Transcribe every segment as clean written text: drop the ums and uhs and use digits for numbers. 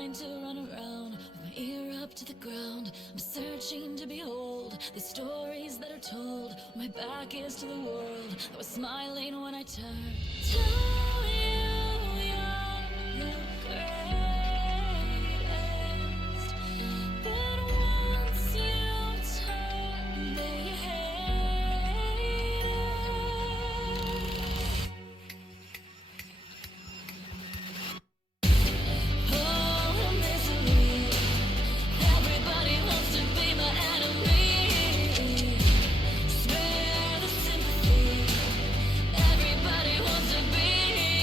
trying to run around with my ear up to the ground. I'm searching to behold the stories that are told. My back is to the world that was smiling when I turned. Tell you you're the greatest, but once you turn, they hate us. Oh, misery. Everybody wants to be my enemy. Spare the sympathy. Everybody wants to be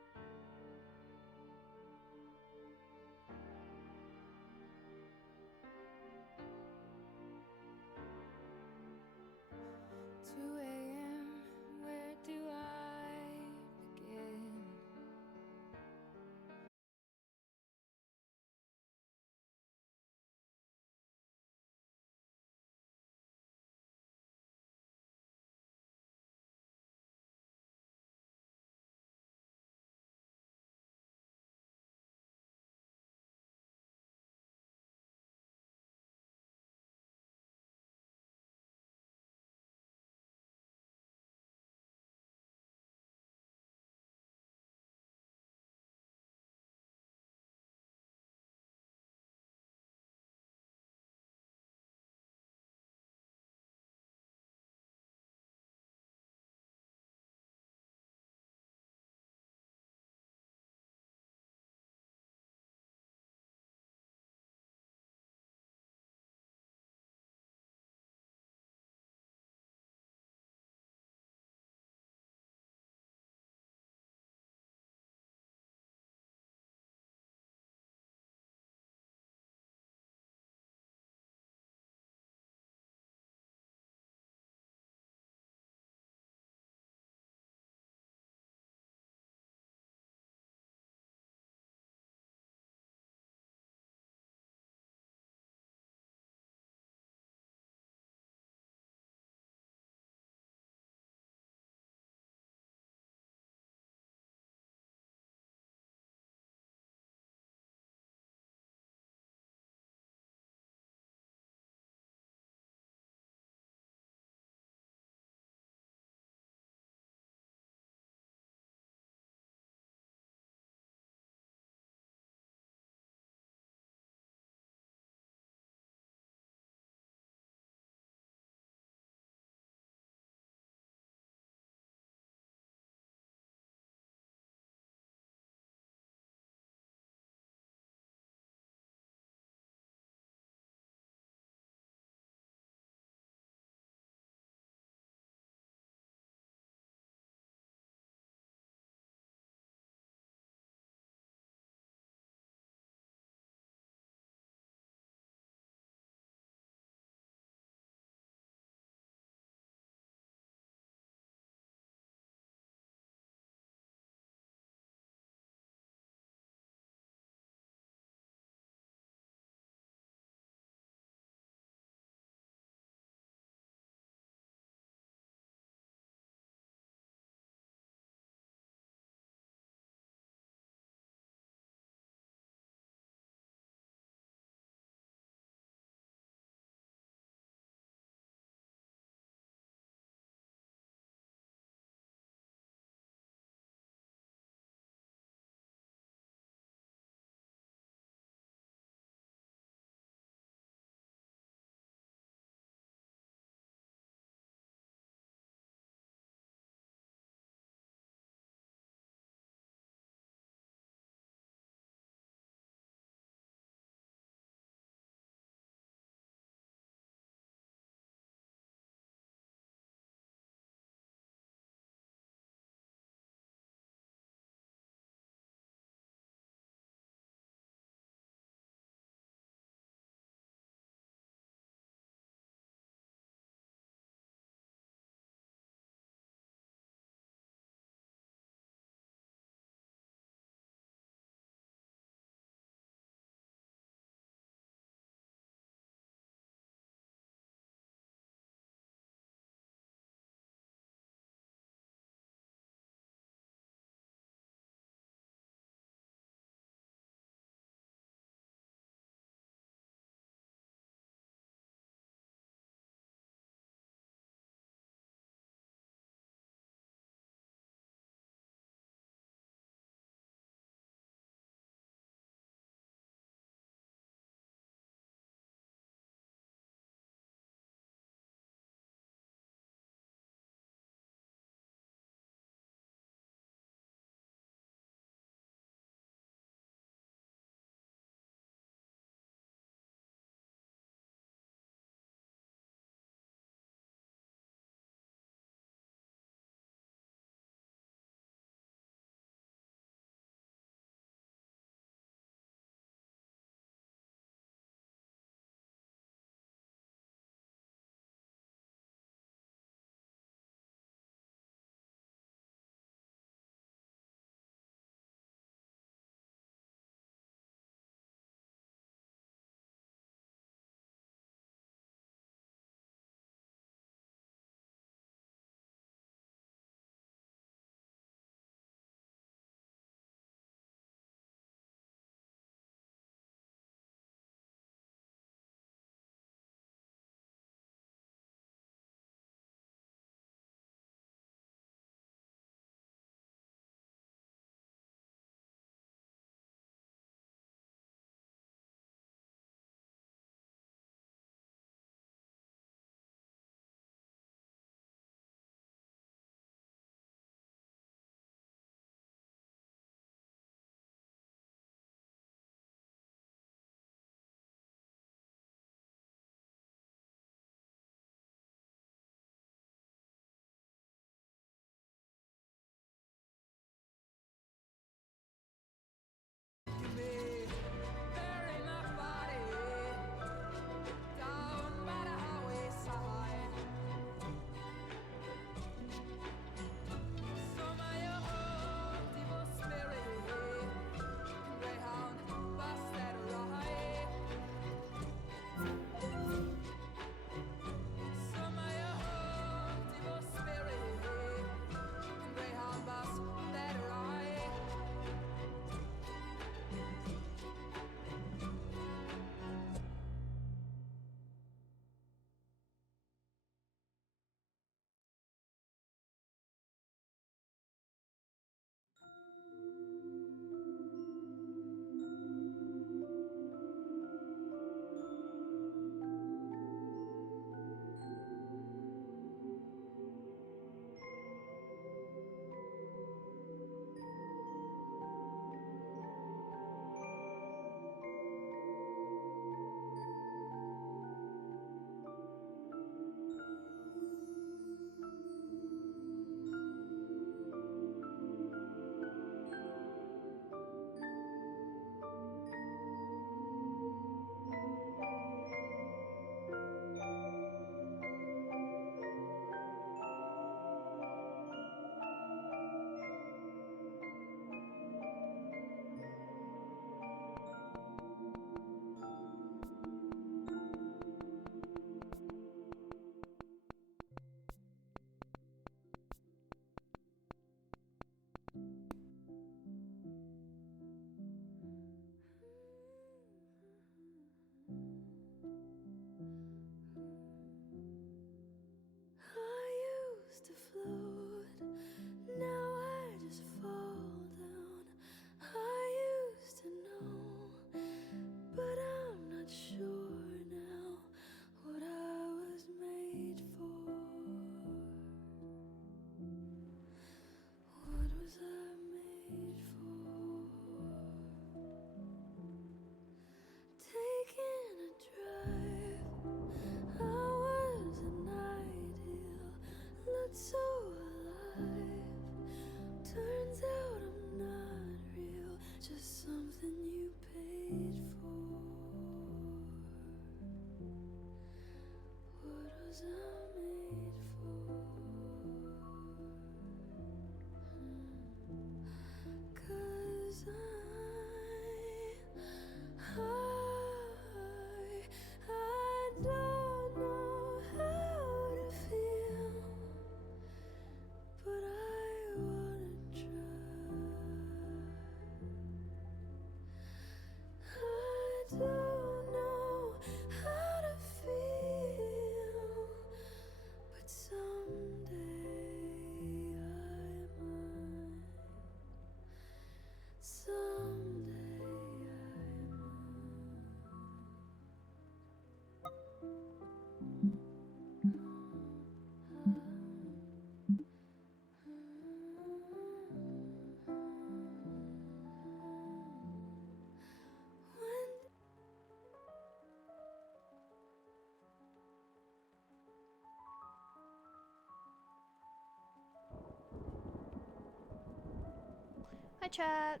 chat.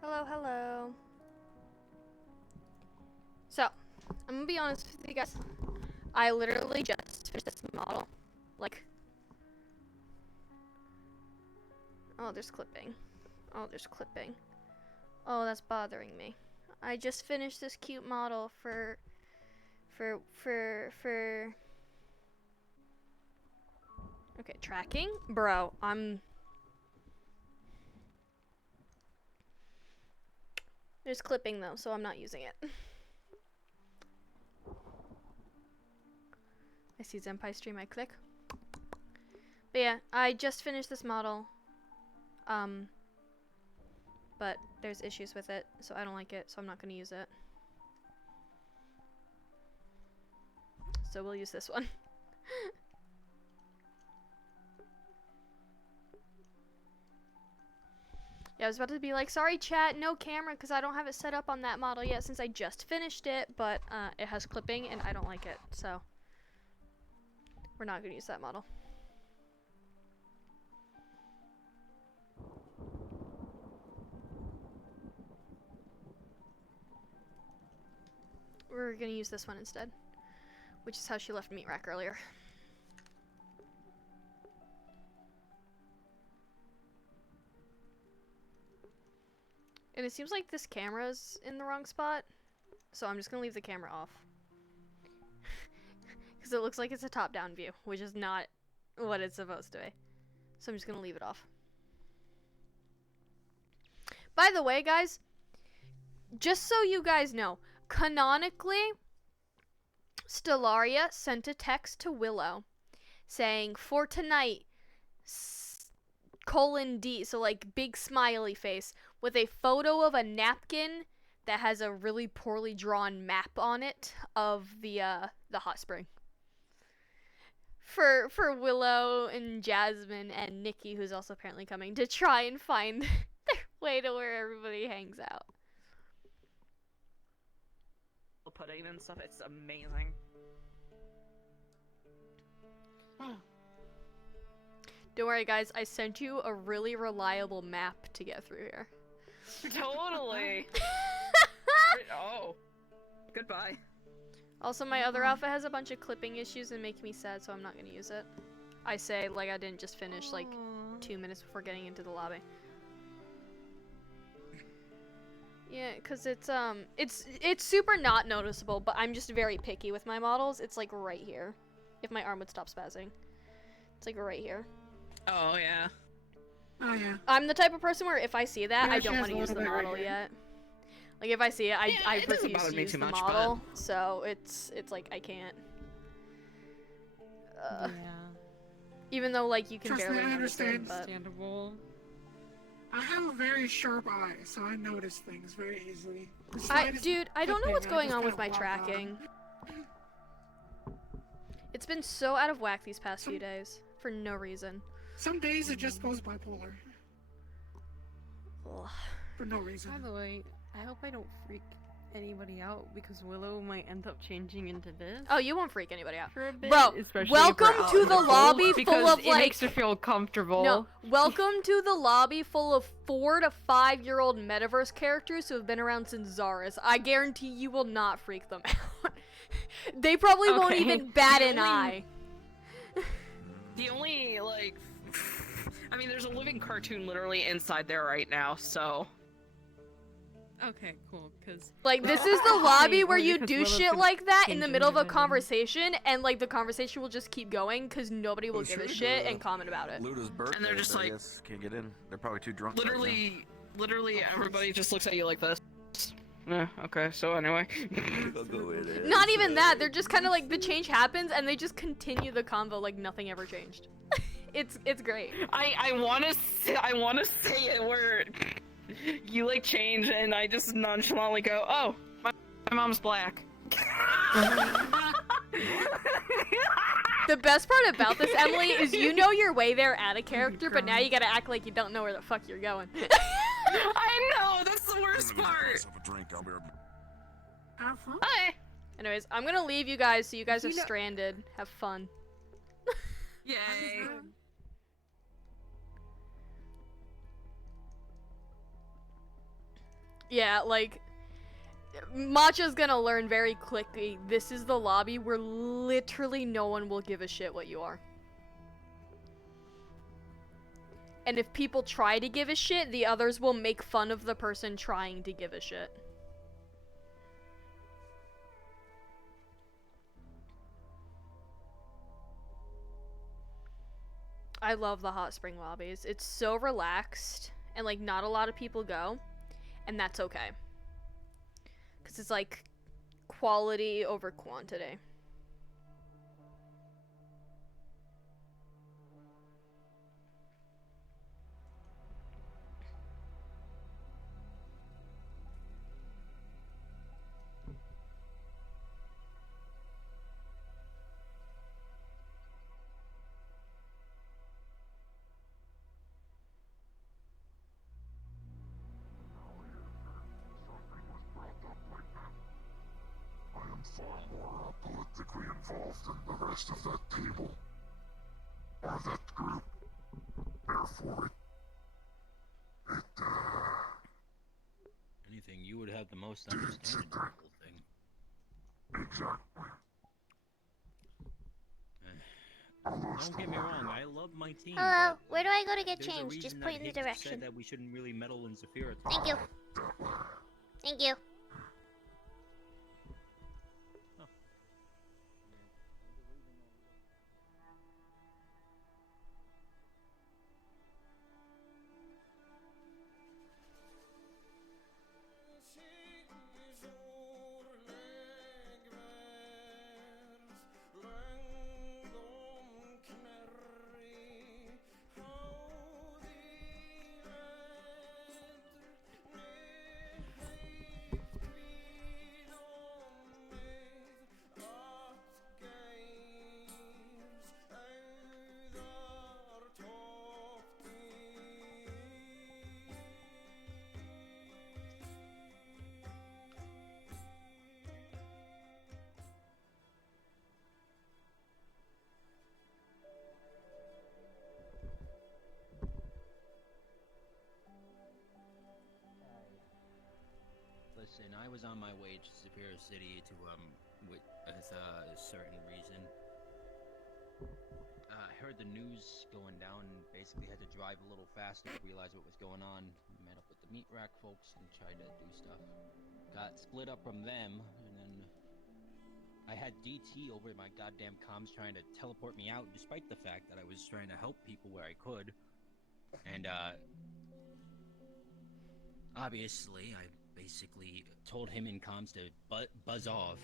Hello, hello. So, I'm gonna be honest with you guys. I literally just finished this model. Like, oh, there's clipping. Oh, there's clipping. Oh, that's bothering me. I just finished this cute model for okay, tracking? Bro, there's clipping though, so I'm not using it. I see Zenpai stream, I click. But yeah, I just finished this model. But there's issues with it, so I don't like it, so I'm not gonna use it. So we'll use this one. Yeah, I was about to be like, sorry chat, no camera, because I don't have it set up on that model yet since I just finished it, but it has clipping and I don't like it, so we're not gonna use that model. We're gonna use this one instead, which is how she left Meat Rack earlier. And it seems like this camera's in the wrong spot, so I'm just gonna leave the camera off. Because it looks like it's a top-down view, which is not what it's supposed to be. So I'm just gonna leave it off. By the way, guys, just so you guys know, canonically, Stellaria sent a text to Willow saying, for tonight, :D, so like big smiley face, with a photo of a napkin that has a really poorly drawn map on it of the hot spring. For Willow and Jasmine and Nikki, who's also apparently coming, to try and find their way to where everybody hangs out. Pudding and stuff, it's amazing. Don't worry guys, I sent you a really reliable map to get through here. Totally. Oh. Goodbye. Also, my other outfit has a bunch of clipping issues and make me sad, so I'm not gonna use it. I say like I didn't just finish like 2 minutes before getting into the lobby. Yeah, cause it's super not noticeable, but I'm just very picky with my models. It's like right here. If my arm would stop spazzing. It's like right here. Oh yeah. Oh yeah. I'm the type of person where if I see that, Yeah, I she don't has want to a use the little bit right model here. yet. Like if I see it, I it doesn't refuse bother to me use too the much, model. So it's like I can't. Yeah. Even though like you can Trust me, barely I notice it, understand. but Understandable. I have a very sharp eye, so I notice things very easily. dude, I don't know what's going on with my walk tracking. It's been so out of whack these past few days for no reason. Some days it just goes bipolar Ugh. for no reason. By the way, I hope I don't freak anybody out because Willow might end up changing into this Oh, you won't freak anybody out. for a bit. Bro, especially welcome if we're out to in the cold, lobby full because of, it like- makes her feel comfortable. No, welcome to the lobby full of 4 to 5 year old Metaverse characters who have been around since Zaris. I guarantee you will not freak them out. They probably won't Okay. even bat an The only- eye. The only, like... I mean, there's a living cartoon literally inside there right now, so... Okay, cool. Because Like, this is the lobby where only you because do Willow shit could like that in change the middle of a into them. conversation, and like the conversation will just keep going because nobody will give a shit and comment about it. Luda's birthday, And they're just so I like- guess can't get in. They're probably too drunk. right now. Literally everybody just looks at you like this. Yeah, okay, so anyway. They'll go in it. Not even that. They're just kind of like the change happens and they just continue the convo like nothing ever changed. It's great. I wanna say it where you like change and I just nonchalantly go, oh, my mom's black. The best part about this, Emily, is you know your way there at a character, but now you gotta act like you don't know where the fuck you're going. I know, that's the worst part. Have fun. Hi. Anyways, I'm gonna leave you guys so you guys are You know- stranded. Have fun. Yay. Yeah, like, Matcha's gonna learn very quickly, this is the lobby where literally no one will give a shit what you are. And if people try to give a shit, the others will make fun of the person trying to give a shit. I love the hot spring lobbies. It's so relaxed, and like not a lot of people go, and that's okay. Because it's like quality over quantity. I am far more politically involved than the rest of that table. Or that group. Therefore, it, Anything, you would have the most understanding of the whole thing. exactly. Don't get me wrong, I love my team. Hello, but where do I go to get there's a changed? reason Just that point in the Higgs direction. said that we shouldn't really meddle in Zephyr. Thank you. Thank you. Listen, I was on my way to Superior City to, with a certain reason. I heard the news going down and basically had to drive a little faster to realize what was going on. Met up with the meat rack folks and tried to do stuff. Got split up from them, and then I had DT over my goddamn comms trying to teleport me out, despite the fact that I was trying to help people where I could. And, obviously, I basically told him in comms to buzz off.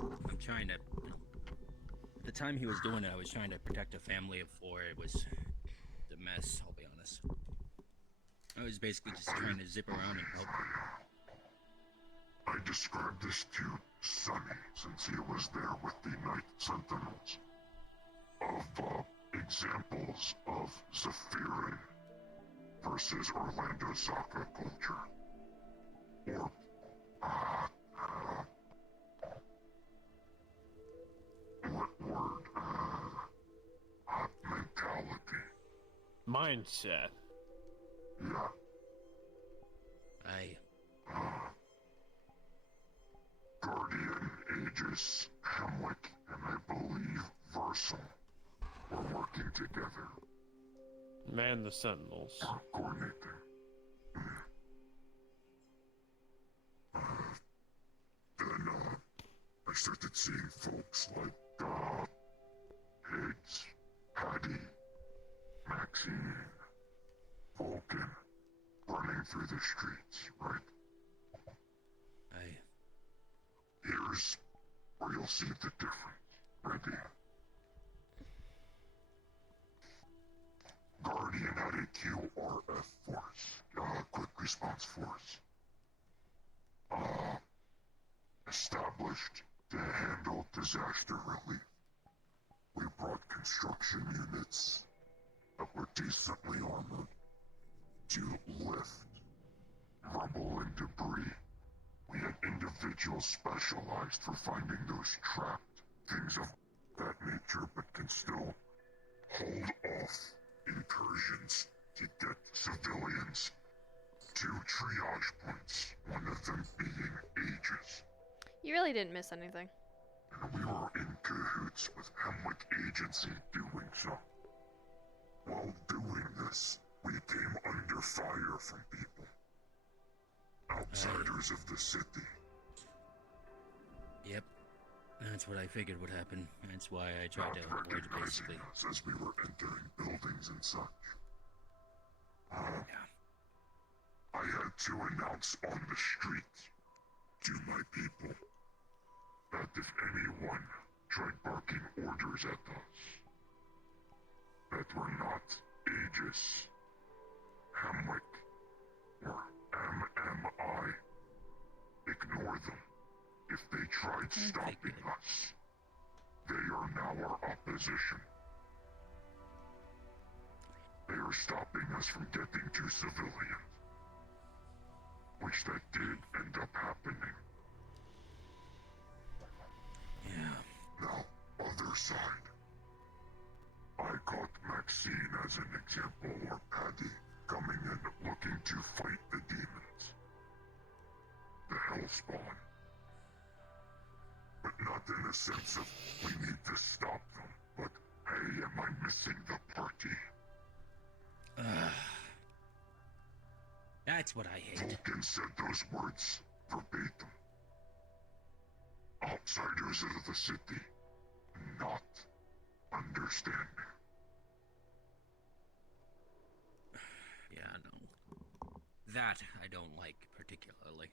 I'm trying to, at the time he was doing it, I was trying to protect a family of 4. It was a mess, I'll be honest. I was basically just trying to zip around and help. I described this to Sonny since he was there with the Night Sentinels. Of, examples of Zephyrin versus Orlando soccer culture. Or, what word? Mentality. Mindset. Yeah. Guardian, Aegis, Hemwick, and I believe Versal were working together. Man the Sentinels. Coordinating. Then, I started seeing folks like, Higgs, Patty, Maxine, Vulcan, running through the streets, right? Here's where you'll see the difference. Ready? Guardian had a QRF force, quick response force. Established to handle disaster relief. We brought construction units that were decently armored to lift rubble and debris. We had individuals specialized for finding those trapped things of that nature, but can still hold off incursions to get civilians 2 triage points, one of them being Aegis. You really didn't miss anything. And we were in cahoots with Hemwick Agency doing so. While doing this, we came under fire from people. Outsiders of the city. Yep. That's what I figured would happen. That's why I tried to avoid it, basically. Us as we were entering buildings and such. Yeah. I had to announce on the street to my people that if anyone tried barking orders at us that were not Aegis, Hemwick, or MMI, ignore them. If they tried stopping us, they are now our opposition. They are stopping us from getting to civilians, which that did end up happening. Yeah. Now, other side. I caught Maxine as an example, or Paddy, coming in looking to fight the demons. The Hellspawn. But not in a sense of, we need to stop them, but, hey, am I missing the party? That's what I hate. Vulcan said those words verbatim. Outsiders of the city, not understanding. Yeah, no. That I don't like particularly.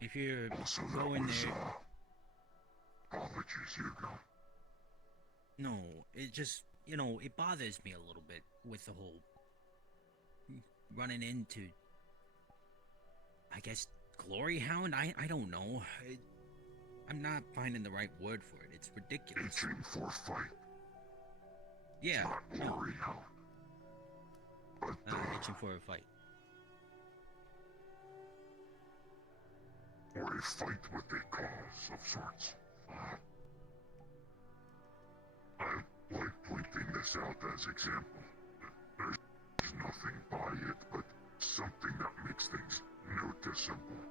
If you're Also, going was, there... apologies, Hugo. No, it just, you know, it bothers me a little bit with the whole running into, I guess, glory hound? I don't know. I'm not finding the right word for it. It's ridiculous. Itching for fight. Yeah. Not glory hound. But, itching for a fight. Or a fight with a cause of sorts. I like pointing this out as example. There's nothing by it, but something that makes things noticeable.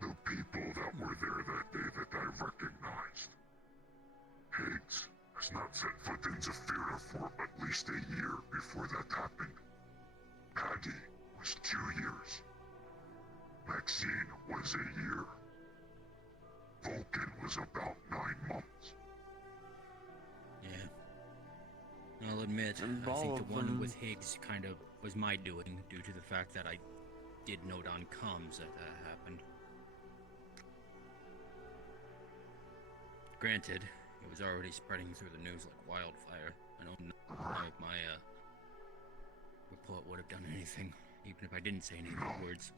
The people that were there that day that I recognized. Higgs has not set foot in Zephyra for at least a year before that happened. Paddy was 2 years. Maxine was a year. Vulcan was about 9 months. Yeah. I'll admit, And I all think of the one them- with Higgs kind of was my doing due to the fact that I did note on comms that that happened. Granted, it was already spreading through the news like wildfire. I don't know if my report would have done anything, even if I didn't say any of the words.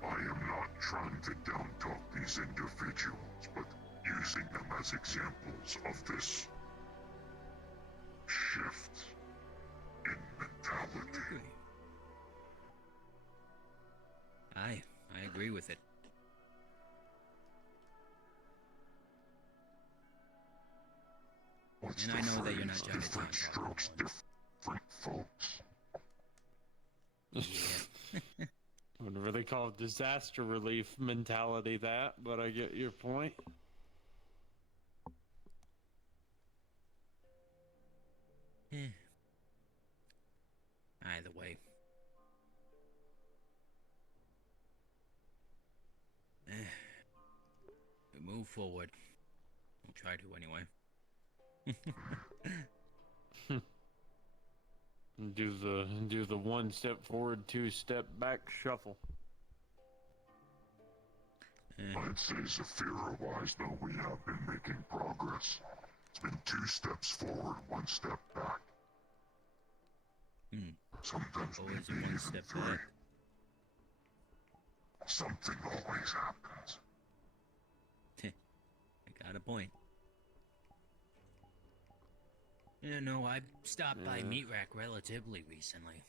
I am not trying to down-talk these individuals, but using them as examples of this shift in mentality. I agree with it. What's And the I know that you're not phrase? trying to Different talk strokes, about different folks. Yeah. I wouldn't really call it disaster relief mentality that, but I get your point. Either way. We move forward. We'll try to anyway. Do the 1 step forward, 2 step back shuffle. I'd say Zephyra-wise, though, we have been making progress. It's been 2 steps forward, 1 step back. Sometimes Always maybe one even step 3. back. Something always happens. I got a point. You know, I stopped by Meat Rack relatively recently.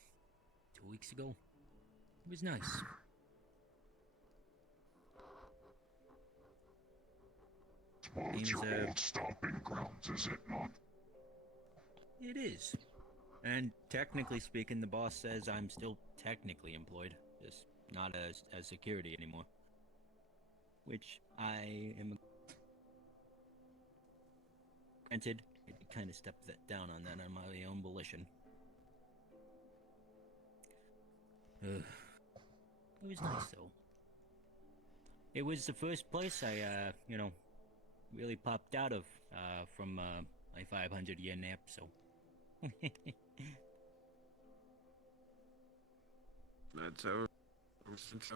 2 weeks ago. It was nice. Well, it's your old stomping grounds, is it not? It is. And technically speaking, the boss says I'm still technically employed. Just not as security anymore. Which I am... Granted, I kind of stepped that down on that on my own volition. It was nice, though. It was the first place I, you know, really popped out of, from, my 500-year nap, so... That's how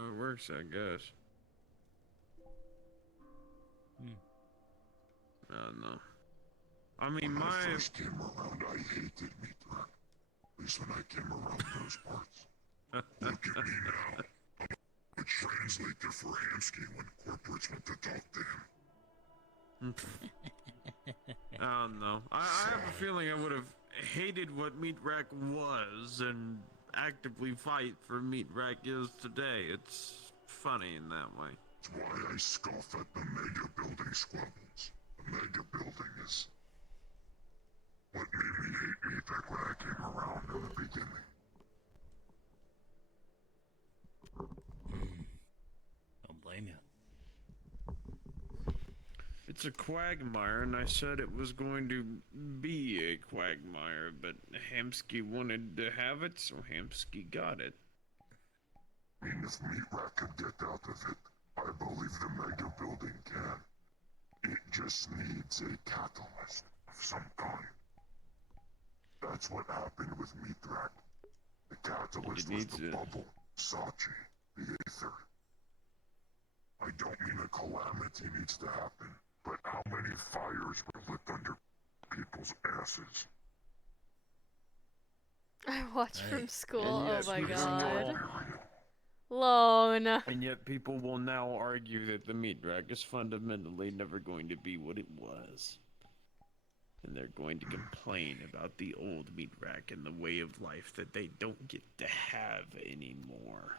it works, I guess. I don't know. I mean, when I first came around, I hated Meat Rack. At least when I came around those parts. Look at me now. I'm a translator for Hamsky when corporates want to talk to him. I don't know. I have a feeling I would have hated what Meat Rack was and actively fight for Meat Rack is today. It's funny in that way. That's why I scoff at the mega building squabbles. The mega building is what made me hate Meat Rack when I came around in the beginning. Don't blame you. It's a quagmire, and I said it was going to be a quagmire, but Hamsky wanted to have it, so Hamsky got it. I mean, if Meat Rack could get out of it, I believe the mega building can. It just needs a catalyst of some kind. That's what happened with Meat Rack. The catalyst was the bubble, Sachi, the Aether. I don't mean a calamity needs to happen, but how many fires were lit under people's asses? I watch from school. And Oh yet my people god. will- Lone. And yet people will now argue that the Meat Rack is fundamentally never going to be what it was. And they're going to complain about the old Meat Rack and the way of life that they don't get to have anymore.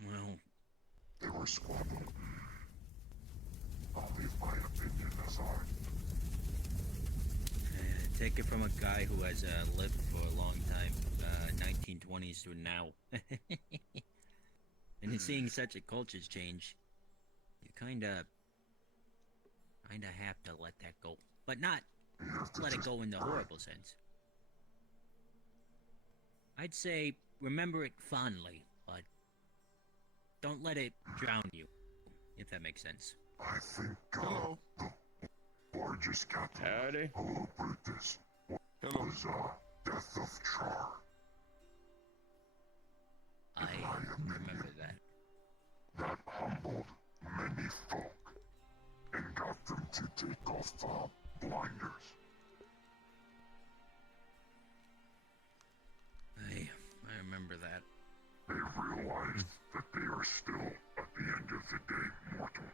Well, they were squabbling. I'll leave my opinion aside. Take it from a guy who has lived for a long time, 1920s to now. And in seeing such a culture's change, you kinda have to let that go. But not let it go in the horrible sense. I'd say remember it fondly, but don't let it drown you, if that makes sense. I think, the largest catalyst, hello Brutus, was, Death of Char. I remember that. That humbled many folk, and got them to take off, blinders. I remember that. They realized that they are still, at the end of the day, mortal.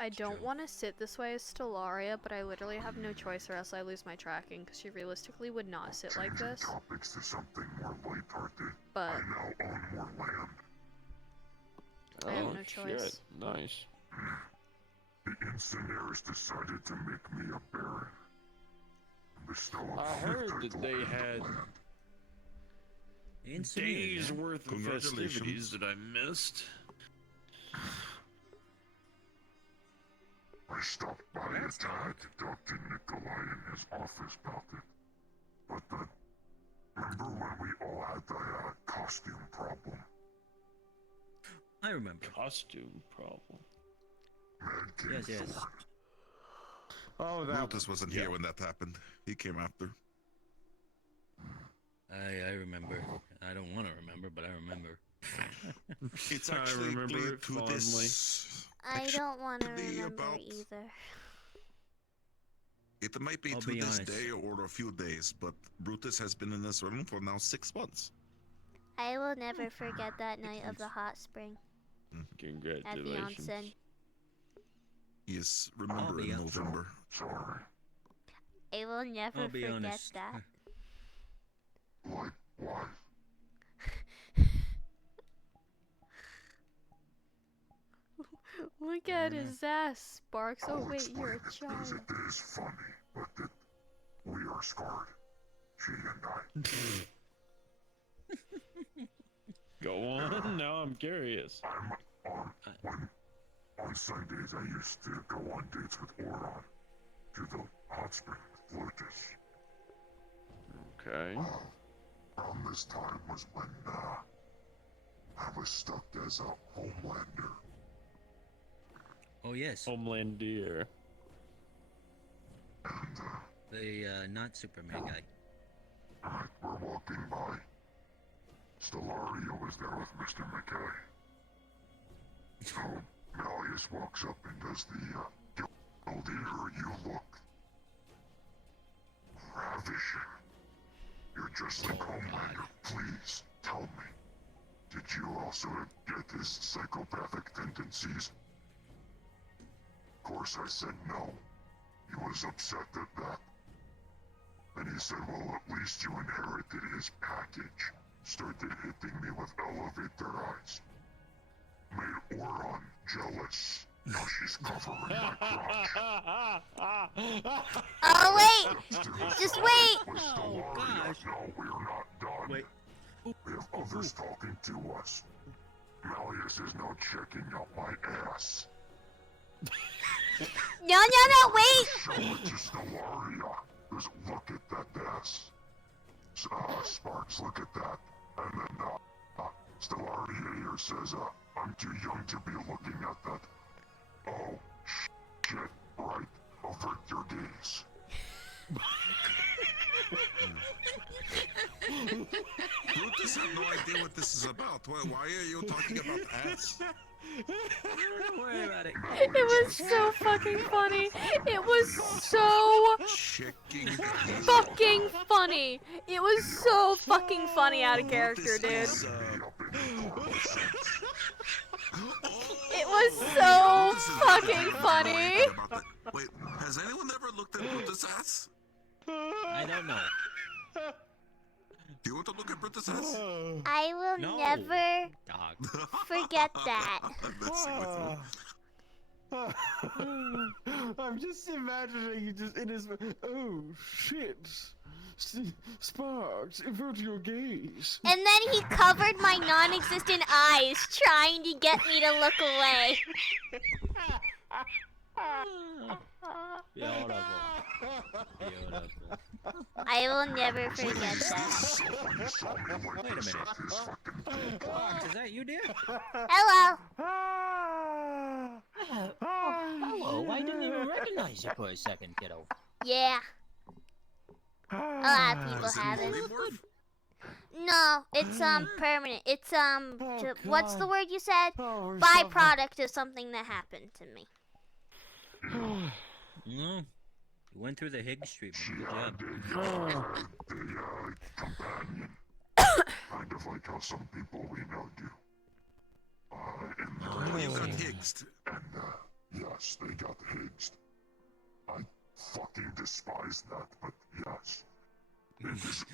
I don't want to sit this way as Stellaria, but I literally have no choice or else I lose my tracking, because she realistically would not sit like this. Topics to something more lighthearted. But I now own more land. I have no choice. Shit. Nice. The Incinerates decided to make me a baron. And bestow I heard that they had days worth of festivities that I missed. I stopped by to talk to Dr. Nikolai in his office about it. But remember when we all had the costume problem? I remember. Costume problem. Mad King Yes. Thorn. Oh, that Lotus wasn't here when that happened. He came after. I remember. I don't want to remember, but I remember. It's I actually remember linked it to fondly. this. I don't want to Actually, remember about- either. It might be I'll to be this honest. day or a few days, but Brutus has been in this room for now 6 months. I will never forget that night of the hot spring at the Congratulations. onsen. Yes, remember be in honest. November. Sorry. I will never I'll be forget honest. that. Like, why? Look at his ass, Sparks. Oh I'll wait, explain you're a it, as child. it is funny, but that we are scarred. She and I. Go on. Now I'm curious. On Sundays, I used to go on dates with Oron to the hot spring with Lotus. Okay. Around this time was when I was stuck as a homelander. Oh yes, Homeland Deer. the not Superman guy. Alright, we're walking by. Stellaria was there with Mr. McKay. So, Malleus walks up and does the guild eater. You look ravishing. You're just like Homelander. Please, tell me. Did you also get his psychopathic tendencies? Of course I said no. He was upset at that. Then he said, well, at least you inherited his package. Started hitting me with elevator eyes. Made Oron jealous. Now she's covering my crotch. Oh wait! Just wait! Oh gosh. No, we're not done. Wait. We have others talking to us. Malleus is now checking out my ass. No, wait! Show it to Stellaria. Just look at that ass. Sparks, look at that. And then, Stellaria here says, I'm too young to be looking at that. Oh, shit, right. Avert your gaze. Brutus had no idea what this is about. Why are you talking about ass? Don't worry about it. It was so fucking funny. It was so Checking fucking funny. It was so fucking funny out of character, dude. It was so fucking funny. Wait, has anyone ever looked at Brutus' ass? I don't know. Do you want to look at Brutus' ass? I will No. never Dog. forget that. I'm messing with you. I'm just imagining you just in his. Oh shit! Sparks, avert your gaze. And then he covered my non-existent eyes, trying to get me to look away. Beautiful. Beautiful. I will never forget that. Wait a minute. Sparks, is that you, dear? Hello. Hello, I didn't even recognize you for a second, kiddo. Yeah. A lot of people haven't. No, it's permanent. It's what's the word you said? Byproduct of something that happened to me. You went through the Higgs treatment. Good job. Companion. Kind of like how some people we know do. You got higsed. And, yes, they got higsed. I fucking despise that, but yes. In this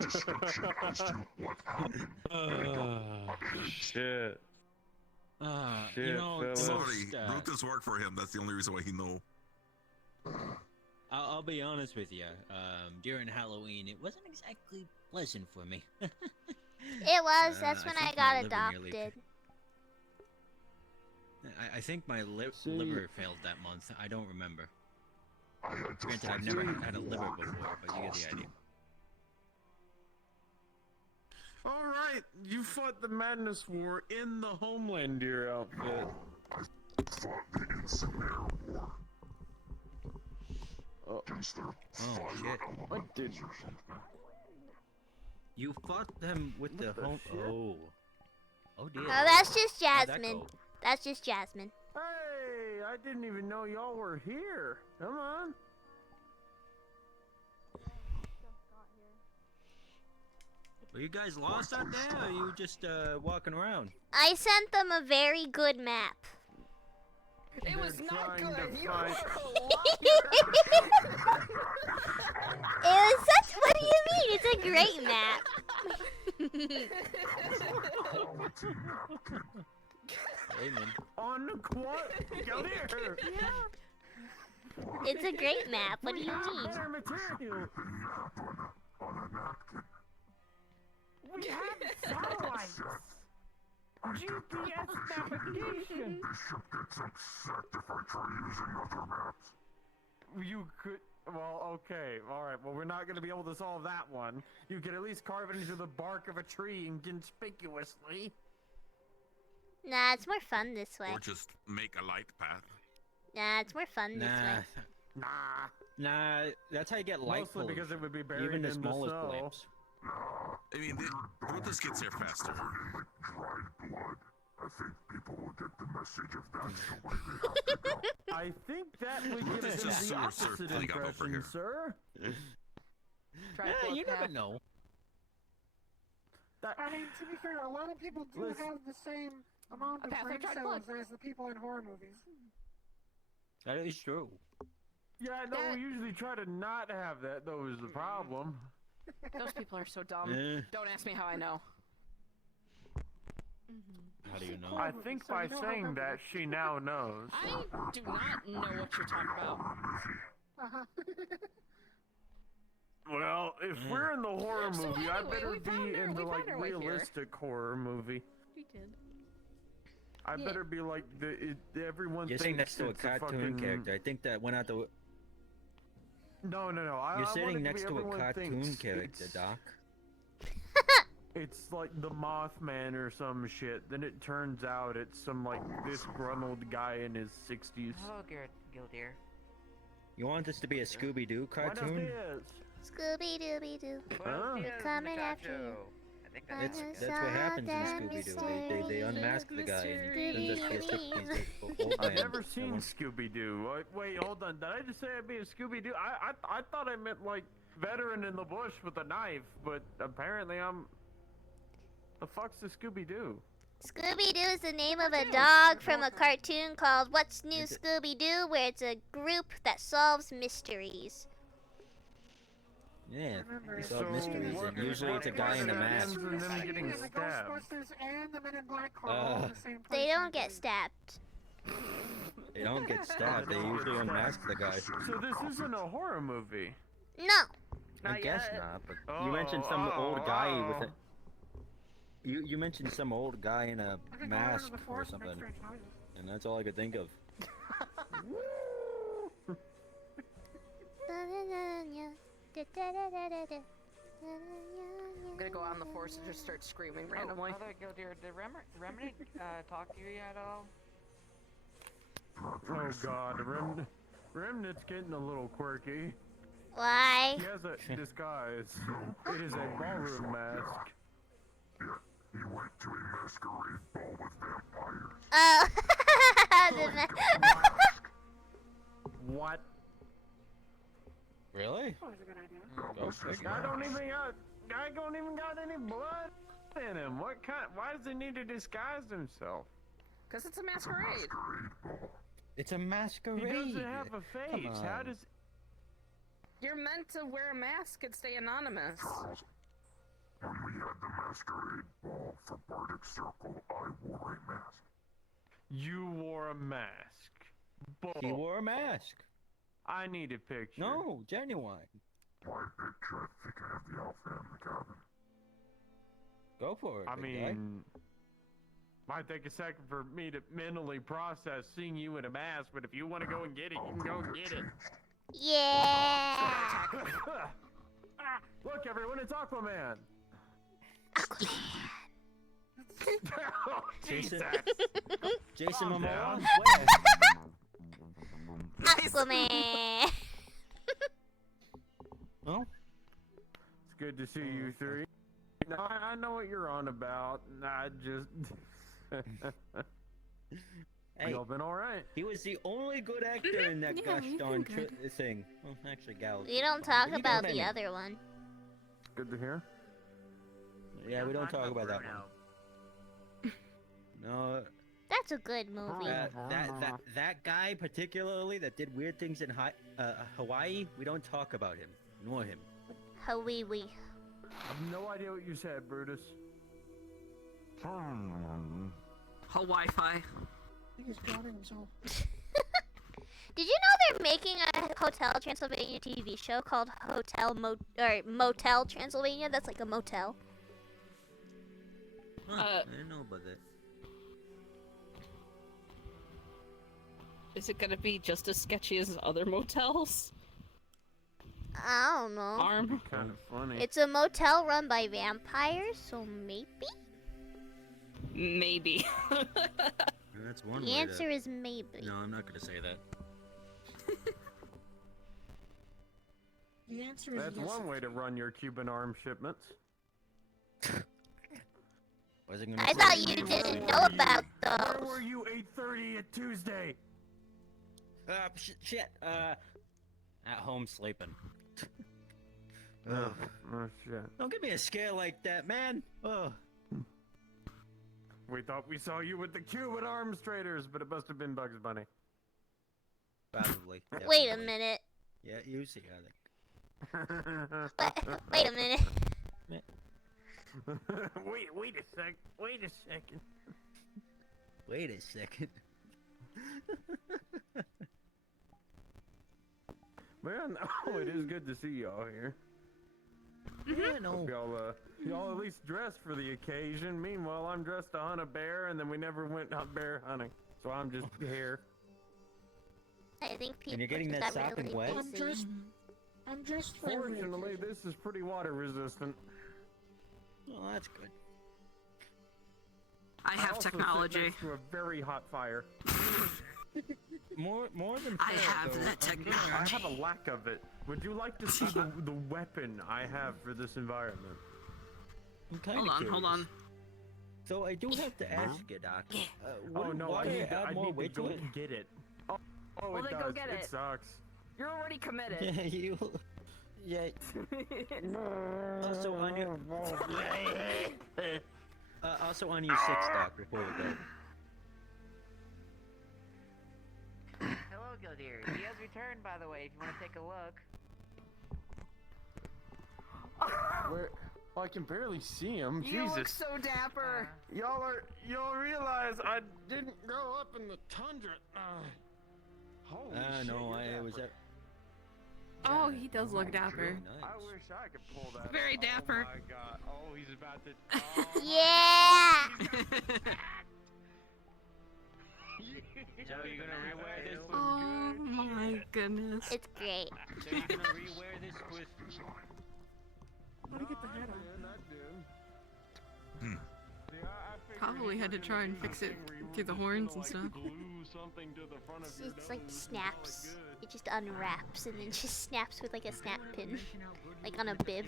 description as to what happened, they got higsed. Shit. You know, the Sorry, most, Brutus worked for him. That's the only reason why he know. I'll be honest with you. During Halloween, it wasn't exactly pleasant for me. It was. That's when I think my got liver nearly adopted. I think my liver failed that month. I don't remember. I had to Granted, I've fight never it had a liver hard in before, that but you get the costume. idea. All right, you fought the Madness War in the Homelander outfit. I fought the Incinerator War. Against their fire shit. What did elementals or something. You fought them with the home. shit? Oh. Oh dear. Oh, that's just How'd that Jasmine. go? That's just Jasmine. Hey, I didn't even know y'all were here. Come on. Were you guys lost out there, or are you just walking around? I sent them a very good map. It was not good. You find- It was such. What do you mean? It's a great map. Raymond. On the quad. Come here. It's a great map. What do you mean? Better material. We have satellites. GPS navigation. Bishop gets upset if I try using other maps. You could. Well, okay. All right. Well, we're not going to be able to solve that one. You could at least carve it into the bark of a tree inconspicuously. Nah, it's more fun this way. Or just make a light path. Nah, it's more fun this way. Nah, that's how you get light Mostly bulbs. because it would be buried Even the in the smallest snow. blimps. I mean, Brutus gets here faster. Dried blood. I think people will get the message of that's the way they have to go. I think that would What give is them this the sewer opposite circling up over impression, here? sir. Yeah, you never know. That, I mean, to be fair, a lot of people do Listen. have the same amount of path of brain dried cells blood. as the people in horror movies. That is true. yeah, no, we usually try to not have that, though, is the problem. Those people are so dumb. Eh. Don't ask me how I know. How do you know? I think So by you know how saying them- that, she now knows. I do not know what you're talking about. Uh-huh. Well, if we're in the horror So movie, I anyway, better we be found in the, we like, found our way here. realistic horror movie. We did. I Yeah. better be like, everyone You're thinks sitting next to a it's cartoon fucking... character. I think that went out the. No. You're I sitting want it next to a everyone cartoon thinks character, it's- Doc. It's like the Mothman or some shit. Then it turns out it's some like disgruntled guy in his 60s. Hello, Gildear. You want this to be a Scooby-Doo Why not cartoon? this? Scooby Dooby Doo. Huh? We're coming after you. I think That's that's what happens in Scooby-Doo. They unmask the guy and he turns out to be a he's a old I've man. never seen Scooby-Doo. Wait, hold on. Did I just say I'd be a Scooby-Doo? I thought I meant like veteran in the bush with a knife, but apparently I'm... The fuck's a Scooby-Doo? Scooby Doo is the name of a dog from a cartoon called What's New Scooby Doo, where it's a group that solves mysteries. Yeah, Remember, they so solve mysteries, what- and usually it's a guy in a what mask. happens and them getting The stabbed? Ghostbusters and the Men in Black are all in the same place. They don't get stabbed. They don't get stabbed. They usually unmask the guy. So this isn't a horror movie? No. I guess not, but you mentioned some old guy with a. You mentioned some old guy in a I could go out mask into the or forest something, and make strange noises. and that's all I could think of. I'm gonna go out in the forest and just start screaming randomly. Mother Gildear, did Remedy talk to you yet at all? Oh god, Remnant's getting a little quirky. Why? He has a disguise. It is a ballroom mask. He went to a masquerade ball with vampires. Oh. What? Really? That was a good idea. Go figure. Guy don't even got any blood in him. What kind? Why does he need to disguise himself? Because it's a masquerade. It's a He masquerade. doesn't have a face. Come How on. does? You're meant to wear a mask and stay anonymous. Charles, when we had the masquerade ball for Bardic Circle, I wore a mask. You wore a mask. Bull. He wore a mask. I need a picture. No, genuine. My picture, I think I have the outfit in the cabin. Go for it. I big guy. mean, might take a second for me to mentally process seeing you in a mask, but if you want to go and get it, you can go and get it. Yeah. Look, everyone, it's Aquaman. Jason, Jesus. Jason Calm Momoa. down. Where? Aquaman. Oh, It's good to see you three. no, I know what you're on about. I just. Hey, Y'all been alright? he was the only good actor in that gosh darn thing. Well, actually, gal. We don't talk about the other one. Good to hear. Yeah, we don't talk about that one. No. That's a good movie. That guy particularly that did weird things in Hawaii. We don't talk about him. Ignore him. Hawaii. I have no idea what you said, Brutus. Hawaii-fi. He's drowning himself. Did you know they're making a Hotel Transylvania TV show called Motel Transylvania? That's like a motel. I didn't know about that. Is it gonna be just as sketchy as other motels? I don't know. Arm. Kind of funny. It's a motel run by vampires, so maybe? Maybe. That's one The answer is maybe. No, I'm not gonna say that. The answer is That's yes. one way to run your Cuban arm shipments. I thought you didn't know about Where those. were you 8:30 at Tuesday? Shit. At home sleeping. Oh shit. Don't give me a scare like that, man. Oh. We thought we saw you with the Cuban arms traders, but it must have been Bugs Bunny. Probably. Wait a minute. Yeah, you see, I think. Wait a minute. Wait a second. Wait a second. Man, oh, it is good to see y'all here. Yeah, no. Y'all at least dressed for the occasion. Meanwhile, I'm dressed to hunt a bear, and then we never went bear hunting, so I'm just here. I think people And you're getting that got sopping really wet? busy. I'm just for Fortunately, this is pretty water resistant. Well, that's good. I have also sit technology. next to a very hot fire. More than I fair, have though. the I technology. have a lack of it. Would you like to see the weapon I have for this environment? I'm kind Hold of on, curious. hold on. So I do have to ask you, Doc. Oh no, I need add to more go weight to it? get it. Oh, Well, it then does. go get it. Sucks. You're already committed. Yeah, you. Yeah. Also on your. Also on your 6, Doc. Before we go. Hello, Gildeer. He has returned, by the way, if you want to take a look. Where? Oh, I can barely see him. You Jesus. look so dapper. Y'all realize I didn't grow up in the tundra. Holy shit, No, you're I was dapper. at. Oh, he does look dapper. I wish I could pull that. Very off. dapper. Oh my god. Oh, he's about to. Oh, Yeah! So you're gonna rewear this? Oh my goodness. It's great. So you're gonna rewear this with? Let me get the head on. Probably had to try and fix it through the horns and stuff. It's like snaps. It just unwraps and then just snaps with like a snap pin. Like on a bib.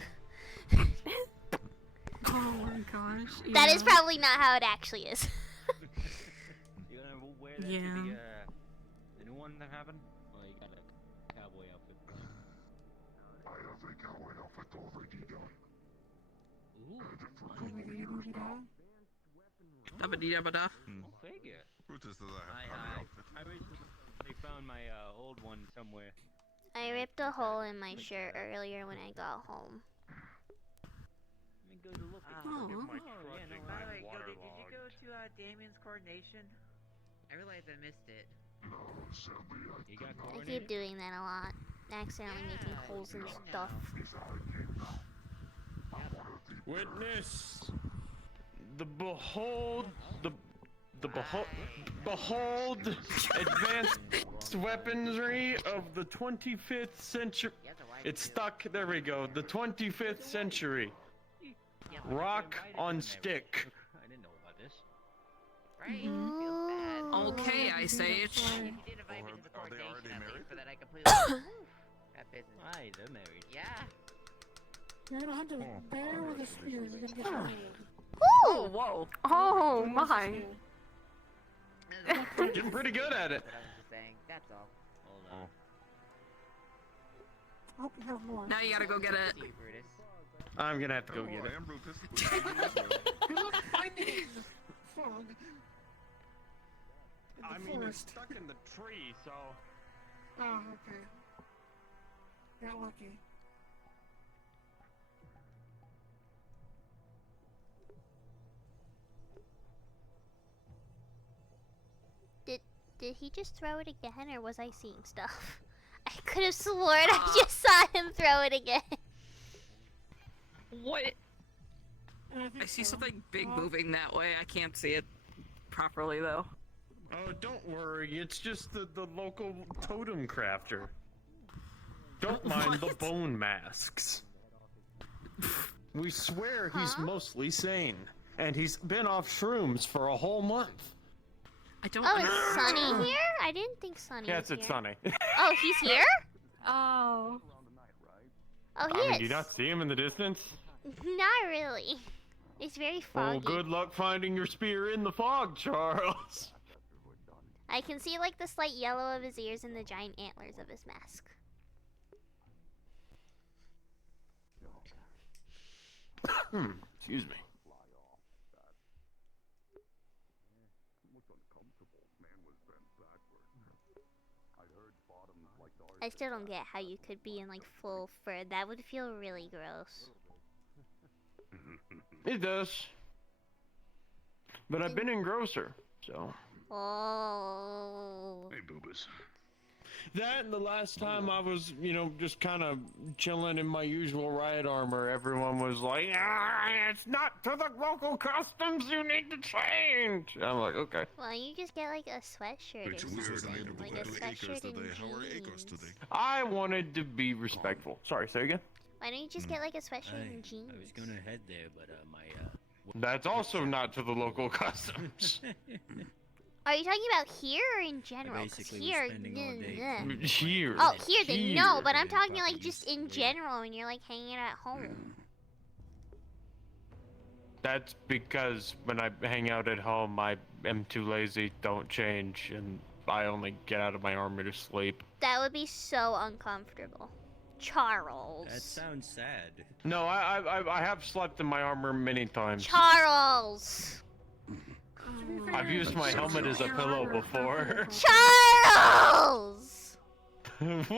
Oh my gosh. That is yeah. probably not how it actually is. You're gonna wear that to Yeah. the new one that happened? Well, you got a cowboy outfit. I have a cowboy outfit already done. Dabba-dee-dabba-da. Figure. Brutus does I have outfit. I recently found my old one somewhere. I ripped a hole in my shirt earlier when I got home. Let me go to look at Oh. it. By the way, Gildy, did you go to Damien's coordination? I realized I missed it. No, sadly You got I coordinated? keep doing that a lot. Accidentally making holes in stuff. Witness the behold advanced weaponry of the 25th century. It's stuck. There we go. The 25th century. Rock on stick. I didn't know about this. Right? Feels bad. Okay, I say it. He did invite me to the Are they coordination already at married? least, so that I completely that business. Why, they're married. Yeah. You're gonna hunt a bear with a spear. You're gonna get killed. Oh, whoa. Oh my. Getting pretty good at it. That's all. Hold on. I hope you have more. Now you gotta go get it. I'm gonna have to go get it. Good luck finding it in the fog. In the I mean, it's forest. stuck in the tree, so. Oh, okay. Got lucky. Did he just throw it again, or was I seeing stuff? I could have sworn I just saw him throw it again. What? I I see something big moving that way. I can't see it properly though. Oh, don't worry. It's just the local totem crafter. Don't mind the bone masks. We swear he's mostly sane, and he's been off shrooms for a whole month. I don't. Oh, is Sunny here? I didn't think Sunny Yes, was it's here. Sunny. Oh, he's here? Oh. Oh, he I mean, is. do you not see him in the distance? Not really. It's very foggy. Well, good luck finding your spear in the fog, Charles. I can see like the slight yellow of his ears and the giant antlers of his mask. Excuse me. I still don't get how you could be in like full fur. That would feel really gross. It does. But I've been in grosser, so. Oh. Hey, boobas. That and the last time I was, just kind of chilling in my usual riot armor, everyone was like, it's not to the local customs you need to change. I'm like, okay. Well, you just get like a sweatshirt or something. Like a sweatshirt and jeans. I wanted to be respectful. Sorry, say again? Why don't you just get like a sweatshirt and jeans? I was gonna head there, but That's also not to the local customs. Are you talking about here or in general? 'Cause basically was here, spending all day bleh. Here. Oh, here then Here. no, but I'm talking like just in general when you're like hanging out at home. That's because when I hang out at home, I am too lazy, don't change, and I only get out of my armor to sleep. That would be so uncomfortable. Charles. that sounds sad. No, I have slept in my armor many times. Charles. I've used my helmet as a pillow before. Charles. What? You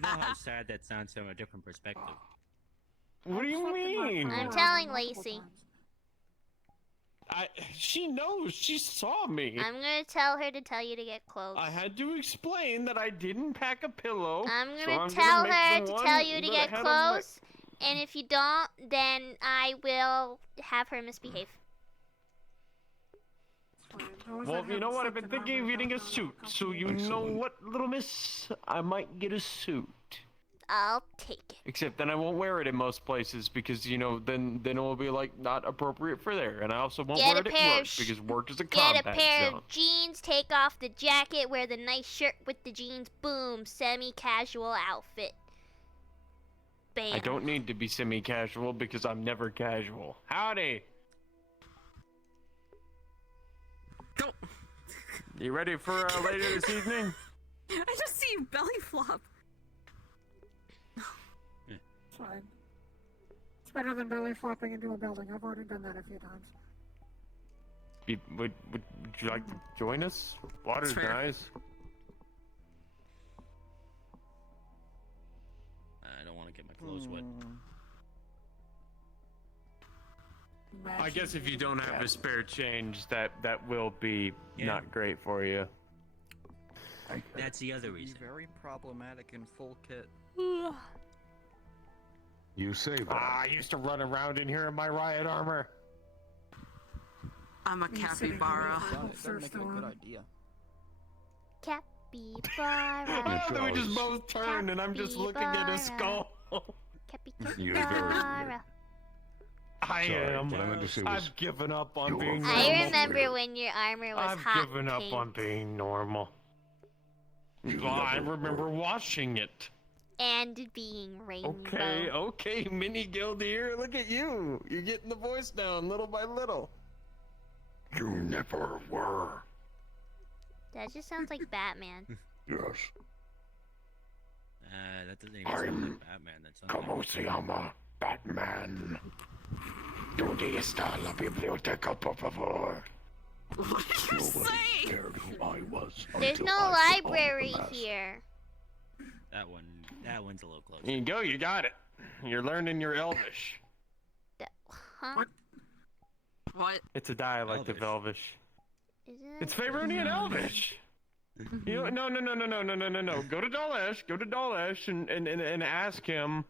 know how sad that sounds from a different perspective. What do you mean? I'm telling Lacey. She knows. She saw me. I'm gonna tell her to tell you to get clothes. I had to explain that I didn't pack a pillow. I'm so gonna tell make her the to one tell you to that get had a clothes, and if you don't, then I will have her misbehave. Well, you know what? I've been thinking of getting a suit. So you know what, little miss? I might get a suit. I'll take it. Except then I won't wear it in most places because, then it will be like not appropriate for there. And I also won't Get wear a it pair at of work sh- because work is a Get a combat pair zone. of jeans, take off the jacket, wear the nice shirt with the jeans. Boom, semi-casual outfit. Bam. I don't need to be semi-casual because I'm never casual. Howdy. Don't. You ready for later this evening? I just see you belly flop. It's fine. It's better than belly flopping into a building. I've already done that a few times. Would you like to join us? Water's Fair. nice. I don't want to get my clothes wet. I guess if you don't have a spare change, that will be Yeah. not great for you. That's the other reason. Very problematic in full kit. You say that. I used to run around in here in my riot armor. I'm a capybara. That'd make it a good idea. Capybara. Oh, then we just both turn and I'm just looking at a skull. Capybara. I Sorry, am. what I meant to say was I've given up on being I normal. remember when your armor was I've hot given up pink. on being normal. Well, I remember washing it. and being rainbow. Okay, mini guild here. Look at you. You're getting the voice down little by little. You never were. That just sounds like Batman. Yes. That doesn't even sound like Batman. That sounds Como se llama? Batman. ¿Dónde está la biblioteca, por favor? What did you say? Cared who I was There's until no I put on library the mask. here. That one's a little close. There you go. You got it. You're learning your Elvish. Huh? What? It's a dialect of Elvish. Is It's Faerunian Elvish. You know, no. Go to Dalesh and ask him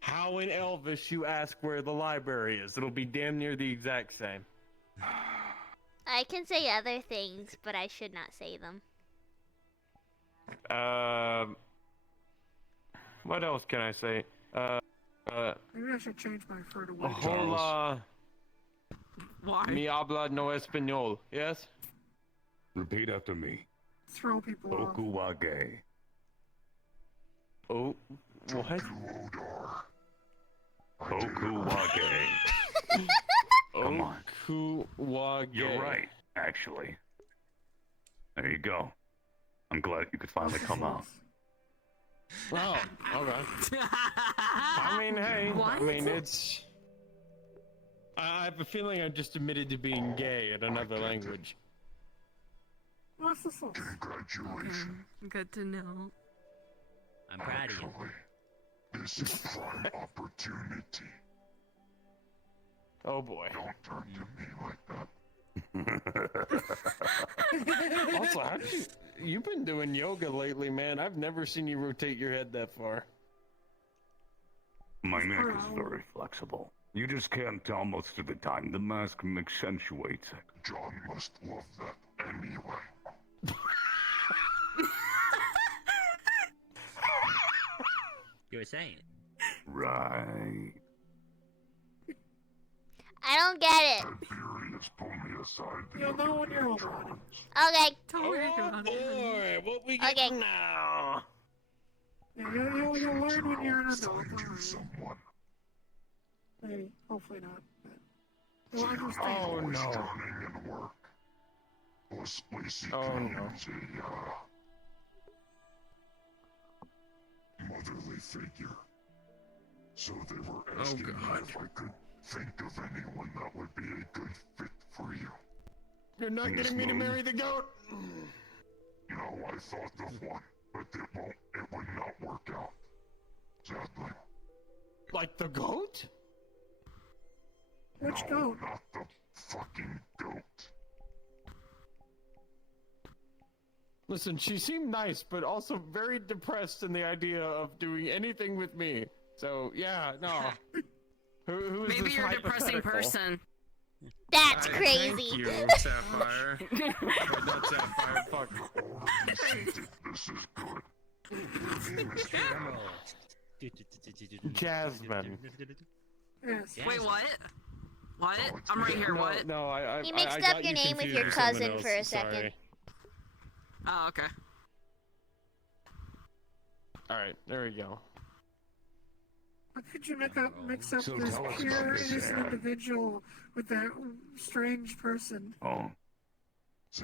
how in Elvish you ask where the library is. It'll be damn near the exact same. I can say other things, but I should not say them. What else can I say? Maybe I should change my fur to white. Hola. Why? Mi habla no español. Yes? Repeat after me. Throw people off. Okuwage. Oh, what? Okuwage. Come on. Okuwage. You're right, actually. There you go. I'm glad you could finally come out. Oh, alright. I mean, hey, What? I mean, it's... I have a feeling I just admitted to being gay in another language. What's the sauce? Congratulations. Good to know. I'm proud of you. This is prime opportunity. Oh boy. Don't turn to me like that. Also, you've been doing yoga lately, man. I've never seen you rotate your head that far. My neck is very flexible. You just can't tell most of the time. The mask accentuates it. John must love that anyway. You were saying. Right. I don't get it. Tiberius, pull me aside. You'll know when you're older, honey. Okay. Don't worry about it. Boy, what we Okay. getting now? Yeah, you'll learn when you're an adult. Find you Alright. someone. Maybe. Hopefully not. But you'll understand. Oh no. Drowning in work. Was Lacey Oh, no. Jones a motherly figure? So they were asking me if I could think of anyone that would be a good fit for you. You're not Yes, getting me to Mom. marry the goat. No, I thought of one, but it would not work out. Sadly. Like the goat? Which No, goat? not the fucking goat. Listen, she seemed nice, but also very depressed in the idea of doing anything with me. So, yeah, no. Who is Maybe this you're a depressing hypothetical? person. That's Thank crazy. you, Sapphire. But not Sapphire, fuck. This is good. Jasmine. Yes. Wait, what? What? I'm right here. No, what? no, I You mixed got up your you name with confused your someone cousin else, for a second. sorry. Oh, okay. Alright, there we go. How could you mix up So this tell us pure, about this, innocent Sarah. individual with that strange person? Oh.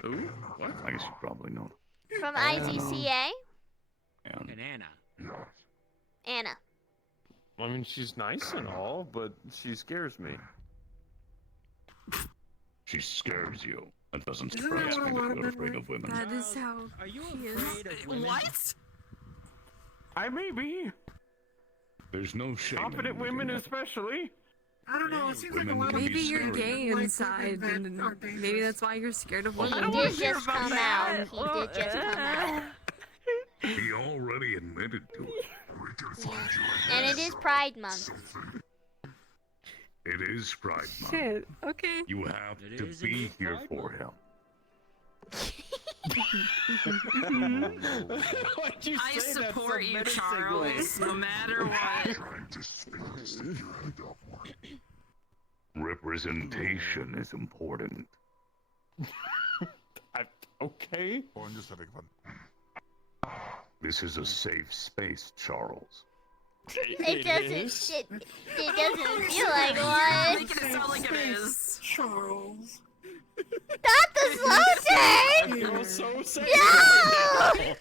Who? What? I guess you probably know. From IZCA? And And Anna. yeah. Anna. I mean, she's nice and all, but she scares me. She scares you. That doesn't Isn't that surprise what me a lot that of you're men afraid like? of women. That is how Are you he afraid is. of women? What? I may be. There's no shame in Confident admitting women that. I especially. don't know. It seems like a Women lot of can be Maybe you're scary. gay like inside, women and that are maybe dangerous. that's why you're scared of He women. did just come out. He did just come out. He already admitted to it. We can find you a And it is Pride Month. something. It is Pride Month. Shit. Okay. You have It to is be indeed here Pride for Month. him. Why'd you I say that so support you, menacingly? Charles, no matter what. Trying to fix your head upward. Representation is important. Okay. This is a safe space, Charles. It doesn't. It doesn't feel like one. Making it sound like it is. Charles. Not the slow I turn. feel so safe. No.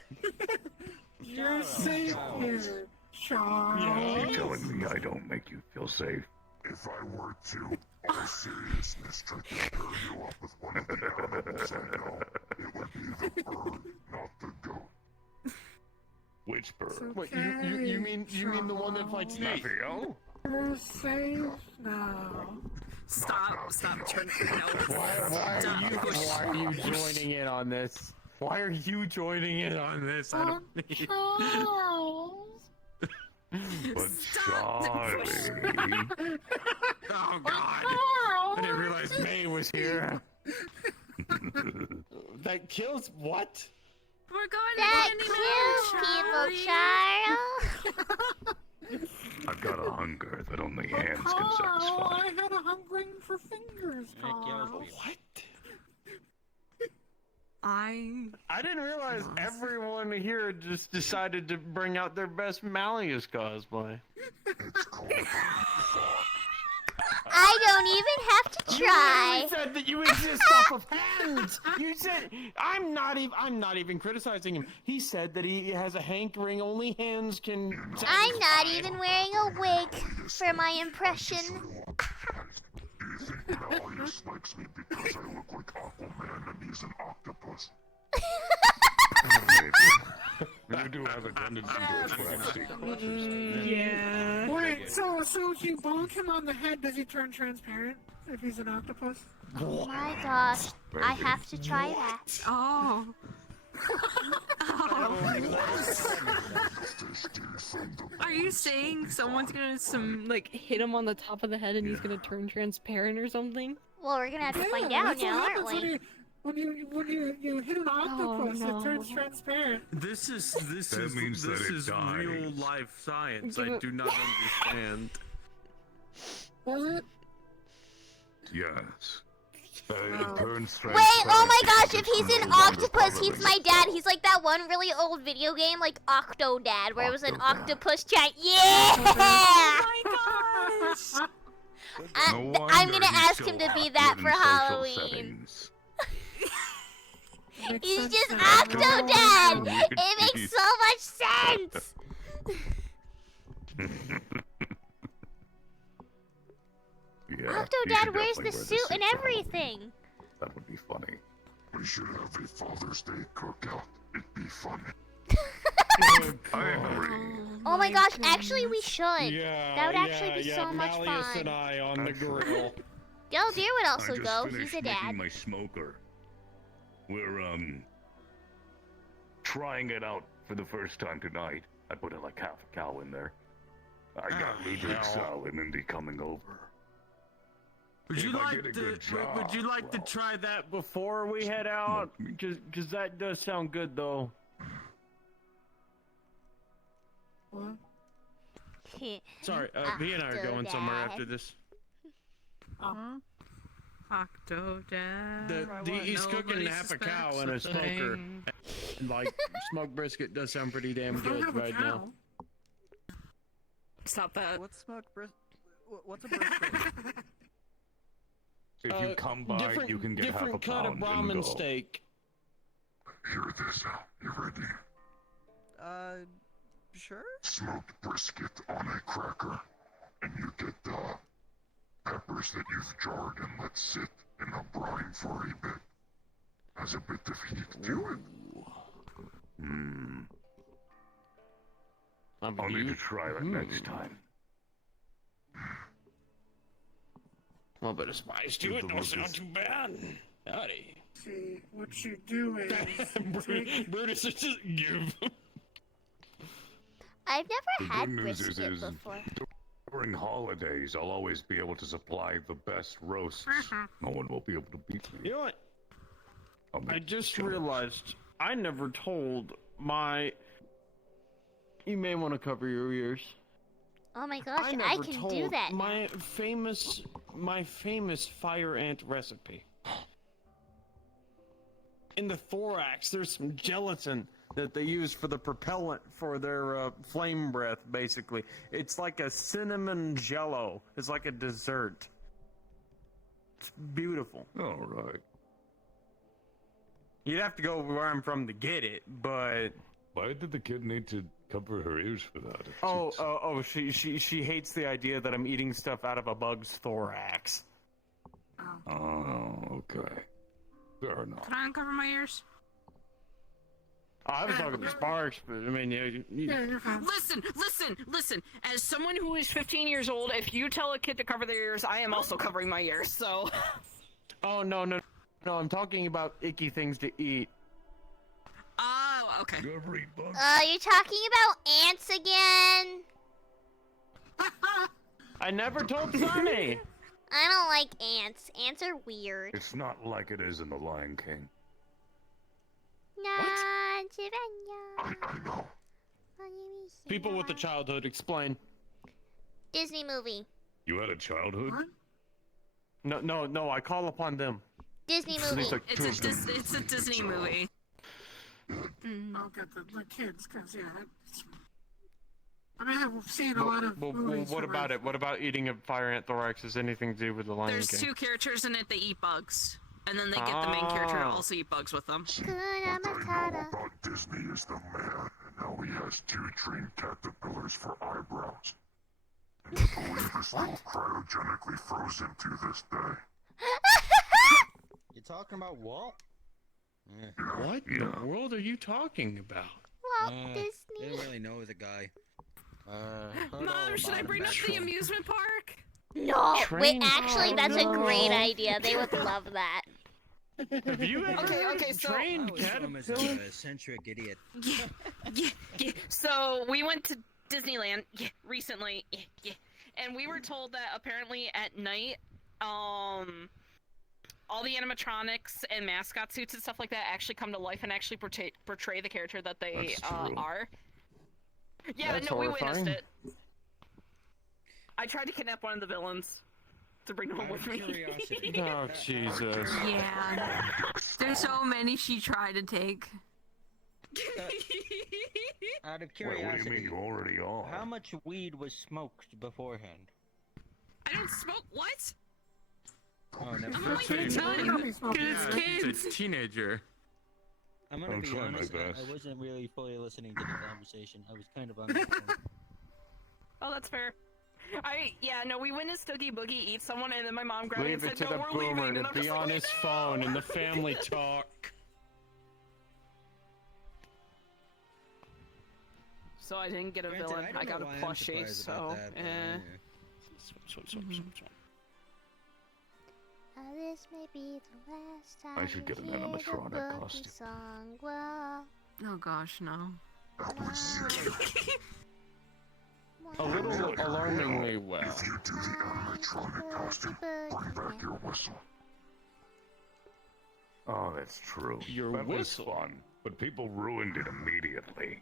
You're safe here, Charles. You're telling me I don't make you feel safe? If I were to, all seriousness, try to pair you up with one of the animals I know, it would be the bird, not the goat. Which bird? Wait, you mean the one that fights Nate? Mafio? You're safe now. Stop turning Why are you joining in on this? Why are you joining in on this? I don't think. Charles. But Charlie. Oh God! I didn't realize May was here. That kills what? We're going That to kills people, Charles. I've got a hunger that only hands can Carl, satisfy. I had a hungering for fingers, Carl. What? I didn't realize everyone here just decided to bring out their best Malleus cosplay. I don't even have to try. You said that you exist off of hands. You said I'm not even criticizing him. He said that he has a hankering only hands can. I'm not even wearing a wig for my impression. Do you think Malleus likes me because I look like Aquaman and he's an octopus? You do have a tendency to attract secrets. yeah. Wait, so if you bonk him on the head, does he turn transparent if he's an octopus? Oh my gosh, I have to try that. Oh. Are you saying someone's gonna hit him on the top of the head and he's gonna turn transparent or something? Well, we're gonna have to find out That's what now, happens aren't we? when you hit an octopus, no. it turns transparent. This is means that it dies. real life science. I do not understand. Was it? Yes. It turns Wait, oh my gosh, if he's an octopus, he's my dad. He's like that one really old video game, like Octodad, where it was an octopus giant. Yeah! Oh my gosh! I'm gonna ask him to be that for Halloween. He's just Octodad! It makes so much sense! Yeah, Octodad wears the suit and everything! That would be funny. We should have a Father's Day cookout. It'd be funny. I agree. Oh my gosh, actually we should. Yeah, That would actually be so much Malleus fun. and I on the grill. Del Deer would also I just go, finished he's a dad. making my smoker. We're trying it out for the first time tonight. I put like half a cow in there. I got Ludwig Sal and Indy coming over. Would you like to try that before we head out? Cause that does sound good though. What? Sorry, B and I are going somewhere after this. Octodad. He's cooking half a cow in a smoker. Like smoked brisket does sound pretty damn good right now. Stop that. What's smoked brisket? What's a brisket? If you come by, you can get half a different cut of pound and ramen go. steak. Hear this out. You ready? Sure. Smoked brisket on a cracker, and you get the peppers that you've jarred and let sit in a brine for a bit. Has a bit of heat to it. I'll need to try that next time. A little bit of spice to it, don't sound too bad. Howdy. See, what you do is Brutus is just give. I've The never had good news brisket is before. during holidays, I'll always be able to supply the best roasts. No one will be able to beat me. You know what? I just realized I never told my. You may want to cover your ears. Oh my gosh, I never can told do that. my famous fire ant recipe. In the thorax, there's some gelatin that they use for the propellant for their flame breath, basically. It's like a cinnamon jello. It's like a dessert. It's beautiful. All right. You'd have to go where I'm from to get it, but... Why did the kid need to cover her ears for that? She hates the idea that I'm eating stuff out of a bug's thorax. Oh, okay. Fair enough. Can I uncover my ears? I was talking to Sparks, but I mean, Listen. As someone who is 15 years old, if you tell a kid to cover their ears, I am also covering my ears, so... Oh, no, I'm talking about icky things to eat. Oh, okay. You're talking about ants again? I never told Sonny! I don't like ants. Ants are weird. It's not like it is in The Lion King. People with a childhood, explain. Disney movie. You had a childhood? No, I call upon them. Disney movie. It's a Disney movie. I'll get the kids, because, yeah, I mean, I've seen a lot of movies. What about it? What about eating a fire ant thorax has anything to do with the Lion King? There's two characters in it that eat bugs. And then they get the main character to also eat bugs with them. What I know about Disney is the man, and now he has 2 trained caterpillars for eyebrows. And I believe is still cryogenically frozen to this day. You're talking about Walt? What in the world are you talking about? Walt Disney. I don't really know the guy. Mom, should I bring up the amusement park? No, wait, actually, that's a great idea. They would love that. Have you ever trained caterpillars? Eccentric idiot. Yeah. So we went to Disneyland recently, and we were told that apparently at night, all the animatronics and mascot suits and stuff like that actually come to life and actually portray the character that they are. Yeah, That's no, we horrifying. witnessed it. I tried to kidnap one of the villains to bring him with me. Oh, Jesus. Yeah. There's so many she tried to take. Out of What do you curiosity, mean you already are? how much weed was smoked beforehand? I don't smoke. What? Oh, never I'm mind. only 15. It's a teenager. I'm gonna I'm be trying my honest, best. I wasn't really fully listening to the conversation. I was kind of on my phone. Oh, that's fair. We witnessed Oogie Boogie eat someone, and then my mom grabbed Leave me it and to said, the "No, we're boomer leaving." And to I'm be just like, on his phone and the family talk. So I didn't get a Granted, villain. I don't I got know a why I'm plushie. surprised about So, that, but, This may be the last time I should get an you hear the animatronic Boogie costume. Song. Well, Oh gosh, no. A little alarmingly well. If you do the animatronic costume, bring back your whistle. Oh, that's true. Your that whistle. was fun, but people ruined it immediately.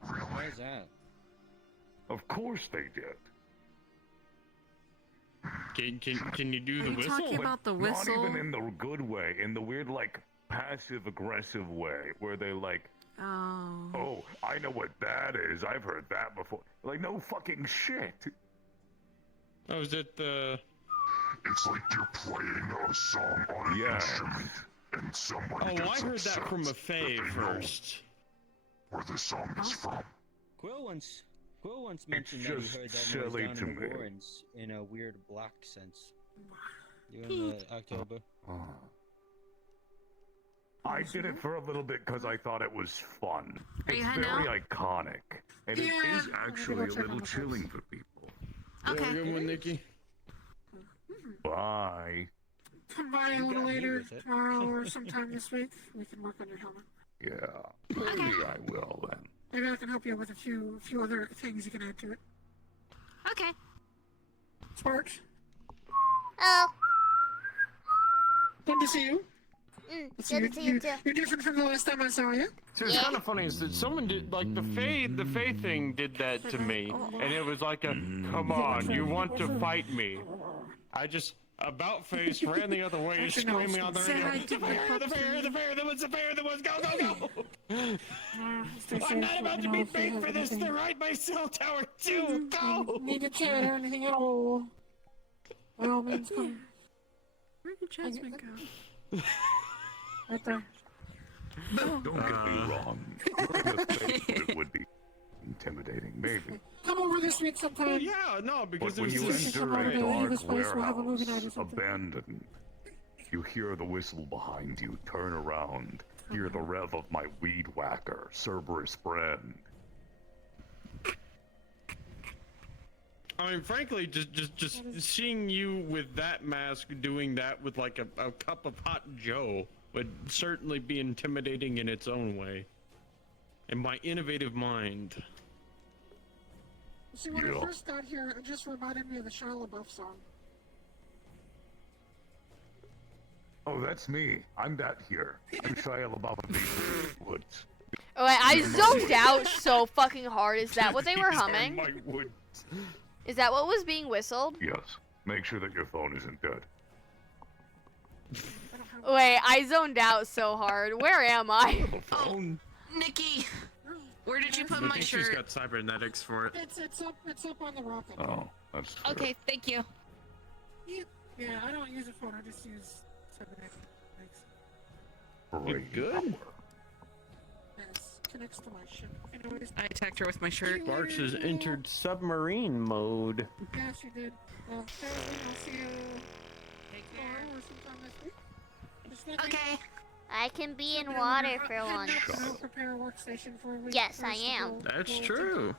Why is that? Of course they did. Can you do the you whistle? talking about the whistle? Not even in the good way, in the weird, like, passive-aggressive way, where they, like, oh, I know what that is, I've heard that before. Like, no fucking shit. Oh, is it the... It's like you're playing a song on an instrument, and someone Oh, gets I heard that upset from a that Fae they know first. where the song is from. Quill once mentioned that he just heard that silly noise to down in the me. Warrens in a weird black sense. During October. I did it for a little bit because I thought it was fun. Are you It's heading very out? iconic, and it is actually a little chilling for people. Okay. Yeah, good one, Nikki. Bye. Come by a little later, tomorrow or sometime this week. We can work on your helmet. Yeah, maybe I will then. Maybe I can help you with a few other things you can add to it. Okay. Sparks, oh, good to see you. good to see you too. You're different from the last time I saw you. See, what's kind of funny is that someone did, like, the Fae thing did that to me, and it was like a, come on, you want to fight me. I just About face ran the other way, Actually, no, screaming on the say hi radio. to The bear, the bear, the bear, there was a bear, there was go, go, go! I'm not about to be baked for this to ride my cell tower too. Go! Need a chat or anything at all? By all means, come. Where'd the Jasmine go? Right there. Don't get me wrong. It would be intimidating, maybe. Come over this week sometime. Yeah, no, because But when you there's enter a Davis dark place, we'll have a movie night or warehouse, something. abandoned, you hear the whistle behind you, turn around, hear the rev of my weed whacker, Cerberus friend. I mean, frankly, just seeing you with that mask doing that with like a cup of hot Joe would certainly be intimidating in its own way. In my innovative mind. See, when I first got here, it just reminded me of the Shia LaBeouf song. Oh, that's me. I'm that here. I'm Shia LaBeouf of the Woods. Oh, wait, I zoned out so fucking hard. Is that what they were humming? Is that what was being whistled? Yes. Make sure that your phone isn't dead. Wait, I zoned out so hard. Where am I? Phone. Nikki, where did you put I my think she's shirt? got cybernetics for it. It's up on the rocket. Oh, that's fair. Okay, thank you. Yeah, I don't use a phone. I just use cybernetics. Great. Good. Yes, connects to my ship. Anyways, I attacked her with my shirt. Sparks has entered submarine mode. yes, you did. Well, I'll see you tomorrow or sometime this week. Just let me Okay. I can be in water for once. prepare a workstation for a week. Yes, I am. That's true.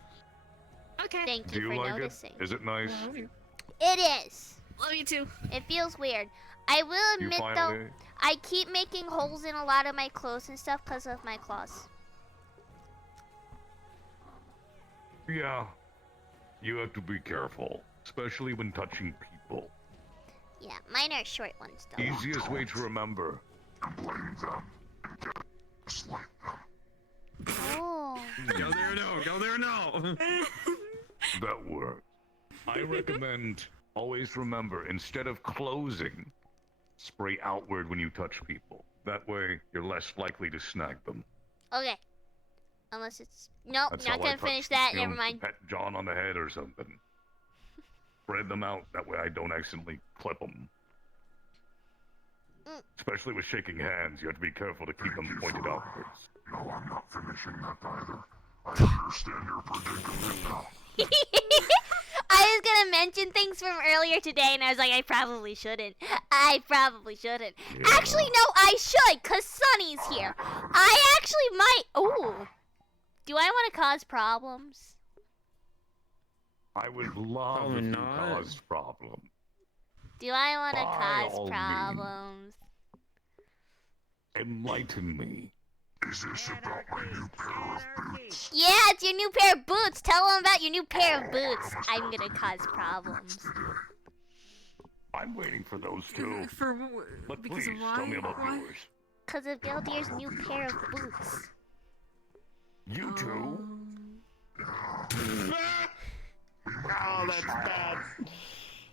Okay. Thank Do you you for like noticing. it? Is it nice? It is. Love you too. It feels weird. I will You admit finally... though, I keep making holes in a lot of my clothes and stuff because of my claws. Yeah. You have to be careful, especially when touching people. Yeah, mine are short ones though. Easiest way to remember. Blame them and get just like them. Oh. Go there, no. Go there, no. That works. I recommend always remember, instead of closing, spray outward when you touch people. That way, you're less likely to snag them. Okay. Unless it's nope, That's not how I gonna touch, finish that. you Never know, mind. Pet John on the head or something. Spread them out. That way, I don't accidentally clip them. Especially with shaking hands, you have to be careful to keep them pointed outwards. No, I'm not finishing that either. I understand your predicament now. I was gonna mention things from earlier today, and I was like, I probably shouldn't. I probably shouldn't. Actually, no, I should, cause Sunny's here. I actually might. Ooh. Do I want to cause problems? I would love Probably if you not. caused problems. Do I want to By all cause means. problems? Enlighten me. Is this about my new pair of boots? Yeah, it's your new pair of boots. Tell them about your new pair of boots. I'm gonna cause problems. I'm waiting for those two. But because please, of why? tell me about Why? yours. Cause of Galdeer's new pair of boots. You two? Oh, that's bad.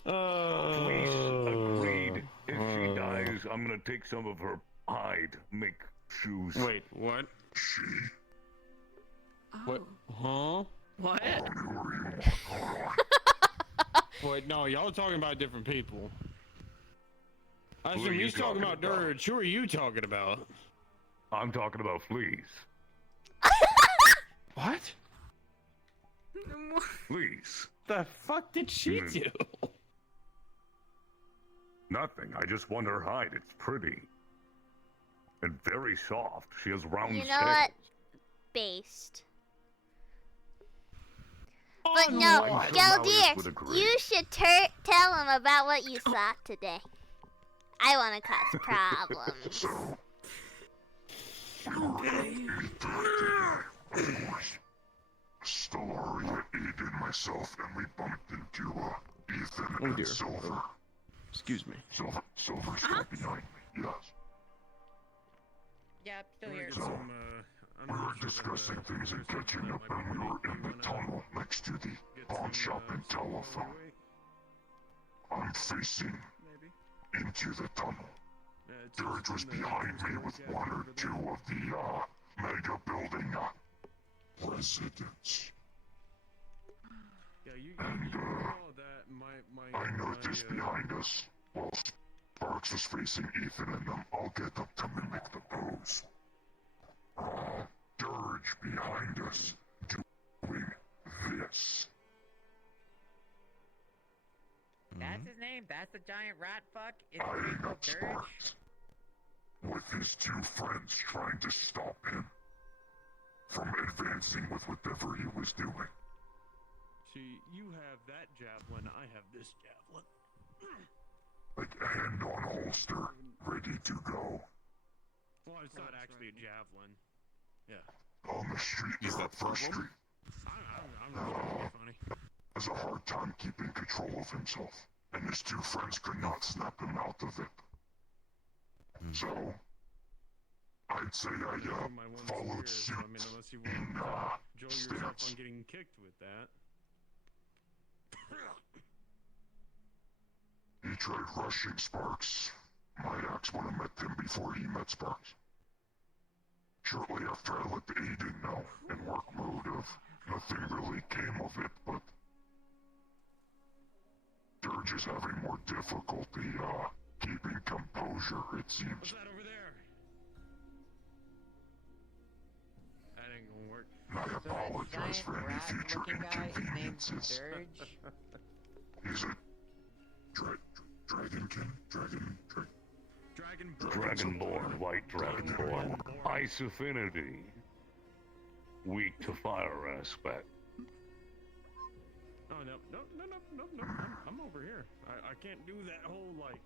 Please, agreed. If she dies, I'm gonna take some of her hide, make shoes. Wait, what? She? What? Huh? What? Wait, no, y'all are talking about different people. I Who are assume you he's talking talking about about? Dirge. Who are you talking about? I'm talking about fleas. What? Fleas. The fuck did she Hmm. do? Nothing. I just want her hide. It's pretty. And very soft. She has round You know scales. what? Based. But no, no, I'm sure Malleus Galdeer, would agree. you should tell him about what you saw today. I want to cause problems. Stellaria aided myself and we bumped into Ethan Oh and dear. Silver. Excuse me. Silver's right behind me, yes. Yeah, I'm still here. We were discussing things and catching up when we were in the tunnel next to the pawn shop and telephone. I'm facing into the tunnel. Dirge was behind me with one or two of the mega building residents. And I noticed behind us, while Sparks was facing Ethan and them, I'll get up to mimic the pose. Dirge behind us, doing this. That's his name. That's the giant rat fuck. It's Eyeing called up Dirge. Sparks, with his two friends trying to stop him from advancing with whatever he was doing. See, you have that javelin, I have this javelin. Like hand on holster, ready to go. Well, it's not actually a javelin. Yeah. On the street, is that First Street? I'm not trying to be funny. Has a hard time keeping control of himself, and his two friends could not snap him out of it. So, I'd say I followed suit unless you in enjoy yourself stance. on getting kicked with that. He tried rushing Sparks. My axe would have met him before he met Sparks. Shortly after I let Aiden know in work mode of nothing really came of it, but Dirge is having more difficulty keeping composure, it seems. What's that over there? That ain't gonna work. I apologize for any future inconveniences. He's a dragonkin? Dragonborn, white dragonborn. Ice affinity. Weak to fire aspect. Oh, no. I'm over here. I can't do that whole, like...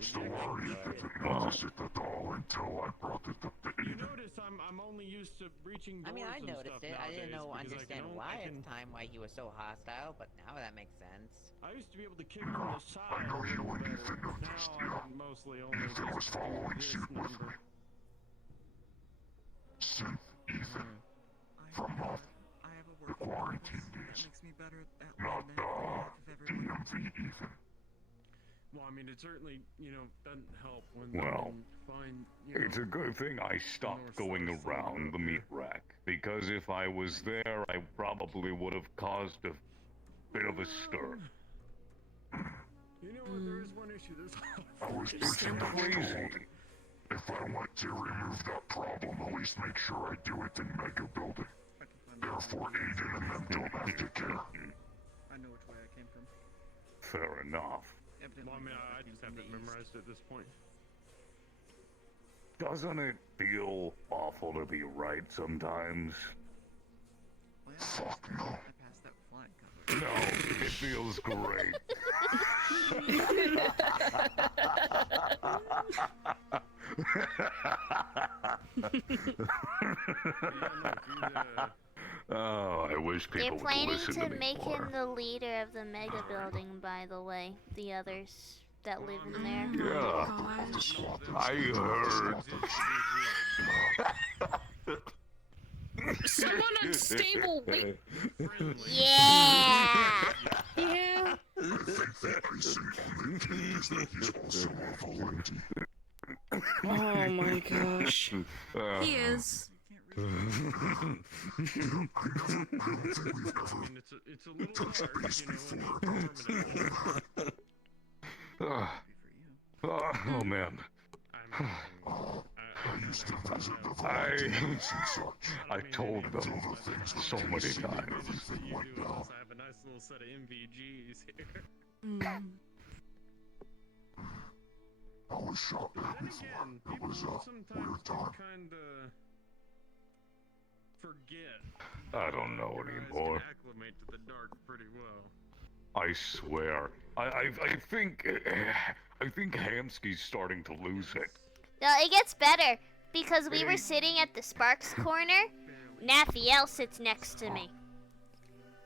Stellaria didn't notice it at all until I brought it up to You Aiden. notice I'm only used to reaching doors I mean, I and noticed stuff it. I didn't nowadays because understand I why can, at the time why he was so hostile, but now that makes sense. I used to be able to kick from the side a little better. Now I'm mostly only Ethan was just following this suit with me. number. Synth Ethan. From the quarantine days. Not DMV Ethan. Well, I mean, it certainly, doesn't help when Well, they find, it's a good thing I stopped going around the meat rack, because if I was there, I probably would have caused a bit of a stir. You know what, there is one issue. There's I was pushing the crazy. If I want to remove that problem, at least make sure I do it in Mega Building. Therefore, Aiden and them don't have to care. I know which way I came from. Fair enough. Well, I mean, I just have it memorized at this point. Doesn't it feel awful to be right sometimes? Fuck no. I passed that flying color. No, it feels great. Oh, I wish people They're would planning listen to me make more. him the leader of the mega building, by the way. The others that live in there. Yeah, I heard. Someone unstable. Wait. Yeah. Yeah. I think the icing on the cake is that he's also a volunteer. Oh my gosh. He is. I mean, it's a little hard, Oh man. I told them so many times. I have a nice little set of MVGs here. I was shot at Then before. again, It people was sometimes a weird do time. kinda forget. I don't know Your eyes anymore. can acclimate to the dark pretty well. I swear. I think Hamsky's starting to lose it. No, it gets better because we were sitting at the Sparks corner. Naphiel sits next to me.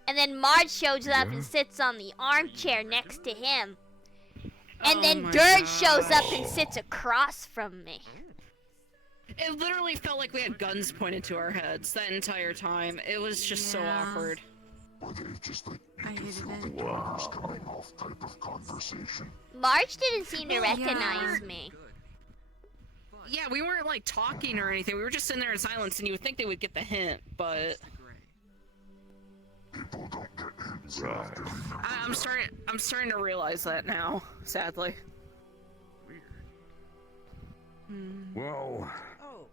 And then Marge shows up and sits on the armchair next to him. And then Dirge shows up and sits across from me. It literally felt like we had guns pointed to our heads that entire time. It was just so awkward. Where they just like I hated it. coming off type of conversation. Marge didn't seem to recognize me. Yeah, we weren't like talking or anything. We were just sitting there in silence, and you would think they would get the hint, but Right. I'm starting to realize that now, sadly. Well, Oh.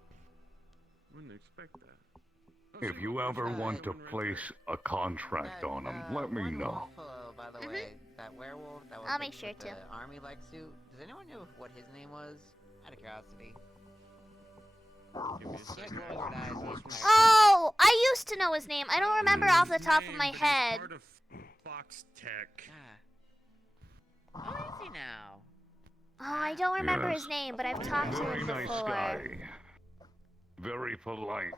Wouldn't expect that. if you ever want to place a contract on them, let me know. By the way, that werewolf that was I'll make sure with to. the army-like suit. Does anyone know what his name was? Out of curiosity. He had glowing red eyes. He's from Oh, I used to know his name. I don't remember off the top of my head. Part of Fox Tech. Who is he now? Oh, I don't remember Yes. his name, but I've talked to Very him nice before. guy. Very polite.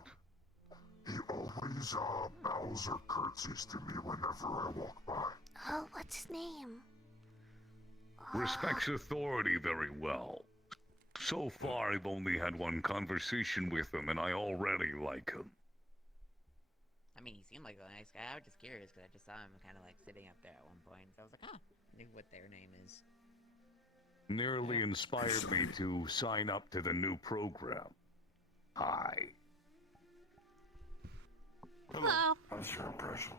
He always bows or curtsies to me whenever I walk by. Oh, what's his name? Respects authority very well. So far, I've only had one conversation with him, and I already like him. I mean, he seemed like a nice guy. I was just curious because I just saw him kind of like sitting up there at one point. So I was like, huh, knew what their name is. Nearly inspired me to sign up to the new program. Hi. Hello. How's your impression?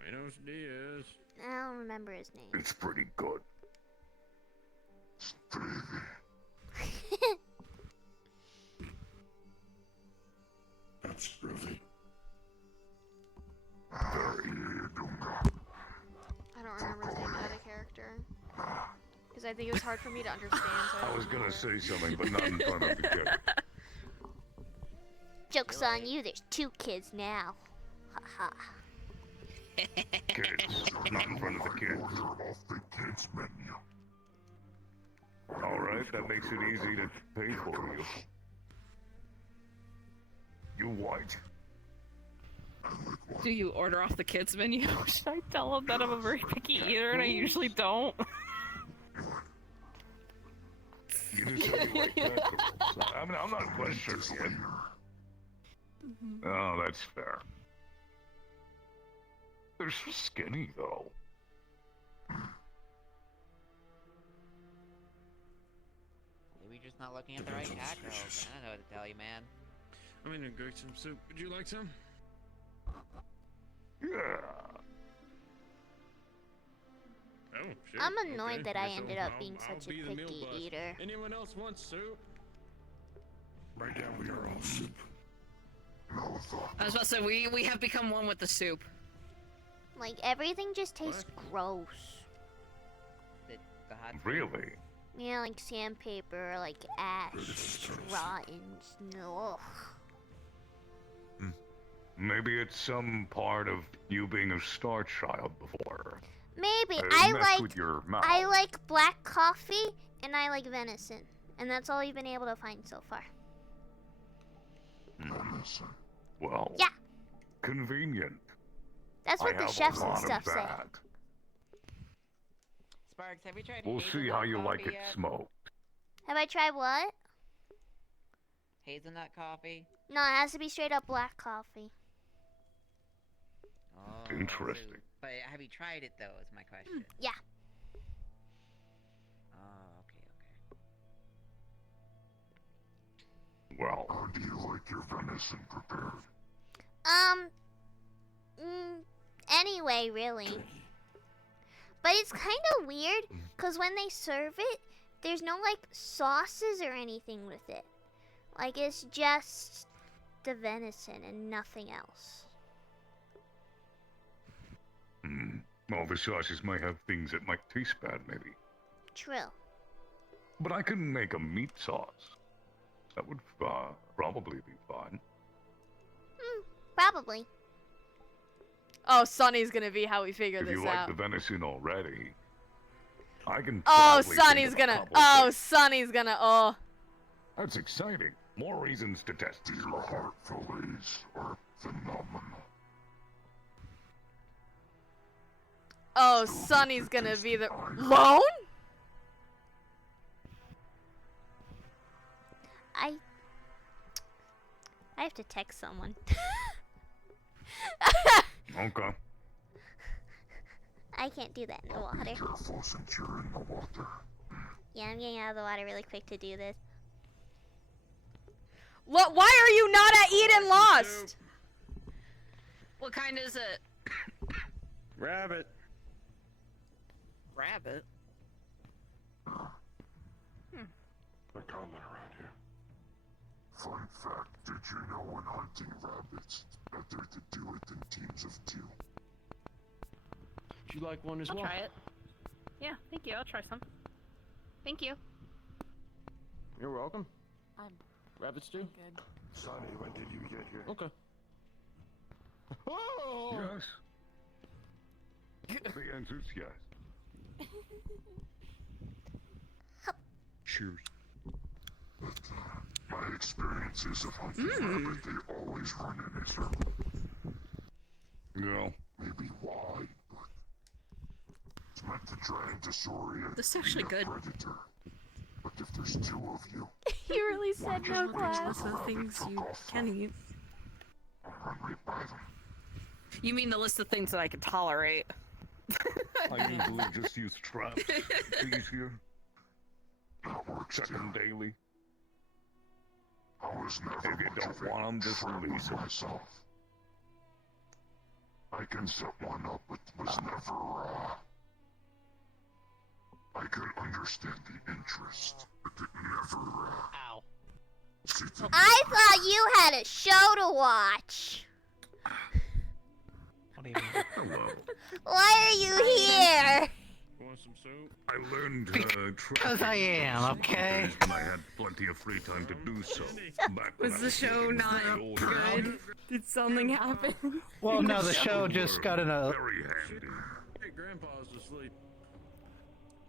Buenos dias. I don't remember his name. It's pretty good. That's groovy. I don't remember his name out of character. Because I think it was hard for me to understand, so I was gonna say something, but not in front of the kid. Joke's on you, there's 2 kids now. Haha. Kids, not in front of the kids. Off the kids menu. Alright, that makes it easy to pay for you. You what? Do you order off the kids menu? Should I tell them that I'm a very picky eater and I usually don't? You just said you like vegetables. I mean, I'm not questioning it. Oh, that's fair. They're so skinny, though. Maybe you're just not looking at the right cat girls. I don't know what to tell you, man. I'm gonna go get some soup. Would you like some? Yeah. Oh, shit. I'm annoyed that I So ended up I'll- being I'll such a be the meal picky bus. eater. Anyone else want soup? Right now we are all soup. I was about to say, we have become one with the soup. Like, everything just tastes gross. The hot Really? Yeah, like sandpaper, like ash, rotten, no. Maybe it's some part of you being a star child before. Maybe. It I messed like with your mouth. I like black coffee and I like venison. And that's all you've been able to find so far. Well. Yeah. Convenient. That's what I the have a chefs and lot of stuff say. that. Sparks, have you tried We'll see how you like it smoked. Have I tried what? hazelnut coffee? No, it has to be straight up black coffee. Oh, Interesting. so- but have you tried it though? Is my question. Yeah. Oh, okay. Well. How do you like your venison prepared? Anyway, really. But it's kind of weird, because when they serve it, there's no, like, sauces or anything with it. Like, it's just the venison and nothing else. Well, the sauces might have things that might taste bad, maybe. True. But I can make a meat sauce. That would probably be fine. Probably. Oh, Sonny's gonna be how we figure If this you like out. the venison already, I can. Oh, probably Sonny's think of a gonna. couple Oh, things. Sonny's gonna. Oh. That's exciting. More reasons to test these. Heart fillets are phenomenal. Oh, Sonny's gonna be the lone. I have to text someone. Okay. I can't do that in the water. Careful since you're in the water. Yeah, I'm getting out of the water really quick to do this. What? Why are you not at Eden Lost? What kind is it? Rabbit. Rabbit. They're common around here. Fun fact, did you know when hunting rabbits, it's better to do it in teams of 2? Would you like one as I'll well? try it. Yeah, thank you. I'll try some. Thank you. You're welcome. I'm Rabbit stew? good. Sonny, when did you get here? Okay. Oh! Yes. The answer's yes. Cheers. But, my experiences of hunting rabbit, they always run in a circle. No. Maybe wide, but it's meant to drain Tesauria. This is actually good. Predator. But if there's 2 of you, You really said no, class. Lots of things you can eat. I'll run right by them. You mean the list of things that I can tolerate? I usually just use traps. It's easier. That works Check them daily. I was never If you much don't of a want them, just sharp release them. myself. I can set one up, but was never, I could understand the interest, but it never, Ow. I thought you had a show to watch. What do you mean? Hello. Why are you here? Want some soup? I learned Because I am, okay? when I had plenty of free time to do so. Back when Was I the show working not for the older good? Did something happen? Well, no, the show just got in a... Very handy. Hey, Grandpa's asleep.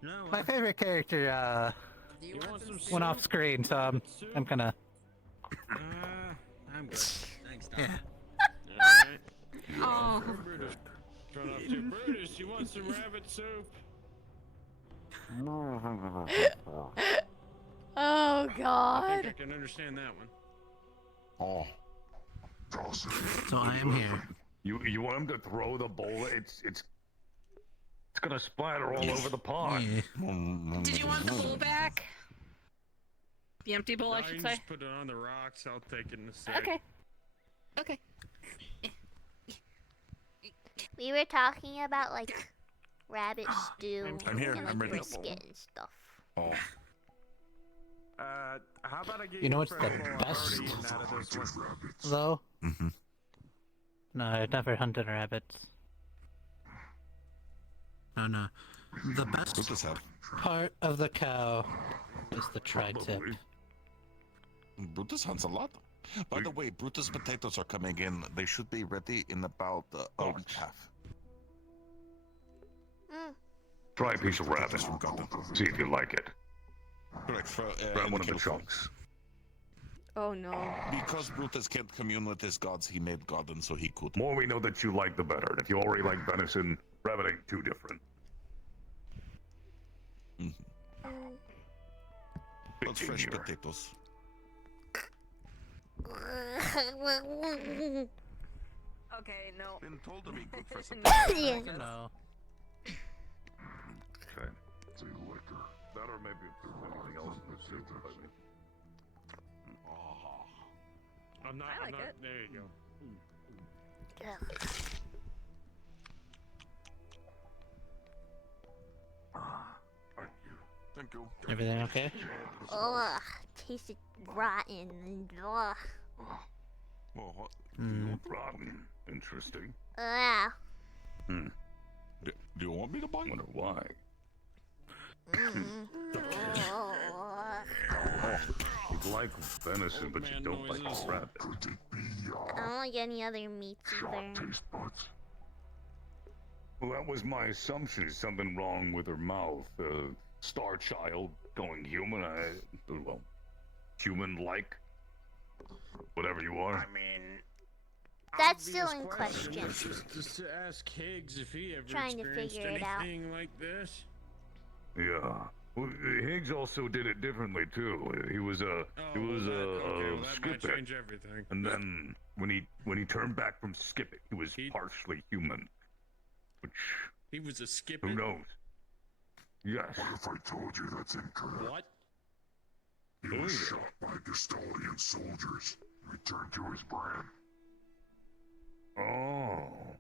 No. My favorite character, You want some went off screen, so I'm kinda... I'm good. Thanks, Tom. Yeah. Alright. Oh. Brutus. Turn off to Brutus, you want some rabbit soup? Oh I God. think I can understand that one. Oh. So I am here. You want him to throw the bowl? It's gonna splatter all over the pond. Yeah. Did you want the bowl back? The empty bowl, I No, you should can say. just put it on the rocks. I'll take it in a sec. Okay. Okay. We were talking about like rabbit stew I'm here, and like I'm ready. brisket and stuff. Oh. How about I get You know what's the purple? I've best? already eaten out of this one. Though? Mm-hmm. No, I've never hunted rabbits. No. The best part of the cow is the tri-tip. Brutus hunts a lot. By the way, Brutus potatoes are coming in. They should be ready in about a week and a half. Try a piece of rabbit. See if you like it. Correct. Grab one of the chunks. Oh no. Because Brutus can't commune with his gods, he made God, and so he could. The more we know that you like, the better. And if you already like venison, rabbit ain't too different. But fresh potatoes. Okay, no. Been told to be good for some. Yeah. No. Okay. It's a liquor. That or maybe if there's anything else in the soup. I'm not. I like I'm not, it. There you go. Thank you. Everything okay? Ugh, tasted rotten and ugh. Well, what? Rotten. Interesting. Ugh. Hmm. Do you want me to buy? Wonder why. You like venison, but you don't like rabbit. I don't like any other meats either. Well, that was my assumption. Something wrong with her mouth. Star child going human. Well, human-like. Whatever you are. I mean, That's still obvious in question. Just to ask Higgs if he ever Trying to experienced figure it out. anything like this. Yeah. Well, Higgs also did it differently too. He was a Okay, well, that might skipper, change everything. and then when he turned back from skipping, he was partially human, which He was a Who skipping. knows? Yes. What if I told you that's incorrect? What? He was shot by Stellaria soldiers. Returned to his brand. Oh.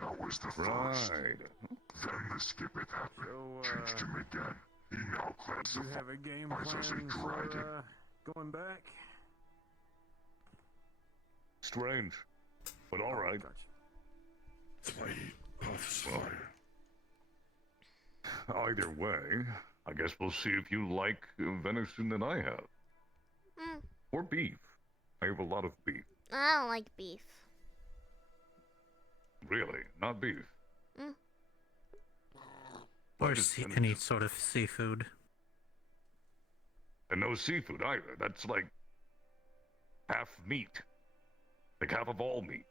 That was the Right. first. Then the skip it happened. Changed him again. He now Do you have a game plan classifies as a dragon. for going back? Strange. But alright. Either way, I guess we'll see if you like venison than I have. Mm, Or beef. I have a lot of beef. I don't like beef. Really, not beef. Mm. Or any sort of seafood. And no seafood either. That's like half meat. Like half of all meat.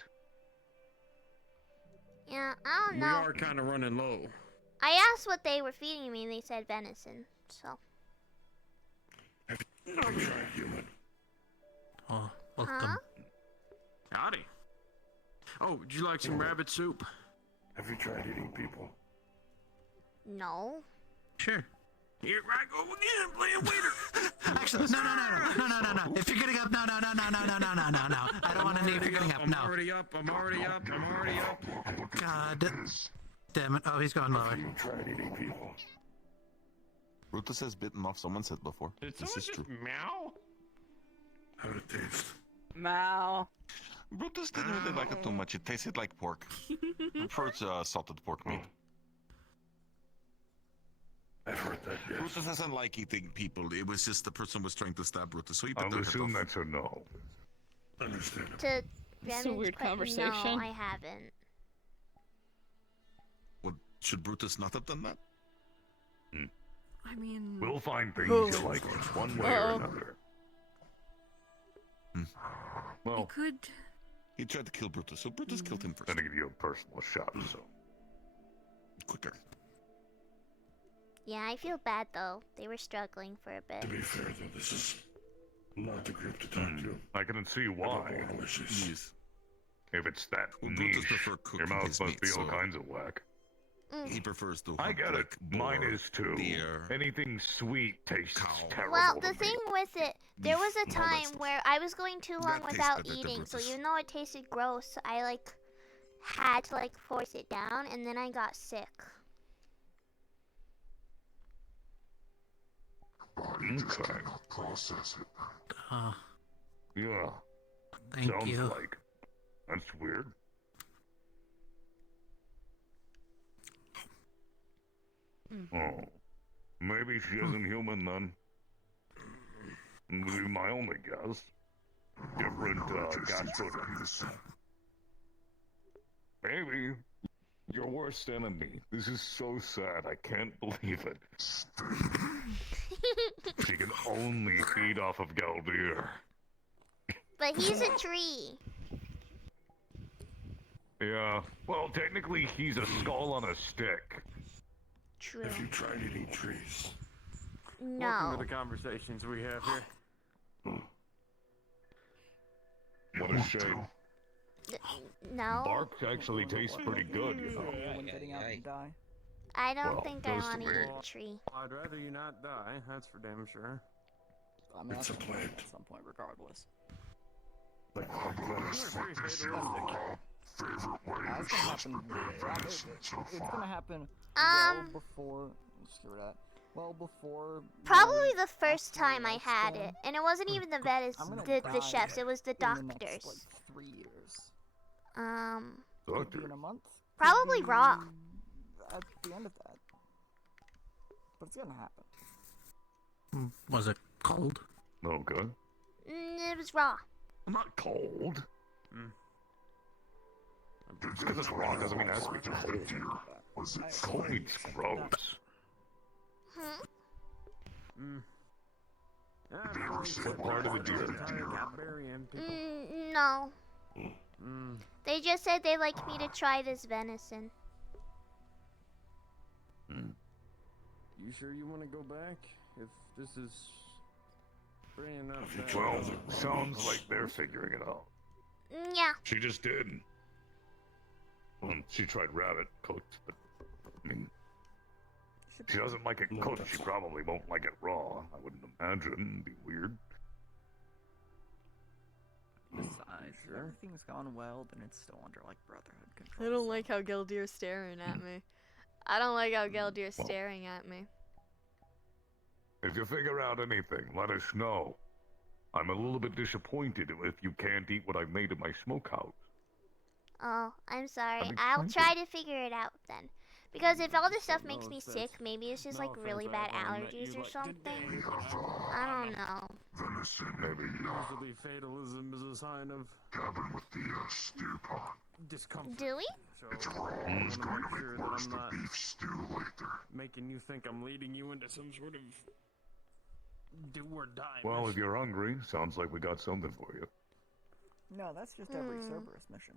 Yeah, I don't We know. are kind of running low. I asked what they were feeding me, and they said venison. So. Have you tried human? Oh, welcome. Huh? Howdy. Oh, would you like some rabbit soup? Have you tried eating people? No. Sure. Here I go again, playing waiter. Actually, no. If you're getting up, no. I don't want to need you getting up. I'm No. already up. I'm already up. God damn it. Oh, he's going lower. Have you tried eating people? Brutus has bitten off someone's head before. Did This someone is just true. meow? How did it taste? Mal. Brutus didn't really like it too much. It tasted like pork. Prefers salted pork meat. I've heard that, yes. Brutus doesn't like eating people. It was just the person was trying to stab Brutus, so he bit I'll their head assume off. that's a no. Understandable. To It's a weird conversation. No, I haven't. Well, should Brutus not have done that? I mean, We'll find things you like one way or another. Well, could. He tried to kill Brutus, so Brutus killed him first. I'm gonna give you a personal shot, so. Quicker. Yeah, I feel bad though. They were struggling for a bit. To be fair, though, this is not the group to talk to. I can see why. Yes. If it's that Well, Brutus niche, prefer your cooking mouth his must meat, be all so- kinds of whack. He prefers to I hunt, get like, it. Mine boar, is too. deer. Anything sweet tastes terrible. Well, to the me. thing with it, there was a Beef and all that time stuff. where I was going too long That tastes without better to eating, so Brutus. even though it tasted gross, I like had to like force it down, and then I got sick. Okay. Process it. Yeah. Thank Sounds you. like. That's weird. Oh. Maybe she isn't human then. Would be my only guess. Different gastro. Maybe. Your worst enemy. This is so sad. I can't believe it. She can only feed off of Galdir. But he's a tree. Yeah. Well, technically, he's a skull on a stick. True. Have you tried eating trees? Welcome No. to the conversations we have here. What a shame. No. Bark actually tastes pretty good, you know. Getting out and die. I don't Well, think I goes to want to me. eat a tree. I'd rather you not die, that's for damn sure. I mean, It's a plant. at some point, regardless. Like lettuce, Very fatalistic. favorite way It's to gonna happen. prepare venison so It's far. gonna happen well before. Let's get rid of that. Well before. Probably the first time I had it, and it wasn't even the I'm gonna the die chefs, it was the in the next, doctors. like, 3 years. Doctor. Maybe in a month. Probably Maybe raw. At the end of that. But it's gonna happen. Was it cold? Okay. It was raw. Not cold. Just because it's raw doesn't mean it has to be cold. Cold meat's gross. What part of the deer? No. They just said they'd like me to try this venison. You sure you want to go back? If this is bringing up that... Well, sounds like they're figuring it out. Yeah. She just did. She tried rabbit cooked, but I mean, she doesn't like it cooked. She probably won't like it raw. I wouldn't imagine. It'd be weird. Besides, if everything's gone well, then it's still under like Brotherhood control. I don't like how Gildir's staring at me. I don't like how Gildir's staring at me. If you figure out anything, let us know. I'm a little bit disappointed if you can't eat what I've made in my smokehouse. Oh, I'm sorry. I'm I'll excited. try to figure it out then. Because if all this stuff makes me sick, maybe it's just like really bad allergies or something. I don't know. Usually fatalism is a sign of cabin with the stew pot. discomfort. Do we? So I want to make sure that I'm not making you think I'm leading you into some sort of do or die. Well, if mission. you're hungry, sounds like we got something for you. No, that's just every Cerberus mission.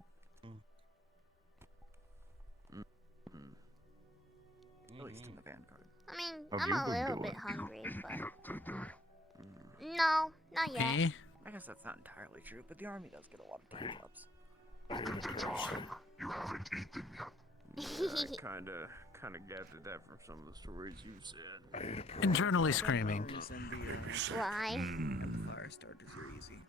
At least in the Vanguard. I mean, Have I'm you a been little doing? bit hungry, but... No, not yet. Me? I guess that's not entirely true, but the army does get a lot of tank clubs. You haven't eaten yet. Yeah, I kinda gathered that from some of the stories you said. Internally screaming. Why? And the fire starters are easy.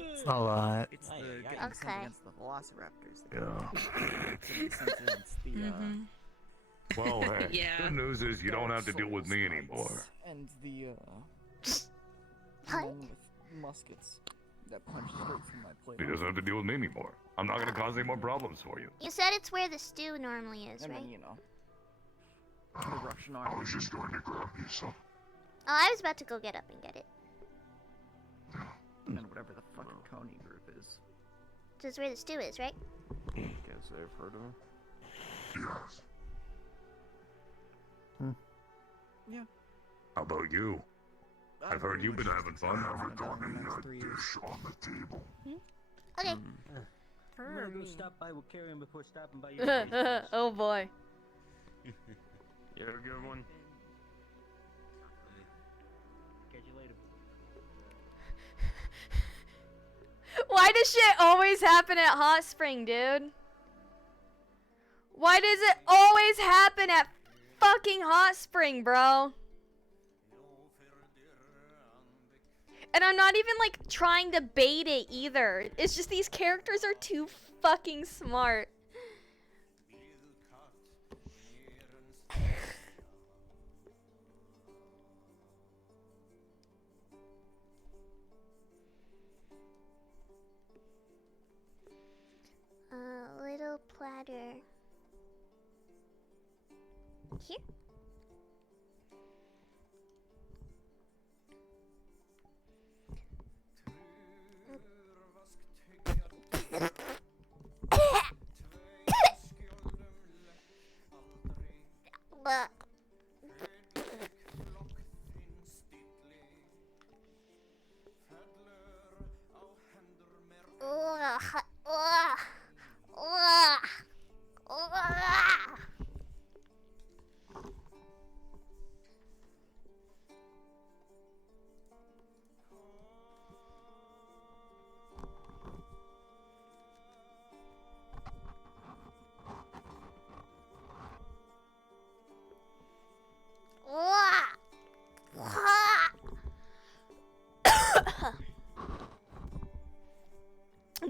It's a lot. It's the getting sent Okay. against the Velociraptors. Yeah. It's the Well, hey, Yeah. good news is you don't have to deal with me Souls anymore. And the What? men with muskets that punch straight from my plate. He doesn't have to deal with me anymore. I'm not gonna cause any more problems for you. You said it's where the stew normally is, And right? then, you know, the Russian I army. was just going to grab you some. Oh, I was about to go get up and get it. And whatever the fucking Coney group is. This is where the stew is, right? Can't say I've heard of him. Yes. Yeah. How about you? I've heard you've been having fun. Dish on the table. Okay. I'm gonna go stop by with Carrion before stopping by your place. Oh boy. You have a good one. Catch you later. Why does shit always happen at Hot Spring, dude? Why does it always happen at fucking Hot Spring, bro? And I'm not even like trying to bait it either. It's just these characters are too fucking smart. Little platter. Here?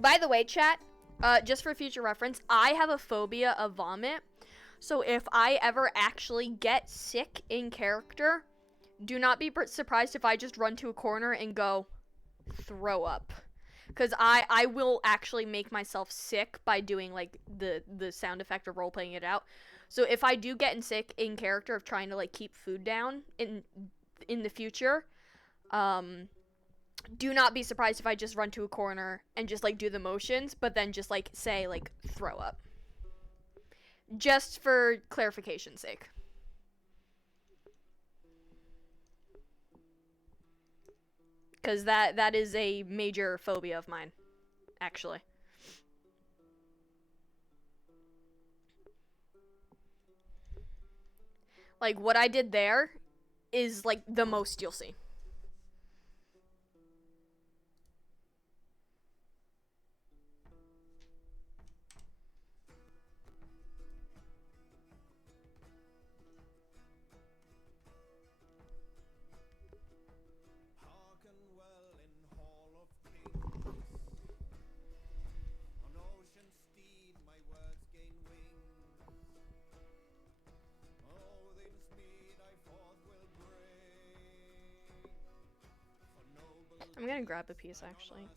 By the way, chat, just for future reference, I have a phobia of vomit. So if I ever actually get sick in character, do not be surprised if I just run to a corner and go throw up. Because I will actually make myself sick by doing like the sound effect of role playing it out. So if I do get sick in character of trying to like keep food down in the future, do not be surprised if I just run to a corner and just like do the motions, but then just like say like throw up. Just for clarification's sake. Because that is a major phobia of mine, actually. Like, what I did there is, like, the most you'll see. gonna grab a piece actually.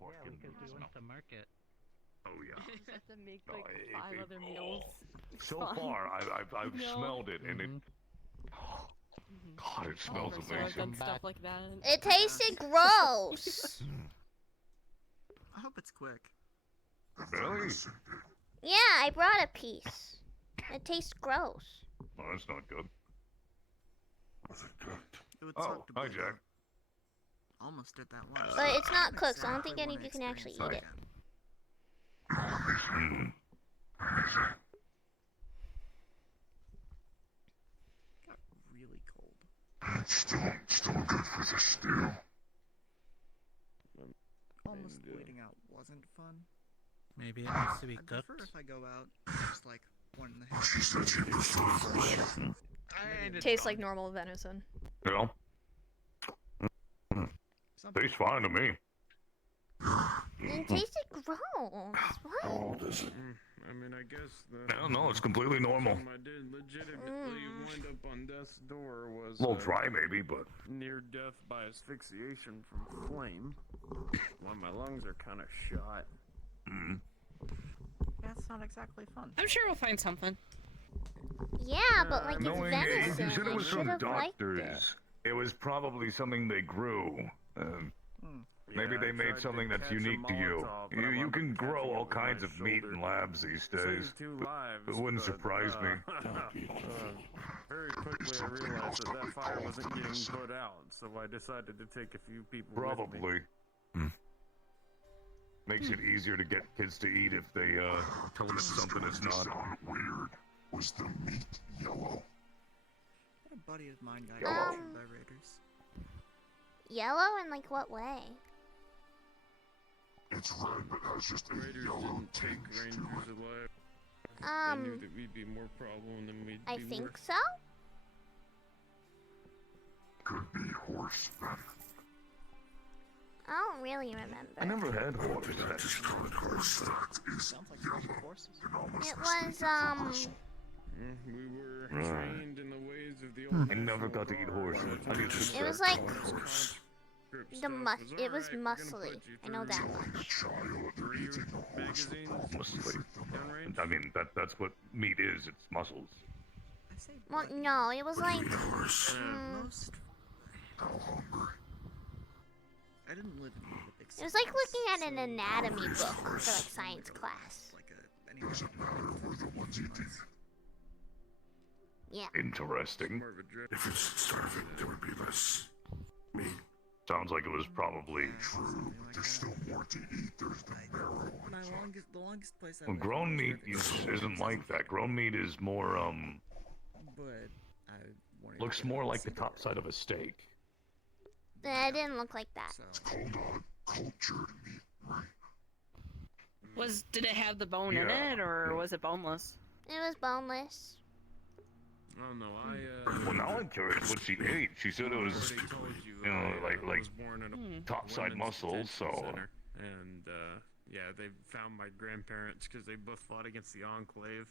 Yeah, because we went to market. Oh yeah. You just have to make No, like it- 5 it- other meals. It's So fine. far, I've No. smelled it, and it. God, it smells So I've amazing. done stuff like that. It tasted gross. I hope it's quick. Really? Yeah, I brought a piece. It tastes gross. Well, that's not good. It would Oh, suck to hi, bleed Jack. though. Almost did that once. But it's not Makes cooked, so I don't sense. think I any of wanna you can actually eat experience it. Mm. Got really cold. Still good for the stew. Almost bleeding out wasn't fun. Maybe it needs to be I'd cooked. prefer if I go out just like 1 in the head. She said she preferred Tastes like normal venison. Yeah. Tastes fine to me. It tasted gross. What? I mean, I guess the. Yeah, no, it's completely normal. time I did legitimately wind up on death's door was. A little dry, maybe, but. Near death by asphyxiation from flame. Well, my lungs are kind of shot. Mm. That's not exactly fun. I'm sure we'll find something. Yeah, but like it's Knowing venison. you said it I was should from have liked it. doctors. It was probably something they grew. Maybe Yeah, they I made tried something to that's catch a unique to you. Molotov, but I You wound can up grow catching it all with my kinds of meat in shoulder. labs these days. Saved 2 lives. It wouldn't but, surprise me. Very quickly, I realized that fire wasn't getting put out, so I decided to take a few people with me. Probably. Makes it easier to get kids to eat if they tell them it's something it's not. weird. Was the meat yellow? What a buddy of mine got Yellow. captured by raiders. Yellow in like what way? It's red, but has just a Raiders yellow didn't take tinge to rangers it. alive. They knew that we'd be more problem than we'd I be think more. so. Could be horse then. I don't really remember. I never had horses. Just call it horse. That is Sounds like a bunch of horses. It was We were Right. trained in the ways of the old. I never got to eat horses. I used to It was trap like horses. it was muscly. I know that much. Muscly. I mean, that's what meat is. It's muscles. I say Well, no, it was like most. I didn't live in one of the big it was like cities, looking at an so anatomy book for like science class. like a doesn't matter where the ones eating. Yeah. Interesting. If it's starving, there would be less meat. Sounds like it was probably. True, but there's still more to eat. There's the marrow. The longest place I Well, went grown was meat Riverside. isn't like that. Grown meat is more But I wanted looks to more go like the see top side of a steak. It didn't look like that. It's called cultured meat, right? Did it have the bone in Yeah. it, or was it boneless? It was boneless. I don't know. Well, now I'm curious what she ate. She said it was, you know, like was born in a topside women's muscles. So detention center, and yeah, they found my grandparents because they both fought against the Enclave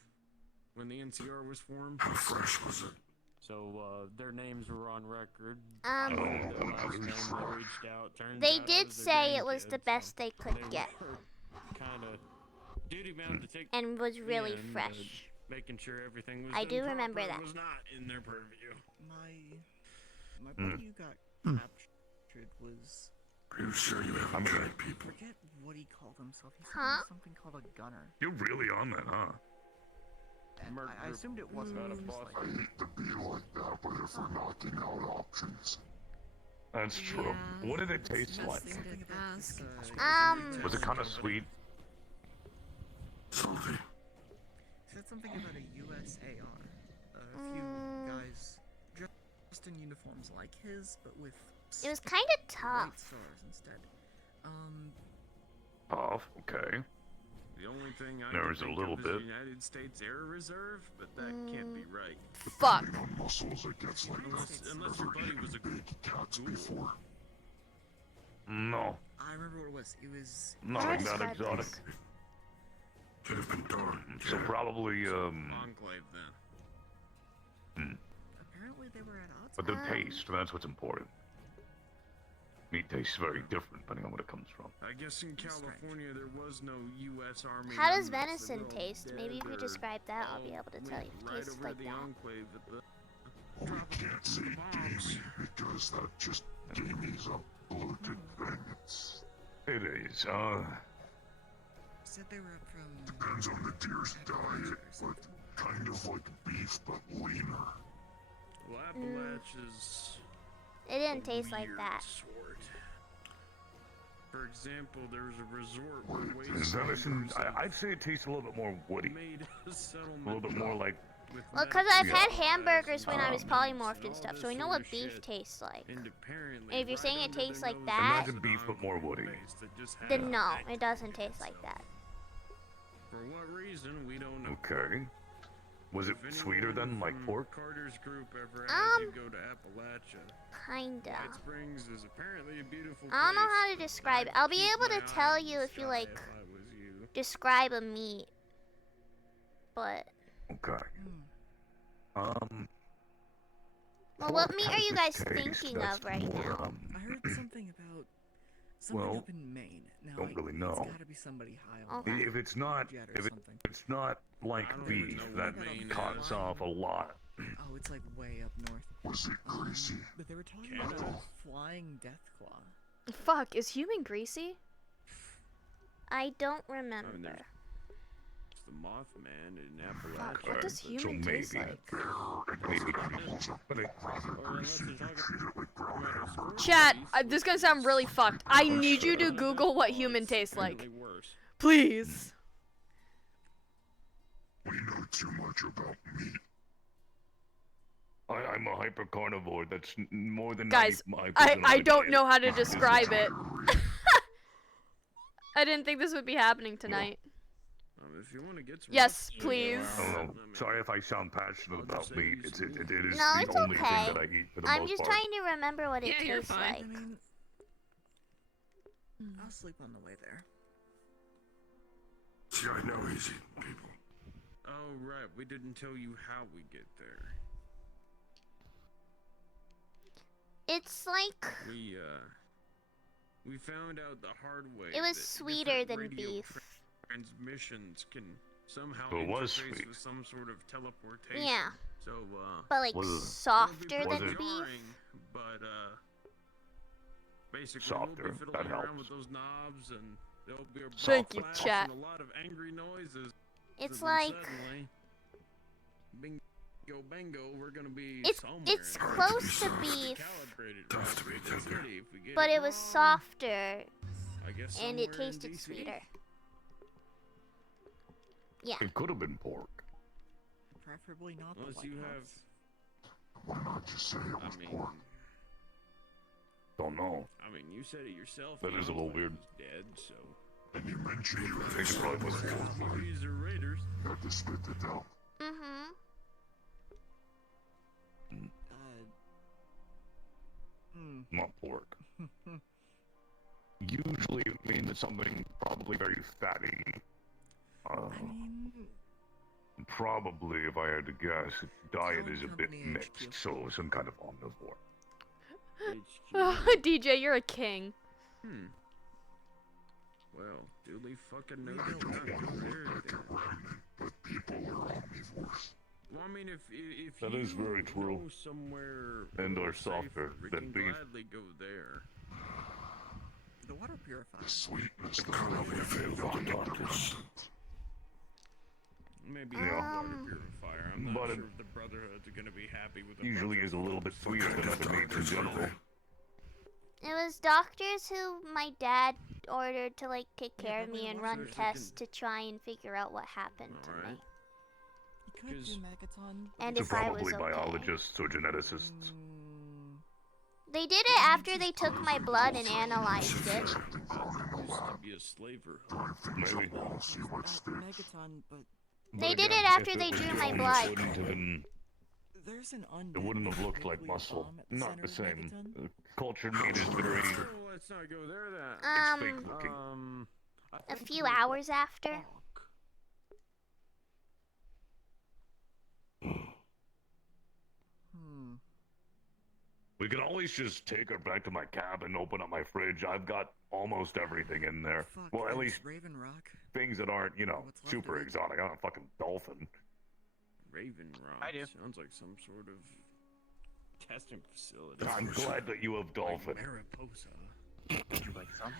when the NCR was formed. How fresh was it? So their names were on record. Um, Their last name, they reached out. Turns They out I did was their say it was the grandkid, best so they could they get. were kind of duty bound to take And was really and, fresh. making sure everything was I done do remember proper that. was not in their purview. My buddy who got captured was. Are you sure you haven't tried people? Forget what he called himself. He said Huh? something called a gunner. you're really on that, huh? And I assumed it wasn't Not a just boss. like. I hate to be like that, but if we're knocking out options, That's true. What did it taste like? Something about this, Was it kind of sweet? salty. He said something about a USAR. A few guys dressed in uniforms like his, but with It was kind of white tough. stars instead. Oh, okay. The only thing I There can was a think little of is bit. the United States Air Reserve, but that can't be right. Fuck. On muscles, it gets like Unless your buddy was a big cats before. No, I remember what it was. It was. nothing that exotic. Could have been done. So probably Enclave then. Apparently they were at odds. But the taste, that's what's important. Meat tastes very different depending on what it comes from. I guess in California there was no U.S. Army. How does remnants. venison They're all taste? Maybe if you dead or describe that, I'll be able to tell you if it right tastes over like the that. enclave at the can't say bombs because that just gave me some bloated vengeance. It is, Said they were up from. Depends on the deer's diet, but kind of like beef, but leaner. Well, Appalachia's It didn't taste like weird that. sort. For example, there's a resort where venison, I'd say it tastes a little bit more woody. made a A settlement little bit more like. Well, because I've had hamburgers when I was polymorphed and stuff, so I know what beef tastes like. And if you're saying it tastes like that, Imagine beef but more woody. then no, it doesn't taste like that. For what reason, we don't know. Okay. Was it sweeter than like pork? Carter's group ever has you go to Appalachia. Kinda. White Springs is apparently a beautiful I don't know place. how to describe it. I'll be able to tell you if you like describe a meat, but Okay. well, what meat are you guys taste thinking that's of right more, now? I heard something about something Well, up in Maine. Now, don't really know. It's gotta be somebody high on Okay. If it's not, jet or if something. it's not like beef, that cuts off a lot. Oh, it's like way up north. Was it greasy? But they were talking about a flying death claw. Fuck, is human greasy? I don't I mean, remember. there's the Mothman in Appalachia. What does human taste like? Chat, this is gonna sound really fucked. I need you to Google what human tastes like. Please. We know too much about meat. I'm a hyper carnivore. That's more than Guys, 95% I of don't it. know how to describe it. I didn't think this would be happening tonight. If you want to get some Yes, please. I don't know. Sorry if I sound passionate about meat. It is No, the it's only okay. thing that I eat for the I'm most just part. trying to remember what it Yeah, you're tastes fine. like. I mean, I'll sleep on the way there. See, I know easy people. Oh, right. We didn't tell you how we get there. It's like We found out the hard way. it was that sweeter different than radio beef. Transmissions can somehow So it was interface sweet. with some sort of teleportation. Yeah. So, But like Was it- softer was than it- beef. But basically Softer, we'll be that fiddling around helps. with those knobs and there'll be a Thank you, flash chat. and a lot of angry noises. It's and then like suddenly, bingo bango, we're gonna be it's somewhere. close to beef, Calibrated Tough to be right, tender. city. If we get but it was wrong, softer I guess and it somewhere in tasted DC? sweeter. Yeah. It could have been pork. Preferably not the Unless White you House. Why not just say it was I mean, pork? Don't know. you said it yourself. That the is a little Enclave weird. was dead, so. And you mentioned I think it probably was pork. These are raiders. you had to spit it out. Mhm. Not pork. Usually it means something probably very fatty. Probably, if I had to guess, diet is a bit mixed, so some kind of omnivore. DJ, you're a king. Well, duly fucking noted. Not there, then. But people are omnivores. Well, I mean, if That you is very true. go somewhere And are safer, softer we than can beef. gladly go there. The water purifier. The sweetness currently available. Maybe Yeah. a water purifier. I'm not But sure if the Brotherhood's gonna be happy with the Usually is a little bit sweeter than other meats in general. It was doctors who my dad ordered to like take care of me and run tests to try and figure out what happened to me. You could do Megaton. And They're if I was probably okay. biologists or geneticists. They did it after they took my blood and analyzed it. used to be a slaver. Maybe. Megaton, but They But did again, it after if they it was drew my grown, it blood. wouldn't have been- there's an It wouldn't have looked like muscle. Not the same. Cultured meat is very. Oh, let's not go there. That. It's fake looking. A few hours after. We could always just take her back to my cabin, open up my fridge. I've got almost everything in there. Fuck, Well, at it's least Raven Rock. things that aren't, What's left super of it? exotic. I don't fucking dolphin. Raven Rock. I do. Sounds like some sort of testing facility. I'm glad that you have dolphin. Like Mariposa. Would you like some?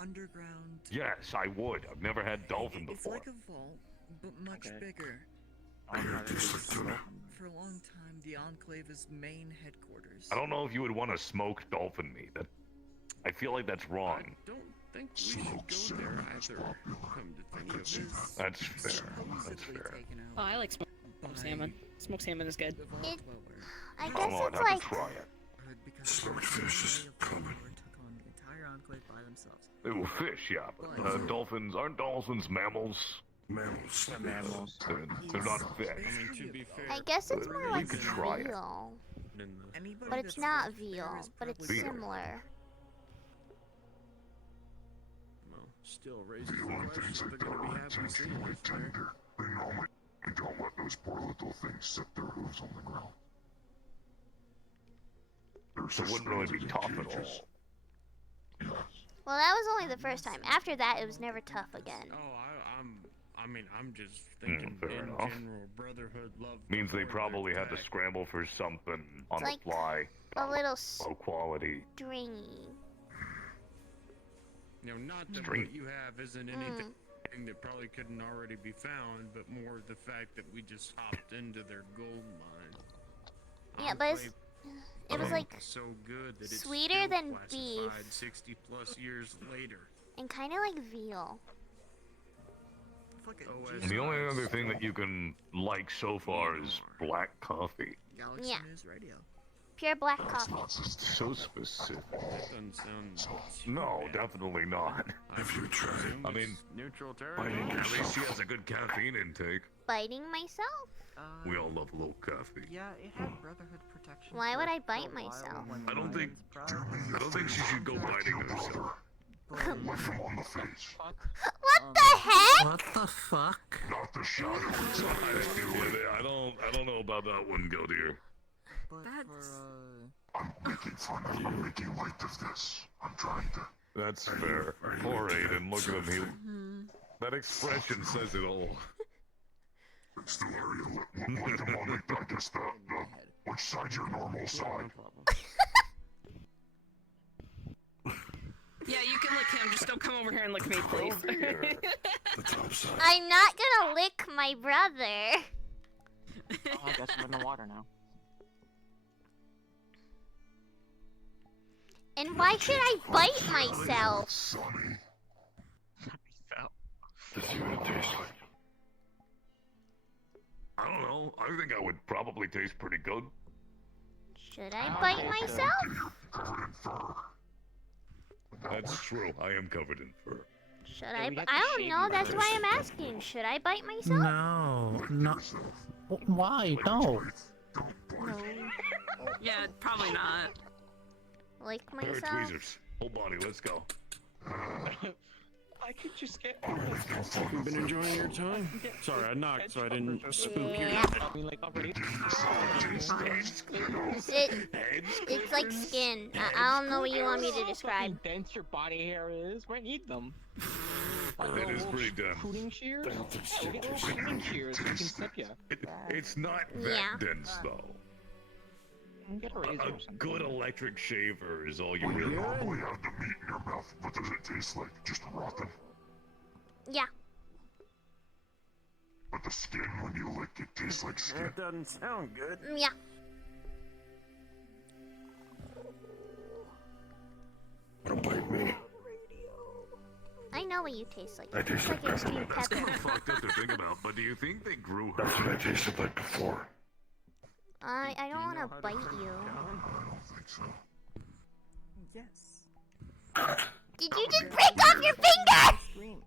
Underground. Yes, I would. I've never had dolphin It's before. like a vault, but much Okay. bigger. I'll try this. For a long time, the Enclave's main headquarters. I don't know if you would want to smoke dolphin meat. I feel like that's wrong. Don't think we should go there either. Come to think of it. That's fair. That's fair. Oh, I like smoked salmon. Smoked salmon is good. I Come guess on, it's I like can try it. Smoked fish is coming. Took on the entire Enclave by themselves. Ooh, fish, yeah. But, dolphins, aren't dolphins mammals? Mammals. Mammals. They're not fish. To be fair, I guess it's more You like could try it. veal, Anybody but it's that's not left there veal, is but it's Veal. similar. well, still raises the question if they're going to be happy seeing us there. They normally don't let those poor little things set their hooves on the ground. So it wouldn't really be tough at all. Well, that was only the first time. After that, it was never tough again. Oh, I'm just thinking fair in enough. general, brotherhood, love. Means they before probably their had to attack. scramble for something on Like the fly. A little Low quality. stringy. You know, not that String. what you have isn't anything that probably couldn't already be found, but more the fact that we just hopped into their gold mine. Yeah, but it was like so good that it's sweeter still than classified beef. 60 plus years later. and kind of like veal. And the only other thing that you can like so far is black coffee. Galaxy Yeah. News Radio. Pure black coffee. So specific. Doesn't sound No, definitely not. Have you tried? I mean, neutral at territory. least she has a good caffeine intake. Biting myself? We all love a little coffee. Yeah, it had Brotherhood protection. Why for would a- I for a bite while myself? when I don't think. Lions I don't think she should go biting herself. What the heck? What the fuck? Not the shadow. I don't know about that one, Go Deer. I'm making light of this. I'm trying to. That's fair. Poor Aiden, look at him. That expression says it all. Stellaria, light them on me. I guess which side's your normal side? Yeah, you can lick him. Just don't come over here and lick me, please. The top side. I'm not gonna lick my brother. Oh, I guess I'm in the water now. And why should I bite myself? To see what it tastes like. I don't know. I think I would probably taste pretty good. Should I bite myself? That's true. I am covered in fur. Should Yeah, I? we have to I don't shave know. you That's first. why I'm asking. Should I bite myself? No, no. Why? No. Yeah, probably not. Lick Pair of myself? tweezers. Whole body. Let's go. I could just get. You've been enjoying your time? Sorry, I knocked so I didn't spook you. I mean, like already. It's like skin. I don't know what you want me to describe. How dense your body hair is. Might need them. It is pretty dense. Pruning shears? Yeah, we'll get little pruning shears. We can snip you. It's not that Yeah. dense though. Get a razor or A something. good electric shaver is all you really You need. normally have the meat in your mouth. What does it taste like? Just rotten. Yeah. But the skin, when you lick it, tastes like skin. That doesn't sound good. Yeah. Wanna bite me? I know what you taste like. I You taste taste like like extreme That's kind pepper. of fucked up to think about, but do you think they grew her? That's what I tasted like before. I don't want to bite you. I don't think so. Yes. Did you just break off your finger?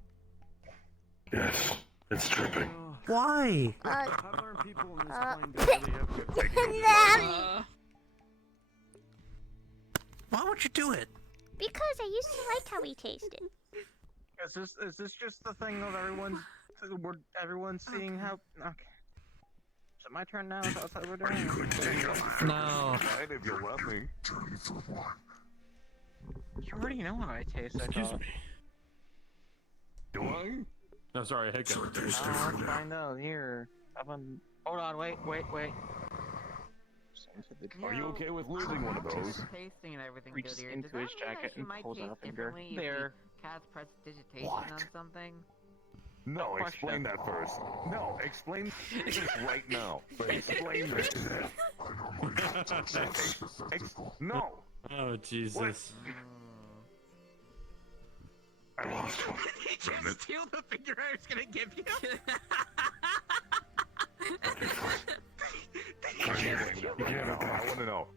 Yes, it's dripping. Why? I've learned people in this plane don't really have good Why would you do it? Because I used to like how he tasted. Is this just the thing of everyone's seeing how? Okay. So my turn now? Is that what we're doing? No. Right, if you'll let me. You already know how I taste, I Excuse thought. me. Do I? No, sorry, hiccup. Let's find out here. Hold on, wait. Are you okay with losing one of those? Tasting and everything Reaches good here. into Does his that mean jacket that she and might pulls taste out a finger. differently if There. we cast prestidigitation on something? No, explain that first. No, explain this right now. Explain this. No. Oh, Jesus. I lost one. Just steal the finger I was gonna give you. I want to know.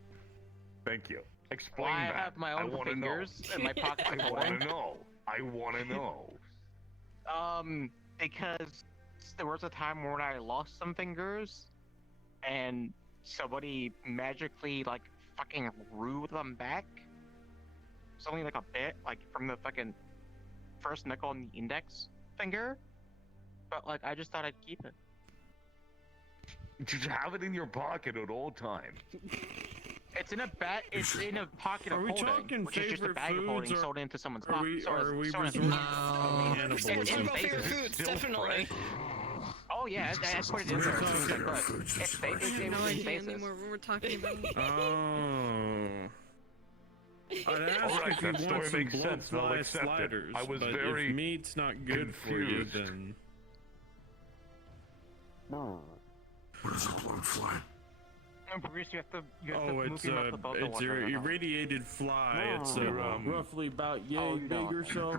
Thank you. Explain I that. have my own wanna fingers know. in my pocket. I want to know. I want to know. Because there was a time when I lost some fingers, and somebody magically, like, fucking grew them back. It's only like a bit, like, from the fucking first nickel on the index finger. But, like, I just thought I'd keep it. You should have it in your pocket at all times. It's in a pocket Are of we holding, talking which is just a favorite bag of holding foods, or sold into someone's are pocket. we Sorry, resorting to cannibalism? It's What about favorite foods? Definitely. Oh yeah, I put it in there. It's faces. I have no It's idea faces. anymore what we're talking about. Oh. I'd ask Alright, if you that want story some makes sense, I'll bloodfly accept it. sliders, I was but very if meat's not good for you, confused. then... What is a bloodfly? Bruce, you have to Oh, move it's him up above the it's water. your irradiated fly. It's roughly about yay Oh, big no. or so.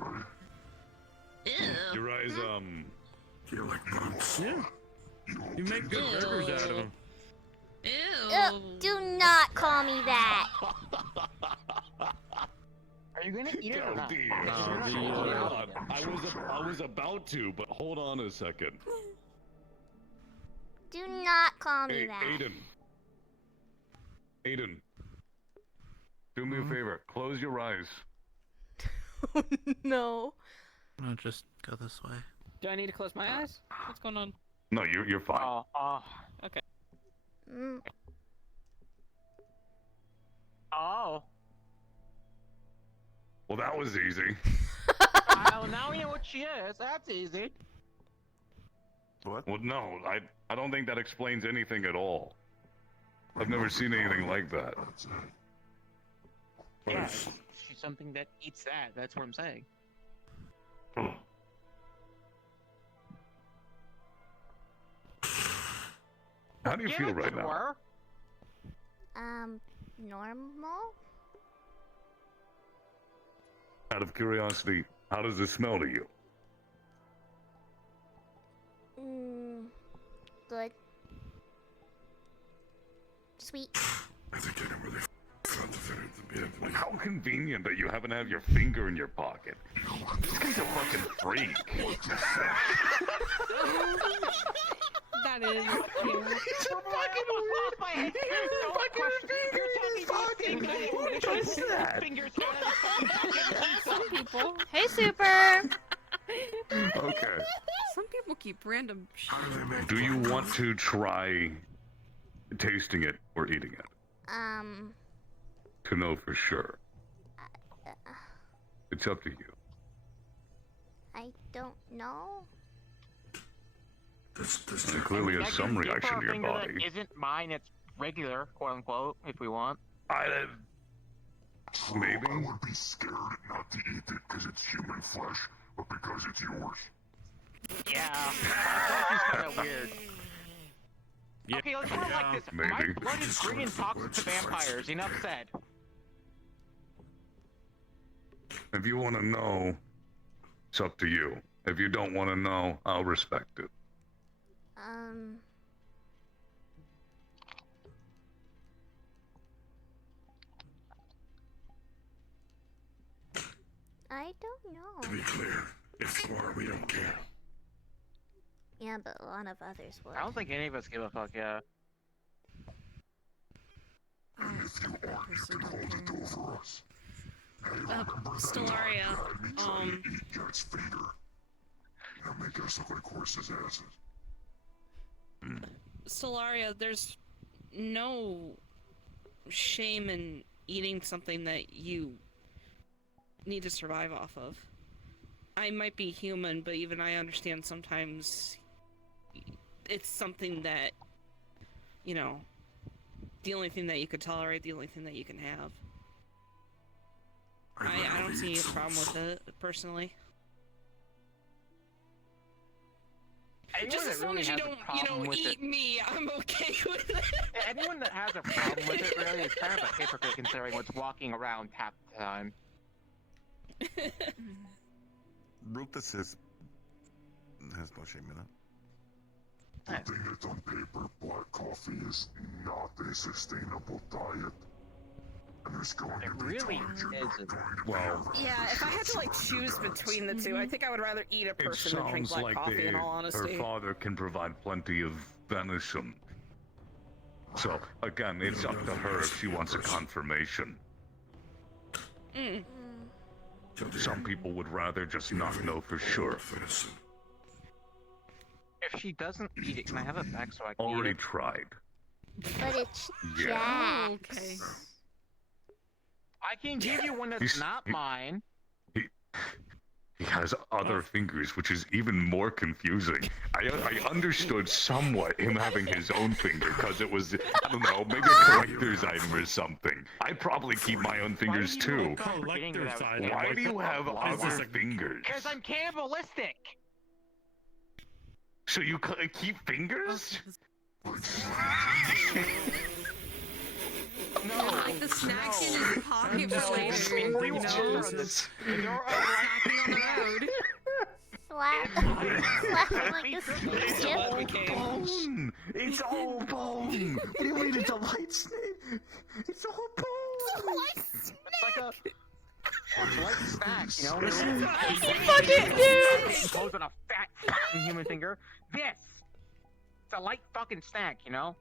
Your eyes, You're like bugs. Yeah. You make good burgers out of them. Ew, do not call me that. Are you gonna eat it or Oh not? dear. No, I was about to, but hold on a second. Do not call me Hey, that. Aiden, do me a favor. Close your eyes. No. I'll just go this way. Do I need to close my eyes? What's going on? No, you're fine. Okay. Mm. Oh. Well, that was easy. Well, now we know what she is. That's easy. What? Well, no, I don't think that explains anything at all. I've never seen anything like that. Yeah, she's something that eats that. That's what I'm saying. How do you feel right now? Normal? Out of curiosity, how does this smell to you? Good. Sweet. I think I know where they found the venom to be able to... How convenient that you happen to have your finger in your pocket. This guy's a fucking freak. That is cute. Some people. Hey, Super. Okay. Some people keep random shit. Do you want to try tasting it or eating it? To know for sure. It's up to you. I don't know. There clearly is some reaction to your body. That isn't mine. It's regular, quote unquote, if we want. Maybe. I would be scared not to eat it because it's human flesh, but because it's yours. Yeah, that's kind of weird. Yeah, Okay, let's put it like this. maybe. My blood is green and toxic to vampires. Enough said. If you want to know, it's up to you. If you don't want to know, I'll respect it. I don't know. To be clear, if you are, we don't care. Yeah, but a lot of others would. I don't think any of us give a fuck, yeah. If you are, you can hold it over us. Stellaria, Eat Jack's finger. Now make us look like horses' asses. Stellaria, there's no shame in eating something that you need to survive off of. I might be human, but even I understand sometimes it's something that, you know, the only thing that you could tolerate, the only thing that you can have. I don't see a problem with it, personally. Just as long as you don't, you know, eat me, I'm okay with it. Anyone that has a problem with it really is kind of a hypocrite considering what's walking around half the time. Rufus has no shame in it. Putting it on paper, black coffee is not a sustainable diet. And there's going to be times you're not going to be able to Yeah, if I had to like choose between the two, I think I would rather eat a It person than drink sounds black like coffee. In all honesty, her father can provide plenty of venison. So again, it's up to her if she wants a confirmation. Some people would rather just not know for sure. If she doesn't eat it, can I have it back so I can Already eat it? tried. But it's Yeah. Jack's. Okay. I can give you one that's not mine. He has other fingers, which is even more confusing. I understood somewhat him having his own finger, because it was, I don't know, maybe a collector's item or something. I probably keep my own fingers too. Collector's item? Why do you have other fingers? Because I'm cannibalistic! So you keep fingers? No, like the snacks in his pocket for later, you know? Snacking on the road. Slap like a snake. Bone! It's all bone! What do you mean it's a light snake? It's all bone! It's like a... It's like a snack, you know? This is Fucking dude! Composed on a fat fucking human finger. This! It's a light fucking snack, you know?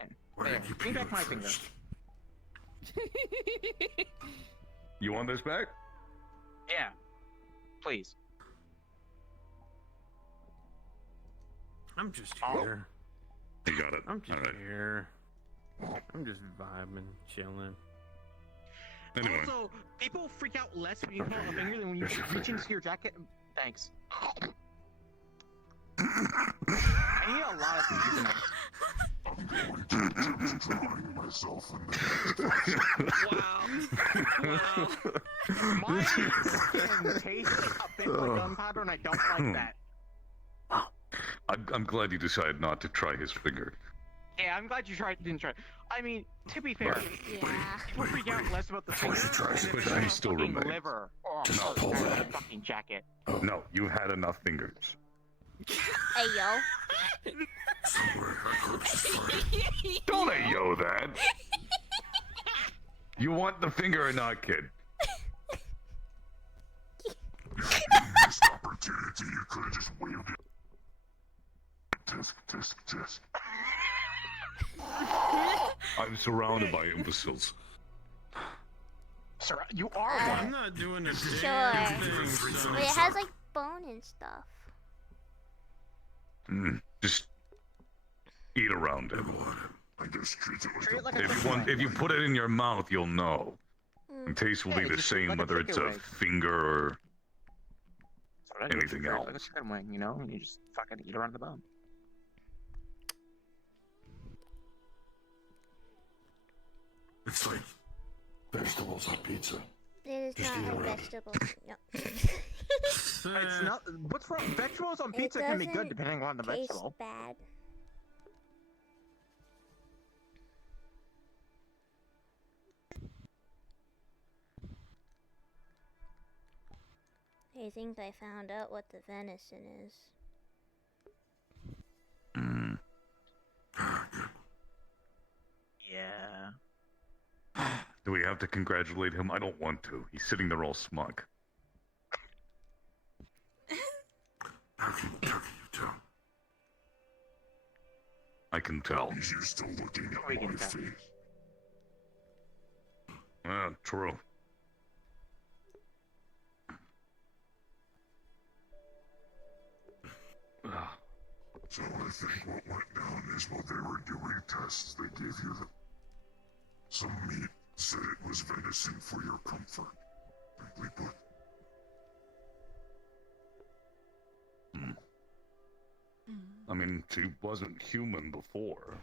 And there, give me back my finger. You want this back? Yeah. Please. I'm just here. You got it. I'm just All right. here. I'm just vibing, chilling. Anyway. Also, people freak out less when you pull out a finger than when you reach into your jacket. Thanks. I need a lot of things in it. I'm going to attempt drawing myself in the Wow. My skin tastes a bit like gunpowder, and I don't like that. I'm glad you decided not to try his finger. Yeah, I'm glad you didn't try. I mean, to be fair, people freak out less about the finger But than he still fucking remains. liver or Just heart pull out of that. the fucking jacket. No, you had enough fingers. Hey yo. Don't yo that. You want the finger or not, kid? This opportunity, you could have just waved it. Tisk, tisk, tisk. I'm surrounded by imbeciles. Sir, you are I'm one. not doing a Sure. damn thing, so... But it has like bone and stuff. Just eat around it. I just treat it Treat it like a If you put it in your mouth, you'll know. The taste will Yeah, be the just treat it same like a whether it's chicken a wing. finger or That's what I do. anything Treat it else. Like a chicken wing, you know? You just fucking eat around the bone. It's like vegetables on pizza. It is Just eat not a around it. vegetable. No. It's not. What's wrong? Vegetables on It pizza can be good doesn't depending on the taste vegetable. bad. I think I found out what the venison is. Yeah. Do we have to congratulate him? I don't want to. He's sitting there all smug. How can you tell? I can tell. He's used to looking at We can my tell. face. True. So I think what went down is while they were doing tests, they gave you some meat, said it was venison for your comfort. Simply put. I mean, she wasn't human before.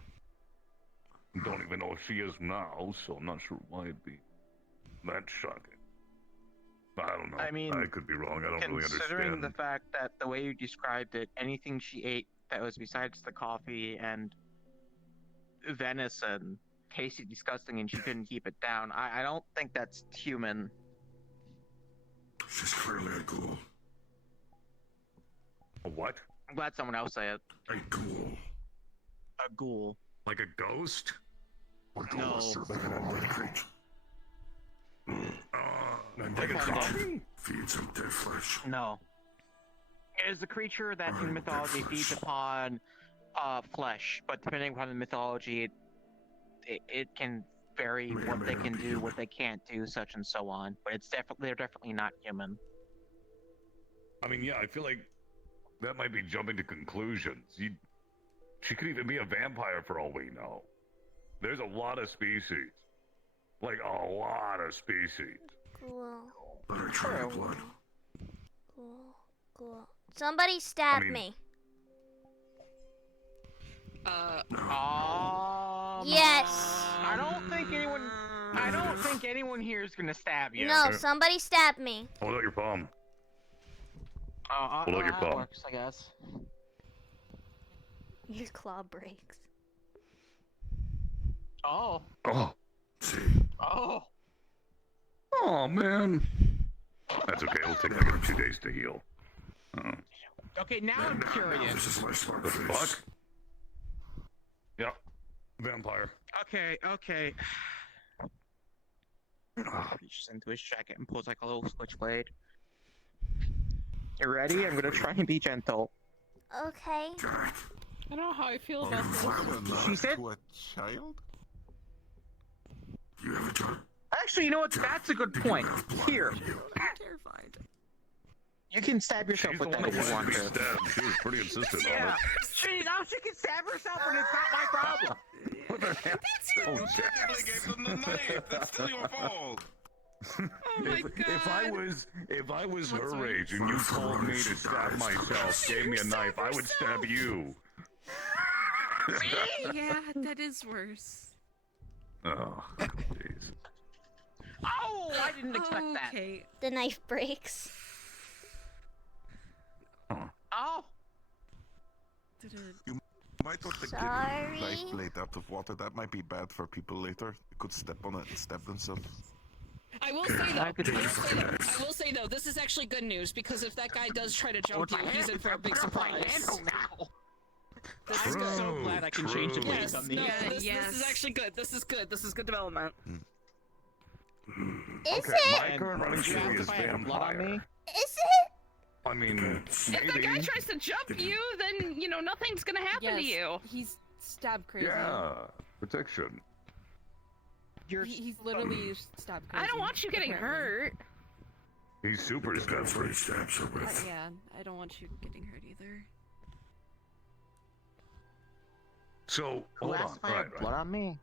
Don't even know if she is now, so I'm not sure why it'd be that shocking. I don't know. I mean, I could be wrong. I don't really considering understand. the fact that the way you described it, anything she ate that was besides the coffee and venison tasted disgusting and she couldn't keep it down, I don't think that's human. She's clearly a ghoul. A what? I'm glad someone else say it. A ghoul. A ghoul. Like a ghost? Like a No. lesser than creature. Like a coffee? Feeds on dead flesh. No. It is a creature that in mythology feeds upon flesh, but depending upon the mythology, it can vary what they can do, what they can't do, such and so on. But they're definitely not human. I mean, yeah, I feel like that might be jumping to conclusions. She could even be a vampire for all we know. There's a lot of species. Like, a lot of species. Cool. Let her try your blood. Cool. Somebody stab mean- me. Yes. I don't think anyone here is gonna stab you. No, somebody stab me. Hold out your palm. Hold out your palm. Works, I guess. Your claw breaks. Oh. Oh. Oh. Oh, man. That's okay. It'll take like 2 days to heal. Okay, now I'm curious. This is my smart The face. fuck? Yeah. Vampire. Okay. Reaches into his jacket and pulls like a little switchblade. You ready? I'm gonna try and be gentle. Okay. I don't know how I feel about this. She said. To a child? You have a child? Actually, you know what? That's a good point. Here, I'm terrified. you can stab yourself She's the with one that that if you wanted want to be to. stabbed. She was pretty insistent on Yeah. it. Now she can stab herself, and it's not my problem. What the hell? Oh, Technically gave them the knife. That's still your fault. If I was her age and you told me to stab myself, gave me a knife, I would stab you. Yeah, that is worse. Oh, jeez. Oh, I didn't expect that. Okay. The knife breaks. Oh. You might want to get Sorry. a knife blade out of water. That might be bad for people later. They could step on it and stab themselves. I will say though, this is actually good news because if that guy does try to jump you, he's in for a big surprise. I'm so glad I can change the blades on these. This is actually good. This is good. This is good development. Is Okay, it? my current running theory is vampire. Is it? I mean, If that guy tries to jump you, then nothing's gonna happen to you. He's stab crazy. Yeah, protection. He's literally stab crazy. I don't want you getting hurt. He's super That's what he stab. stabs her with. Yeah, I don't want you getting hurt either. So, Who hold asked on. if I Right, had blood right. on me?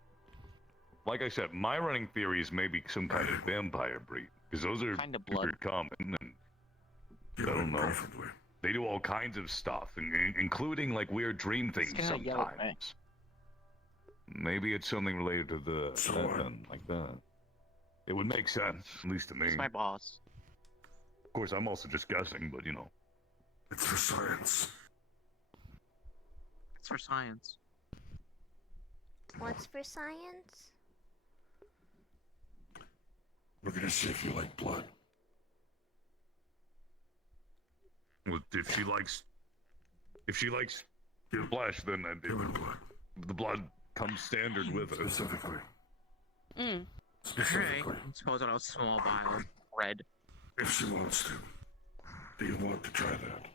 Like I said, my running theory is maybe some kind of vampire breed. Because those are Kind of blood. super common. And I don't know. They do all kinds of stuff, including like weird dream things gonna yell at me. sometimes. Maybe it's something related to the like that. It would make sense, at least to me. It's my boss. Of course, I'm also just guessing, but It's for science. It's for science. What's for science? We're gonna see if you like blood. Well, if she likes flesh, then the blood comes standard with it. Specifically. Alright. Suppose on a small vial. Red. If she wants to. Do you want to try that?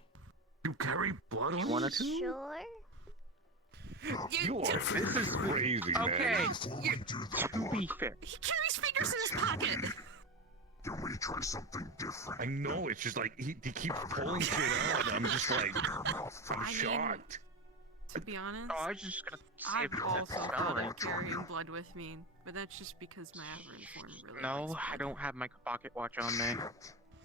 You carry blood You on wanna you? Sure. You are this is crazy, Okay. man. To be fair. He carries fingers in his pocket. Then we try something different. I know, it's just like he keeps pulling shit out, and I'm just like, I'm shocked. To be honest, Oh, I was just gonna say I've if it's also Stellaria. thought of carrying blood with me, but that's just because my aberrant form really No, likes I blood. don't have my pocket watch on me.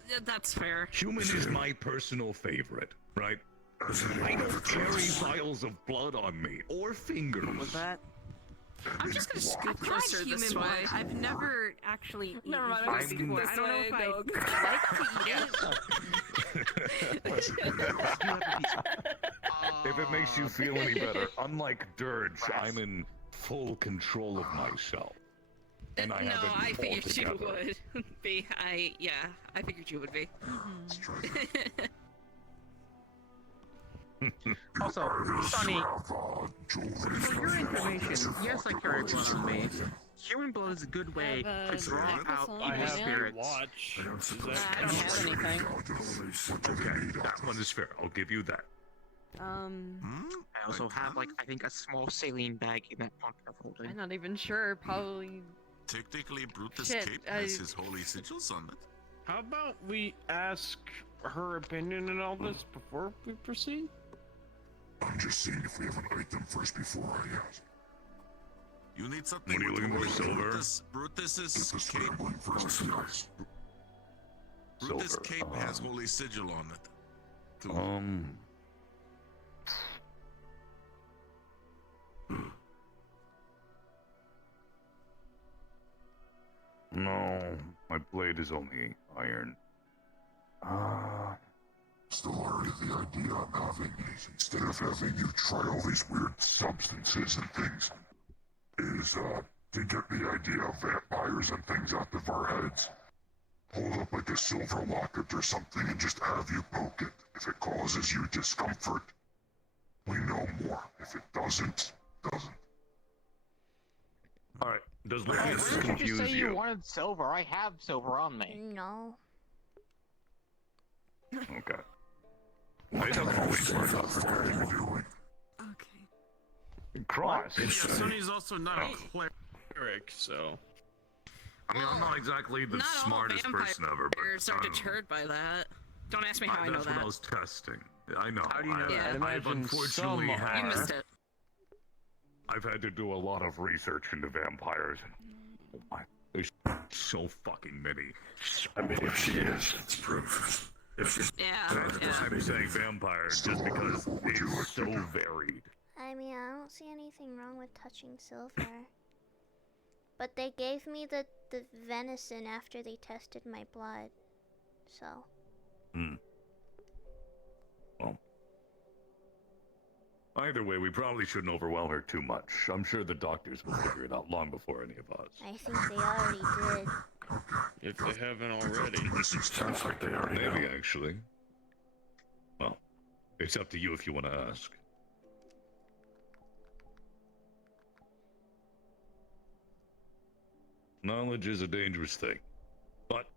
Yeah, that's fair. Human is my personal favorite, right? I don't carry vials of blood on me or fingers. What was that? I'm just gonna scoop closer this way. I've never actually eaten Never mind, human I'm scooping before. this I don't know way, If it makes you feel any better, unlike Dirge, I'm in full control of myself. And I No, have it I all figured you together. would be. I figured you would be. Also, Sonny, for your information, yes, I carry blood on me. Human blood is a good way to draw out evil spirits. watch. I don't have anything. Okay, that one is fair. I'll give you that. I also have, like, I think a small saline bag in that pocket I'm holding. I'm not even sure. Probably. Technically, Brutus Shit, Cape has his holy sigils on it. How about we ask her opinion on all this before we proceed? I'm just seeing if we have an item first before I ask. You need something. What are you with looking for, holy- silver? Brutus's cape. Brutus Silver, cape has holy sigil on it. Too. No, my blade is only iron. Stellaria, the idea I'm having is, instead of having you try all these weird substances and things, is to get the idea of vampires and things out of our heads. Hold up like a silver locket or something and just have you poke it. If it causes you discomfort, we know more. If it doesn't. Alright, does Why Lucius did you just confuse say you you? wanted silver? I have silver on me. No. Okay. I have always worked out for doing. Cross. Sonny's also not a cleric, so. I mean, I'm not exactly the Not all smartest person ever, but vampires are deterred by that. Don't ask me how I know that's what I that. was testing. I know. How do you know Yeah. that? I'd I've imagine unfortunately some had. You missed it. I've had to do a lot of research into vampires. Oh my, there's so fucking many. I mean, if she is, it's proof. Yeah. That's why I'm saying vampires, just because it's so varied. I mean, I don't see anything wrong with touching silver. But they gave me the venison after they tested my blood. So. Well. Either way, we probably shouldn't overwhelm her too much. I'm sure the doctors will figure it out long before any of us. I think they already did. If they haven't already. Sounds like they already Maybe, know. actually. Well, it's up to you if you want to ask. Knowledge is a dangerous thing, but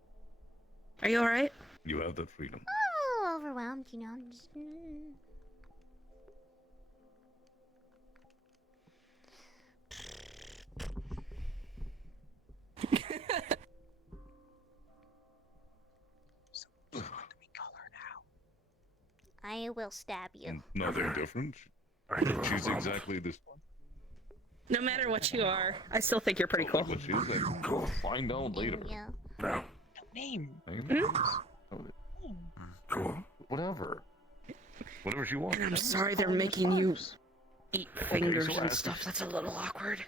Are you alright? you have that freedom. Oh, overwhelmed, you know. Just, I will stab you. Nothing different. She's exactly this. No matter what you are, I still think you're pretty cool. What she is, we'll find out later. Yeah. Name. Cool. Whatever. Whatever she wants. And I'm sorry they're making you eat fingers so and ask stuff. That's a little awkward.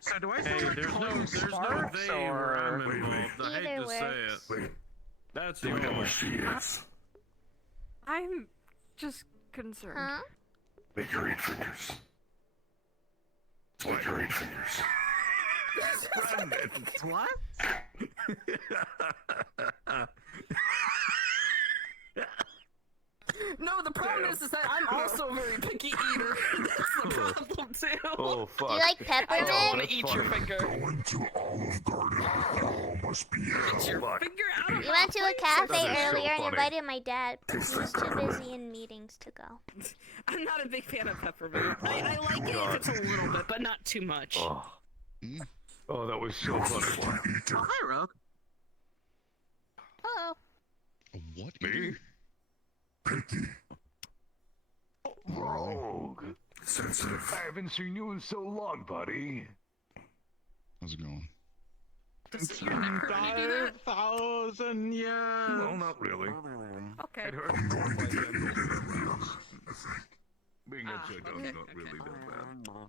So do I Hey, sound like there's calling no Sparks, they where I'm or... involved. I hate Either to say works. it. That's Do you know all. where she is? I'm just concerned. Huh? Make her eat fingers. Make her eat fingers. What? No, the problem is that I'm also a very picky eater. That's the problem too. Oh fuck. Do you like I peppermint? don't want to eat your finger. Going to Olive Garden. Oh, must be Get your Fuck. finger out of We went to a cafe That is so earlier and funny. invited my dad, but he was too busy in meetings to go. I'm not a big fan of peppermint. I like it if it's a little bit, but not too much. Oh. Oh, that was so funny. Oh, hi, Rogue. Hello. What? Me? Picky. Sensitive. I haven't seen you in so long, buddy. How's it going? Does your necromancy do that? 5,000 years. Well, not really. Okay. I'd heard more by then. Being upside down okay, is not really that bad.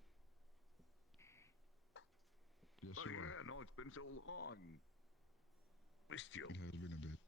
Yes, Oh you are. yeah, no, it's been so long. Missed you. It has been a bit.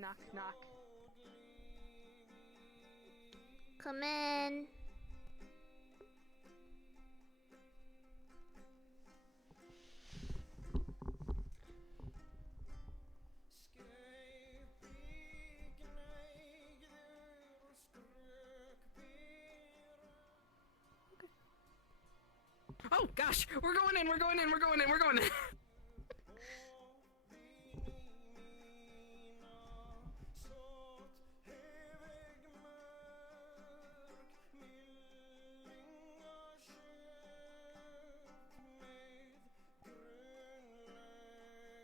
knock, knock. Come in. Oh gosh, we're going in, we're going in, we're going in, we're going in.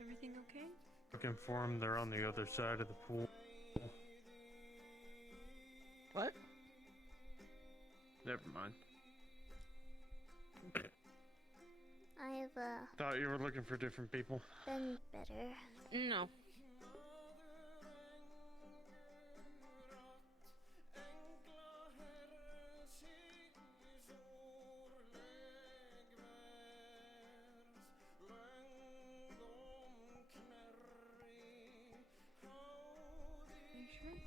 Everything okay? Looking for them, they're on the other side of the pool. What? Never mind. I've Thought you were looking for different people. been better. No. Are you sure?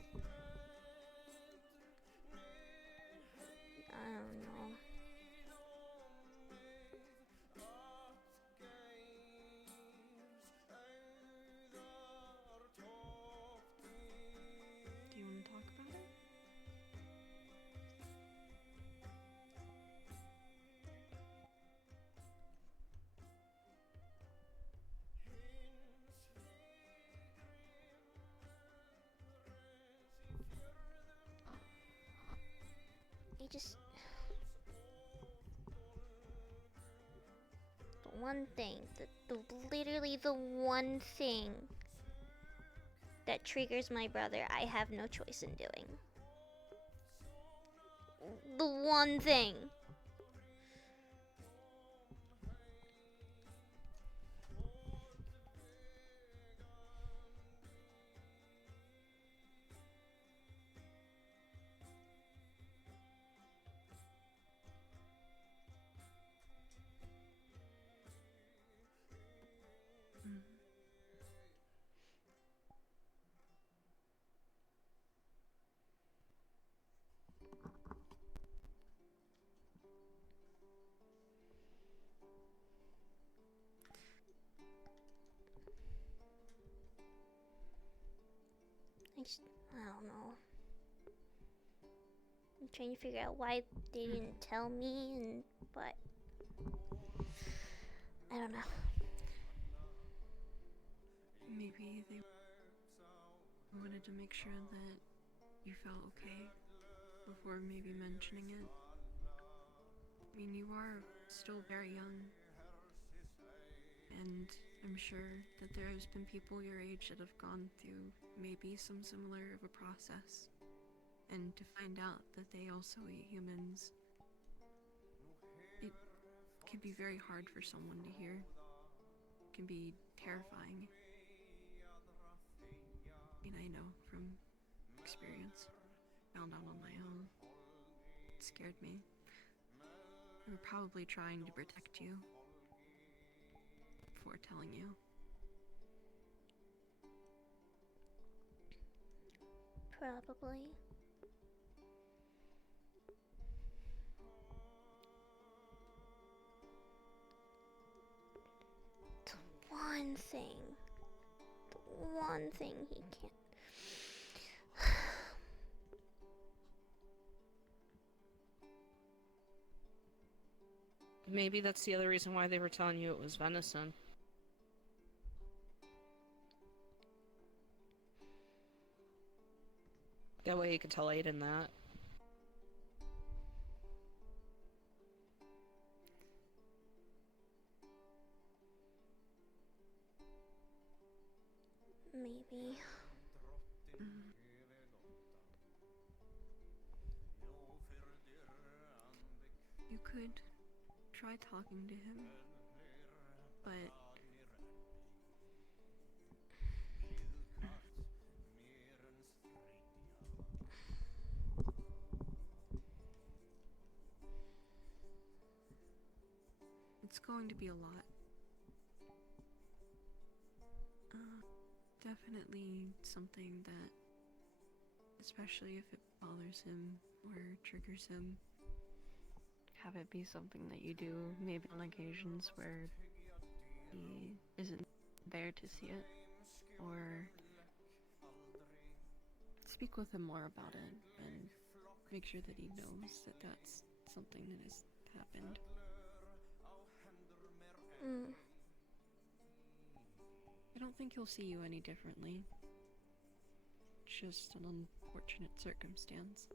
I don't know. Do you want to talk about it? I just... The one thing, literally the one thing that triggers my brother, I have no choice in doing. The one thing. I don't know. I'm trying to figure out why they didn't tell me, but I don't know. Maybe they wanted to make sure that you felt okay before maybe mentioning it. I mean, you are still very young, and I'm sure that there has been people your age that have gone through maybe some similar of a process, and to find out that they also eat humans, it can be very hard for someone to hear. It can be terrifying. I mean, I know from experience. Found out on my own. It scared me. They were probably trying to protect you before telling you. Probably. The one thing. The one thing he can't. Maybe that's the other reason why they were telling you it was venison. That way you could tell Aiden that. Maybe. You could try talking to him, but it's going to be a lot. definitely something that, especially if it bothers him or triggers him, Have it be something that you do maybe on occasions where he isn't there to see it, or speak with him more about it and make sure that he knows that that's something that has happened. I don't think he'll see you any differently. Just an unfortunate circumstance.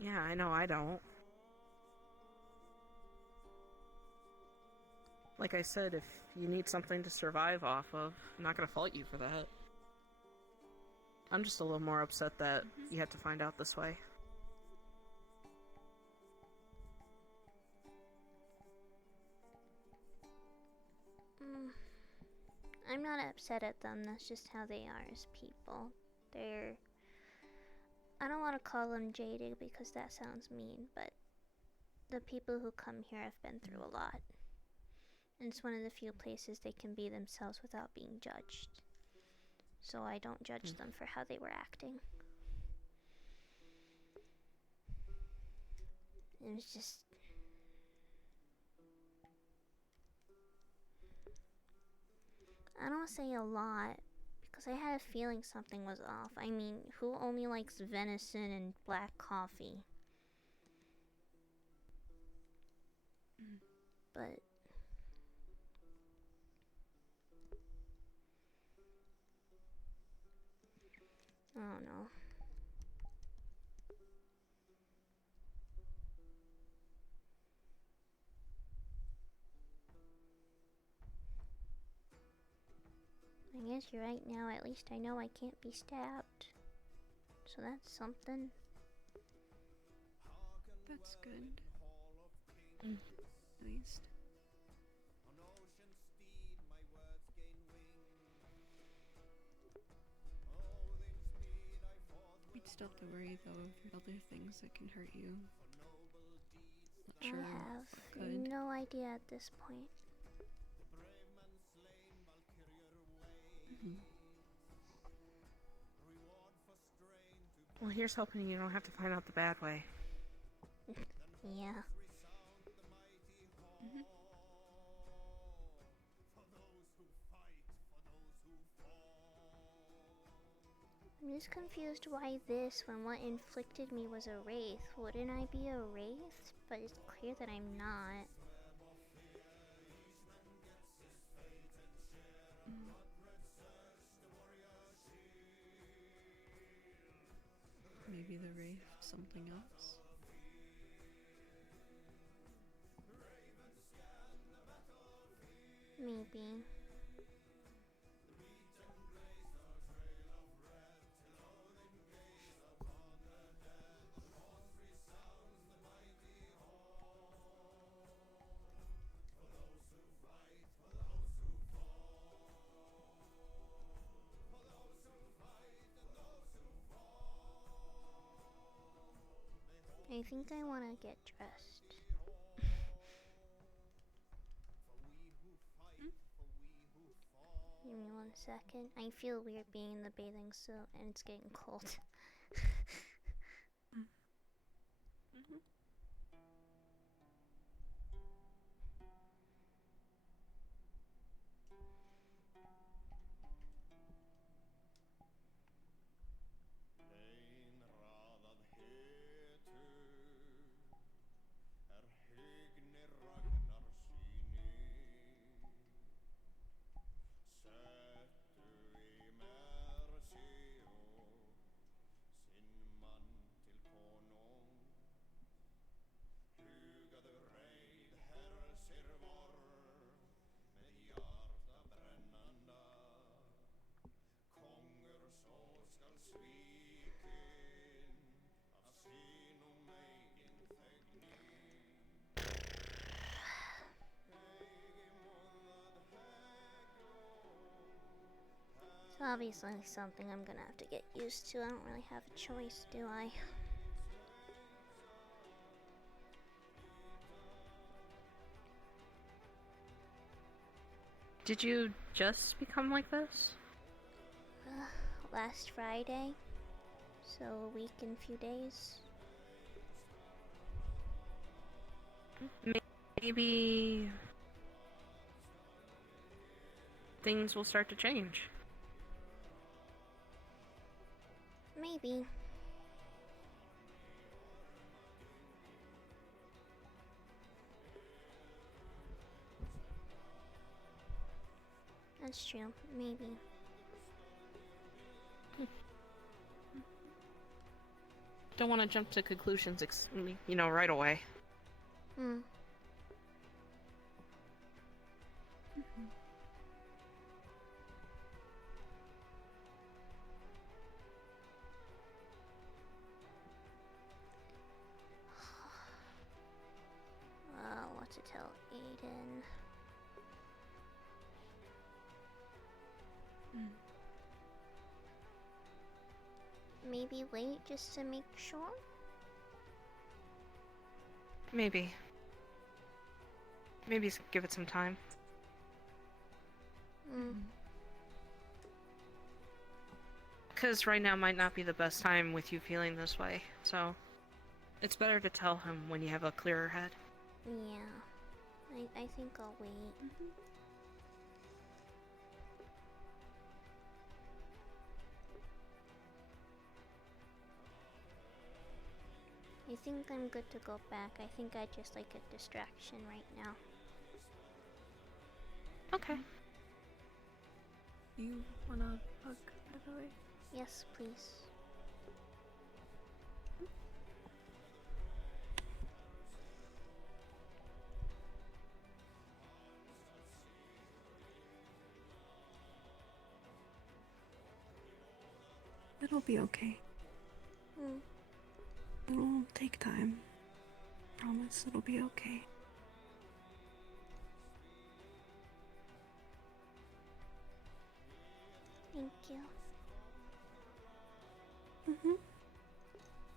Yeah, I know I don't. Like I said, if you need something to survive off of, I'm not gonna fault you for that. I'm just a little more upset that you had to find out this way. I'm not upset at them, that's just how they are as people. They're... I don't want to call them jaded because that sounds mean, but the people who come here have been through a lot. And it's one of the few places they can be themselves without being judged. So I don't judge them for how they were acting. It was just... I don't say a lot, because I had a feeling something was off. I mean, who only likes venison and black coffee? But... I don't know. I guess you're right now, at least I know I can't be stabbed. So that's something. That's good. At least. You'd still have to worry though if there's other things that can hurt you. Not sure I have could. no idea at this point. Well, here's hoping you don't have to find out the bad way. Yeah. I'm just confused why this, when what inflicted me was a wraith. Wouldn't I be a wraith? But it's clear that I'm not. Maybe the wraith, something else. Maybe. I think I want to get dressed. Give me 1 second. I feel weird being in the bathing suit and it's getting cold. It's obviously something I'm gonna have to get used to. I don't really have a choice, do I? Did you just become like this? Last Friday. So a week and a few days. Maybe things will start to change. Maybe. That's true. Maybe. Don't want to jump to conclusions, right away. Hmm. What to tell Aiden? Maybe wait just to make sure? Maybe. Give it some time. Because right now might not be the best time with you feeling this way, so it's better to tell him when you have a clearer head. Yeah. I think I'll wait. I think I'm good to go back. I think I just like a distraction right now. Okay. You wanna hug, by the way? Yes, please. It'll be okay. It'll take time. Promise it'll be okay. Thank you.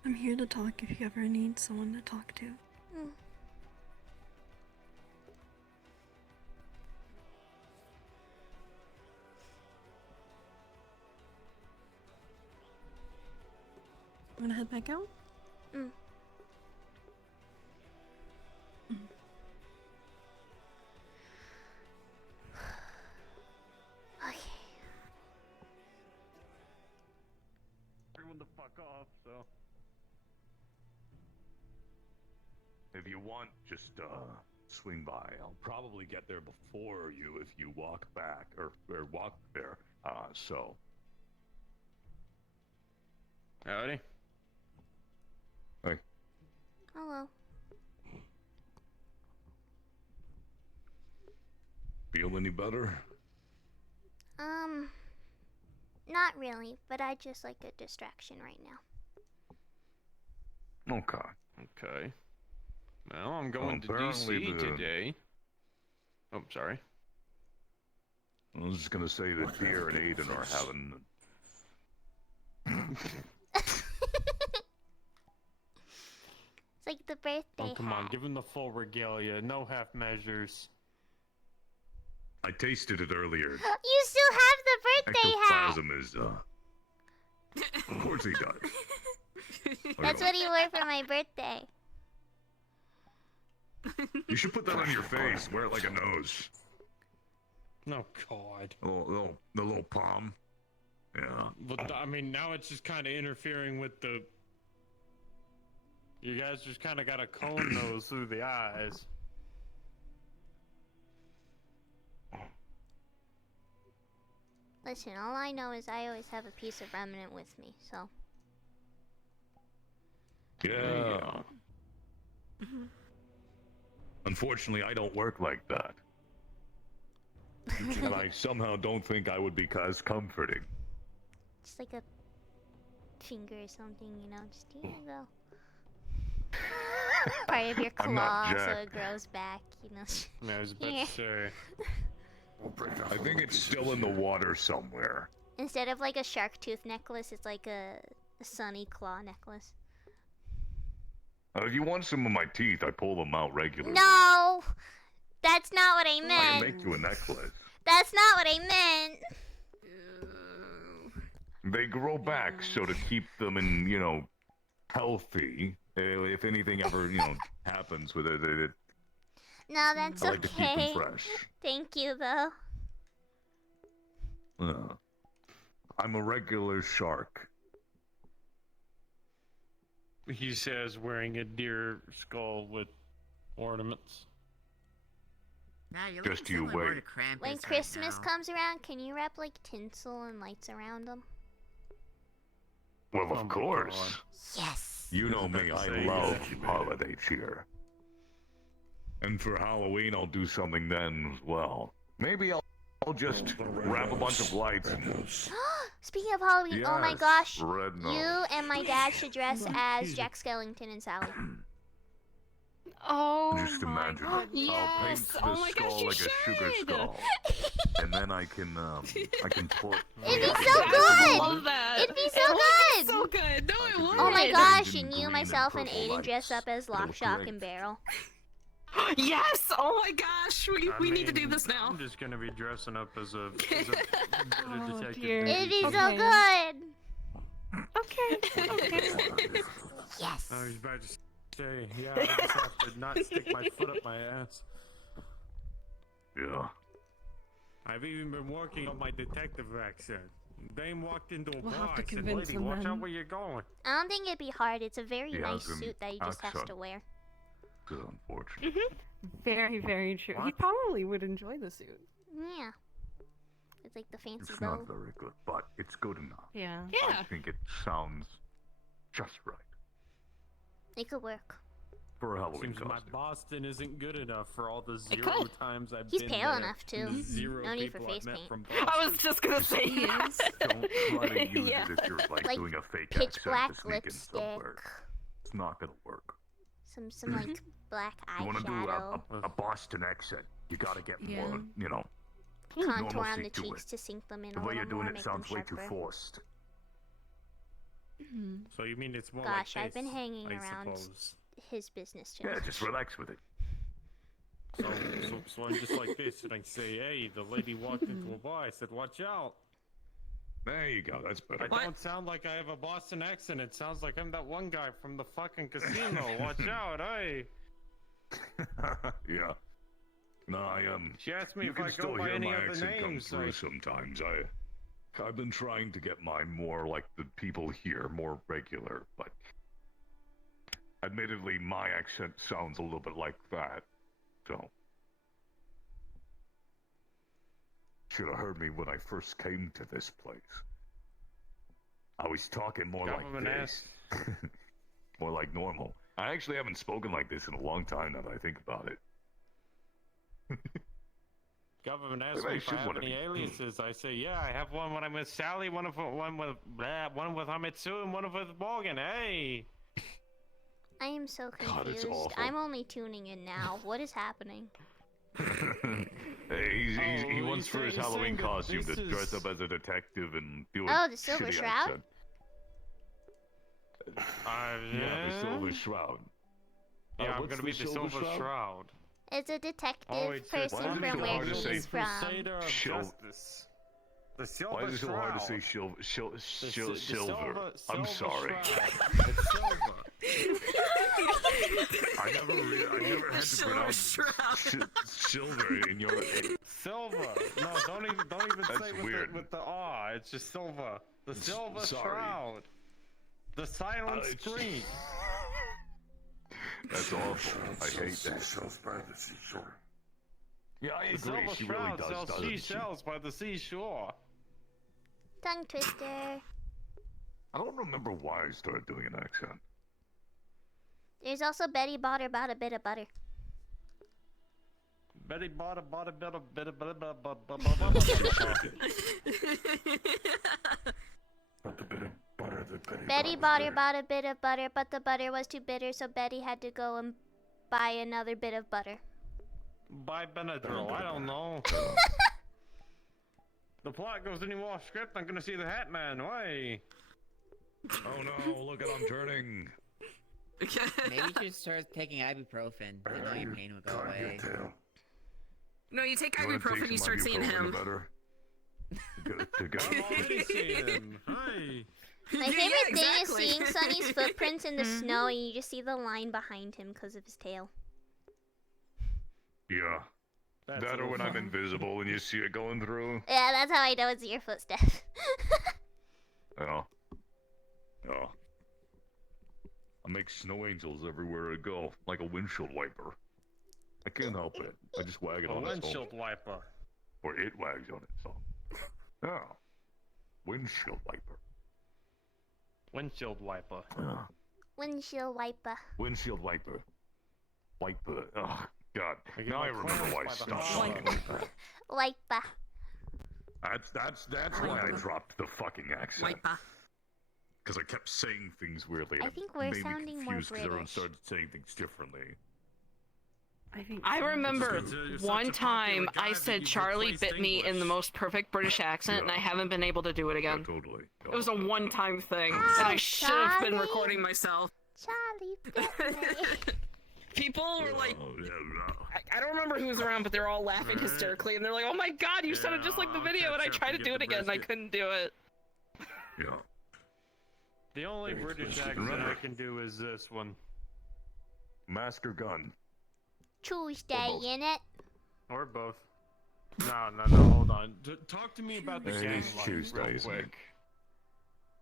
I'm here to talk if you ever need someone to talk to. Wanna head back out? Okay. Everyone the fuck off, so. If you want, just swing by. I'll probably get there before you if you walk back or walk there. So. Howdy. Hey. Hello. Feel any better? Not really, but I just like a distraction right now. Okay. Okay. Well, I'm going to apparently DC today. Oh, sorry. I was just gonna say that Deer and Aiden are having. It's like the birthday Oh, come on, hat. give him the full regalia. No half measures. I tasted it earlier. You still have the birthday hat! Ectoplasm is, Of course he does. That's what he wore for my birthday. You should put that on your face. Wear it like a nose. No, God. The little palm. Yeah. But, I mean, now it's just kind of interfering with the... You guys just kind of got a cone nose through the eyes. Listen, all I know is I always have a piece of remnant with me, so. Yeah. Unfortunately, I don't work like that. And I somehow don't think I would be as comforting. Just like a finger or something, you know, just here you go. Part of your I'm not claw, so Jack. it grows back, you know. I was about Here. to say. I think it's still in the water somewhere. Instead of like a shark tooth necklace, it's like a sunny claw necklace. If you want some of my teeth, I pull them out regularly. No! That's not what I I can meant! make you a necklace. That's not what I meant. They grow back, so to keep them in, healthy. If anything ever, happens with it, No, that's I like to keep them okay. fresh. Thank you, though. I'm a regular shark. He says, wearing a deer skull with ornaments. Nah, you're Just looking you similar more wait. to Krampus When right Christmas now. comes around, can you wrap like tinsel and lights around them? Well, of course. Yes. You know me, I love holiday cheer. And for Halloween, I'll do something then as well. Maybe I'll just wrap a bunch of lights. Speaking of Halloween, oh my Yes, gosh, red nose. you and my dad should dress as Jack Skellington and Sally. Oh Just imagine. I'll paint yes! the Oh my skull gosh, you like a sugar should! skull, and then I can put. It'd be so I good! love that. It'd be It so would good! be so good! No, it would! Oh my gosh, and Green you, and myself, and purple Aiden dress up as lights. Lock, It'll Shock, create- and Barrel. Yes! Oh my gosh! We need to do mean, this now. I'm just gonna be dressing up as a Oh, detective. dear. It'd be so Okay. good! Okay. Yes! I was about to say, yeah, I just have to not stick my foot up my ass. Yeah. I've even been working on my detective accent. Dame walked into a We'll bar. have to I said, convince "Lady, them watch then." out where you're going." I don't think it'd be hard. It's a very He nice has an suit that he just has accent. to wear. It's unfortunate. Very, very true. He What? probably would enjoy the suit. Yeah. It's like the fancy It's bow. not very good, but it's good enough. Yeah. I think it sounds just right It could work. for a Halloween Seems my costume. Boston isn't good enough for all the It zero could. times I've He's been pale there, enough, too. and the zero No need for people I've face met paint. from I Boston. was just gonna say He that. is. Don't try to use Yeah. it if you're like doing a fake pitch accent black to sneak in somewhere. lipstick. It's not gonna work. Some like black You want to do eyeshadow. a Boston accent? You gotta get more, Contour on normalcy the to cheeks it. to sink them in The a way little you're doing more, it make them sounds way too sharper. forced. So you mean it's more Gosh, like I've been face, hanging I around suppose. his business too. Yeah, just relax with it. So I'm just like this, and I say, "Hey, the lady walked into a bar." I said, "Watch out." There you go. That's better. I don't sound like I have a Boston accent. It sounds like I'm that one guy from the fucking casino. Watch out, hey. Yeah. No, She asked me You if can I still go by hear any my other accent come names. through sometimes. I've been trying to get mine more like the people here, more regular, but admittedly, my accent sounds a little bit like that. So should have heard me when I first came to this place. I was talking more Government like this, more like normal. I actually haven't spoken like this in a long time now that I think about it. Government asked Maybe I me if should I have wanna any be- aliases. I say, yeah, I have one when I'm with Sally, one with Hamitsu, and one with Morgan. Hey. I am so God, it's confused. awful. I'm only tuning in now. What is happening? Hey, he Oh, wants for his he's saying Halloween that costume to this dress is- up as a detective and do a Oh, the Silver shitty Shroud? accent. Yeah, the Silver Shroud. Yeah, I'm what's gonna be the Silver Shroud. It's a detective Oh, it's person why is it from so where hard to say? he's from. Crusader of Shil- Justice. The Silver Why is it so hard to say Shroud. silver? Silver I'm sorry. Shroud. It's silver. I never had to pronounce silver in your. Silver. No, don't even That's say weird. with the R. It's just silver. The Silver sorry. Shroud. The silent it's- screen. That's awful. I hate that. Seashells by the seashore. Yeah, I The agree. Silver She really Shroud does, sells doesn't she? seashells by the seashore. Tongue twister. I don't remember why I started doing an accent. There's also Betty Botter bought a bit of butter. Betty bought a bit of Betty Botter bought a bit of butter, but the butter was too bitter, so Betty had to go and buy another bit of butter. Buy Benadryl. I don't know. The plot goes any more off script. I'm gonna see the Hat Man. Why? Oh no! Look at I'm turning. Maybe you should start taking ibuprofen. Then all your pain will go away. No, you take You wanna ibuprofen, take you some start seeing ibuprofen him. better? To go. I'm already seeing him. Hi. My Yeah, favorite thing exactly. is seeing Sunny's footprints in the snow and you just see the line behind him because of his tail. Yeah. That's That a or when little I'm invisible and you see it going through. Yeah, that's how I know it's your footsteps. Yeah. Yeah. I make snow angels everywhere I go, like a windshield wiper. I can't help it. I just wag it A on its own. windshield wiper. Or it wags on its own. Yeah. Windshield wiper. Windshield wiper. Yeah. Windshield wiper. Windshield wiper. Wiper. Oh, God. I get Now my I remember clothes why I by the stopped hole. talking like that. Wiper. That's why I dropped the fucking accent. Wiper. Because I kept saying things weirdly. I and think it we're made me sounding more confused 'cause everyone British. started saying things differently. I remember You're such one a popular time guy I that said you Charlie replaced bit me in the English. most perfect British accent, and I haven't been able to do it again. Totally. It was a one-time thing, and Oh, I should have been Charlie. recording myself. Charlie bit me. People were like, Oh, yeah, I don't remember who was around, but they're all laughing hysterically, and they're like, "Oh my God, you sounded just like the I'll video!" And I catch up tried to and do get it the again, and I brisket. couldn't do it. Yeah. The only Very British twisted. accent Remember- I can do is this one. Mask or gun? Tuesday, both. innit? Or both. No, hold on. Talk to me about the It gang is life Tuesday, real isn't it? quick.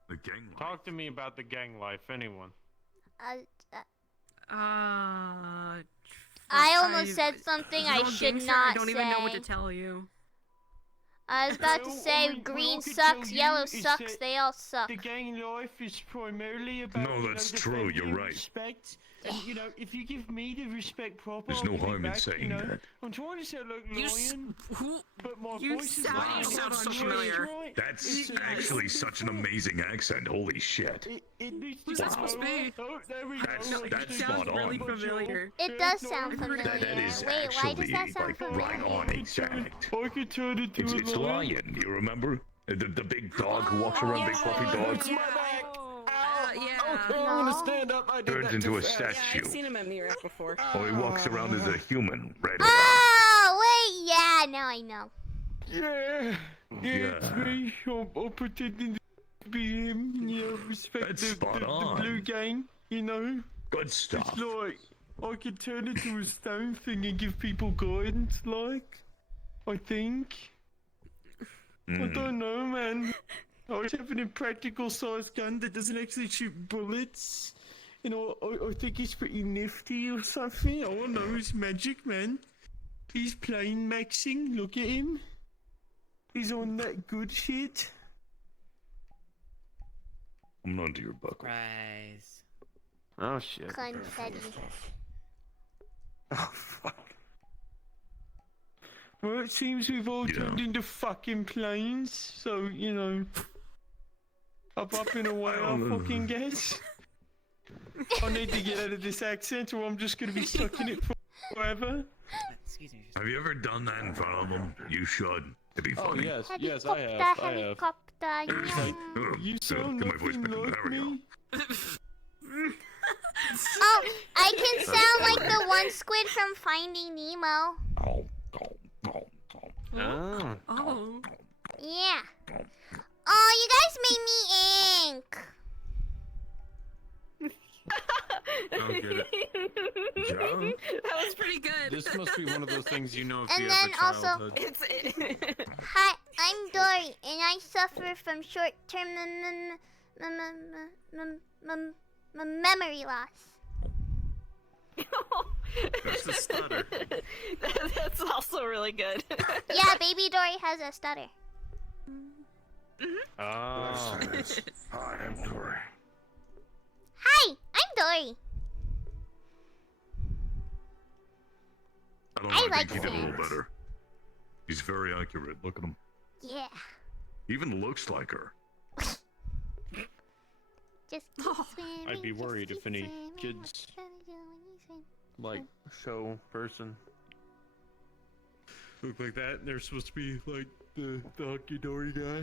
The gang life. Talk to me about the gang life, anyone. I almost said something I should not I don't even know what to say. tell you. I was about to say green sucks, yellow sucks, they all suck. The gang life is primarily about No, that's true, you're defending right. respect. And if you give me the respect proper, There's I'll no give it harm in back, saying that. I'm trying to sound like You s- Lion, who? but my You voice is sound- like you sound so Lion, familiar. right? That's actually such an amazing accent. Holy shit. It needs Who's to that supposed to lower. be? Oh, there we That's- go. that's It spot sounds on. really familiar. It does sound That familiar. is Wait, why actually does that sound like familiar? right on exact. I could turn it to It's a Lion. Do you remember? The big dog who walks around, big fluffy dog. Yeah. I want to stand up. I did Turns that into too a fast. Yeah, statue. I've seen him at Mirac before. Oh, he walks around as a human, right? Oh, wait, yeah, now I know. Yeah, it's Yeah. me. I'm pretending to be him. Respect That's the spot on. blue gang. Good stuff. It's like I could turn it to a stone thing and give people guidance. I think. I Mm. don't know, man. I just have an impractical sized gun that doesn't actually shoot bullets. I think it's pretty nifty or something. I don't know, it's magic, man. He's plain maxing, look at him. He's on that good shit. I'm onto your buckle. Surprise. Oh shit. Confetti. Oh, fuck. Well, it seems we've all turned into fucking planes, so, up and away, I fucking guess. I need to get out of this accent or I'm just gonna be stuck in it forever. Excuse me. Have you ever done that in front of them? You should. It'd be Oh funny. yes, I Helicopter, have. helicopter, yum. You sound get my voice nothing back in. like There we go. me. Oh, I can sound like the one squid from Finding Nemo. Oh. Oh. Yeah. Oh, you guys made me ink. I don't get it. Joe? That was pretty good. This must be one of those things you know if And you then have a also- childhood. Hi, I'm Dory, and I suffer from short-term memory loss. That's the stutter. That's also really good. Yeah, baby Dory has a stutter. Oh. Hi, I'm Dory. Hi, I'm Dory. I don't I know, I like think he did a little things. better. He's very accurate. Look at him. Yeah. He even looks like her. Just keep swimming. I'd be just worried keep if any swimming, what kids you gonna do when you swim? like show person look like that. They're supposed to be like the hunky dory guy.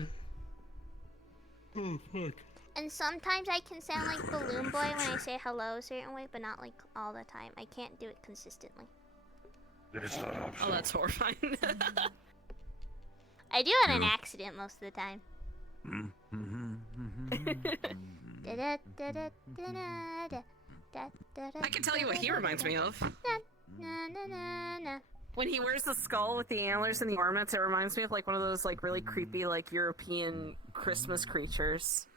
Oh fuck. And sometimes I can sound like Balloon Boy when I say hello a certain way, but not like all the time. I can't do it consistently. Oh, that's horrifying. I do it on accident most of the time. I can tell you what he reminds me of. When he wears the skull with the antlers and the ornaments, it reminds me of like one of those like really creepy like European Christmas creatures.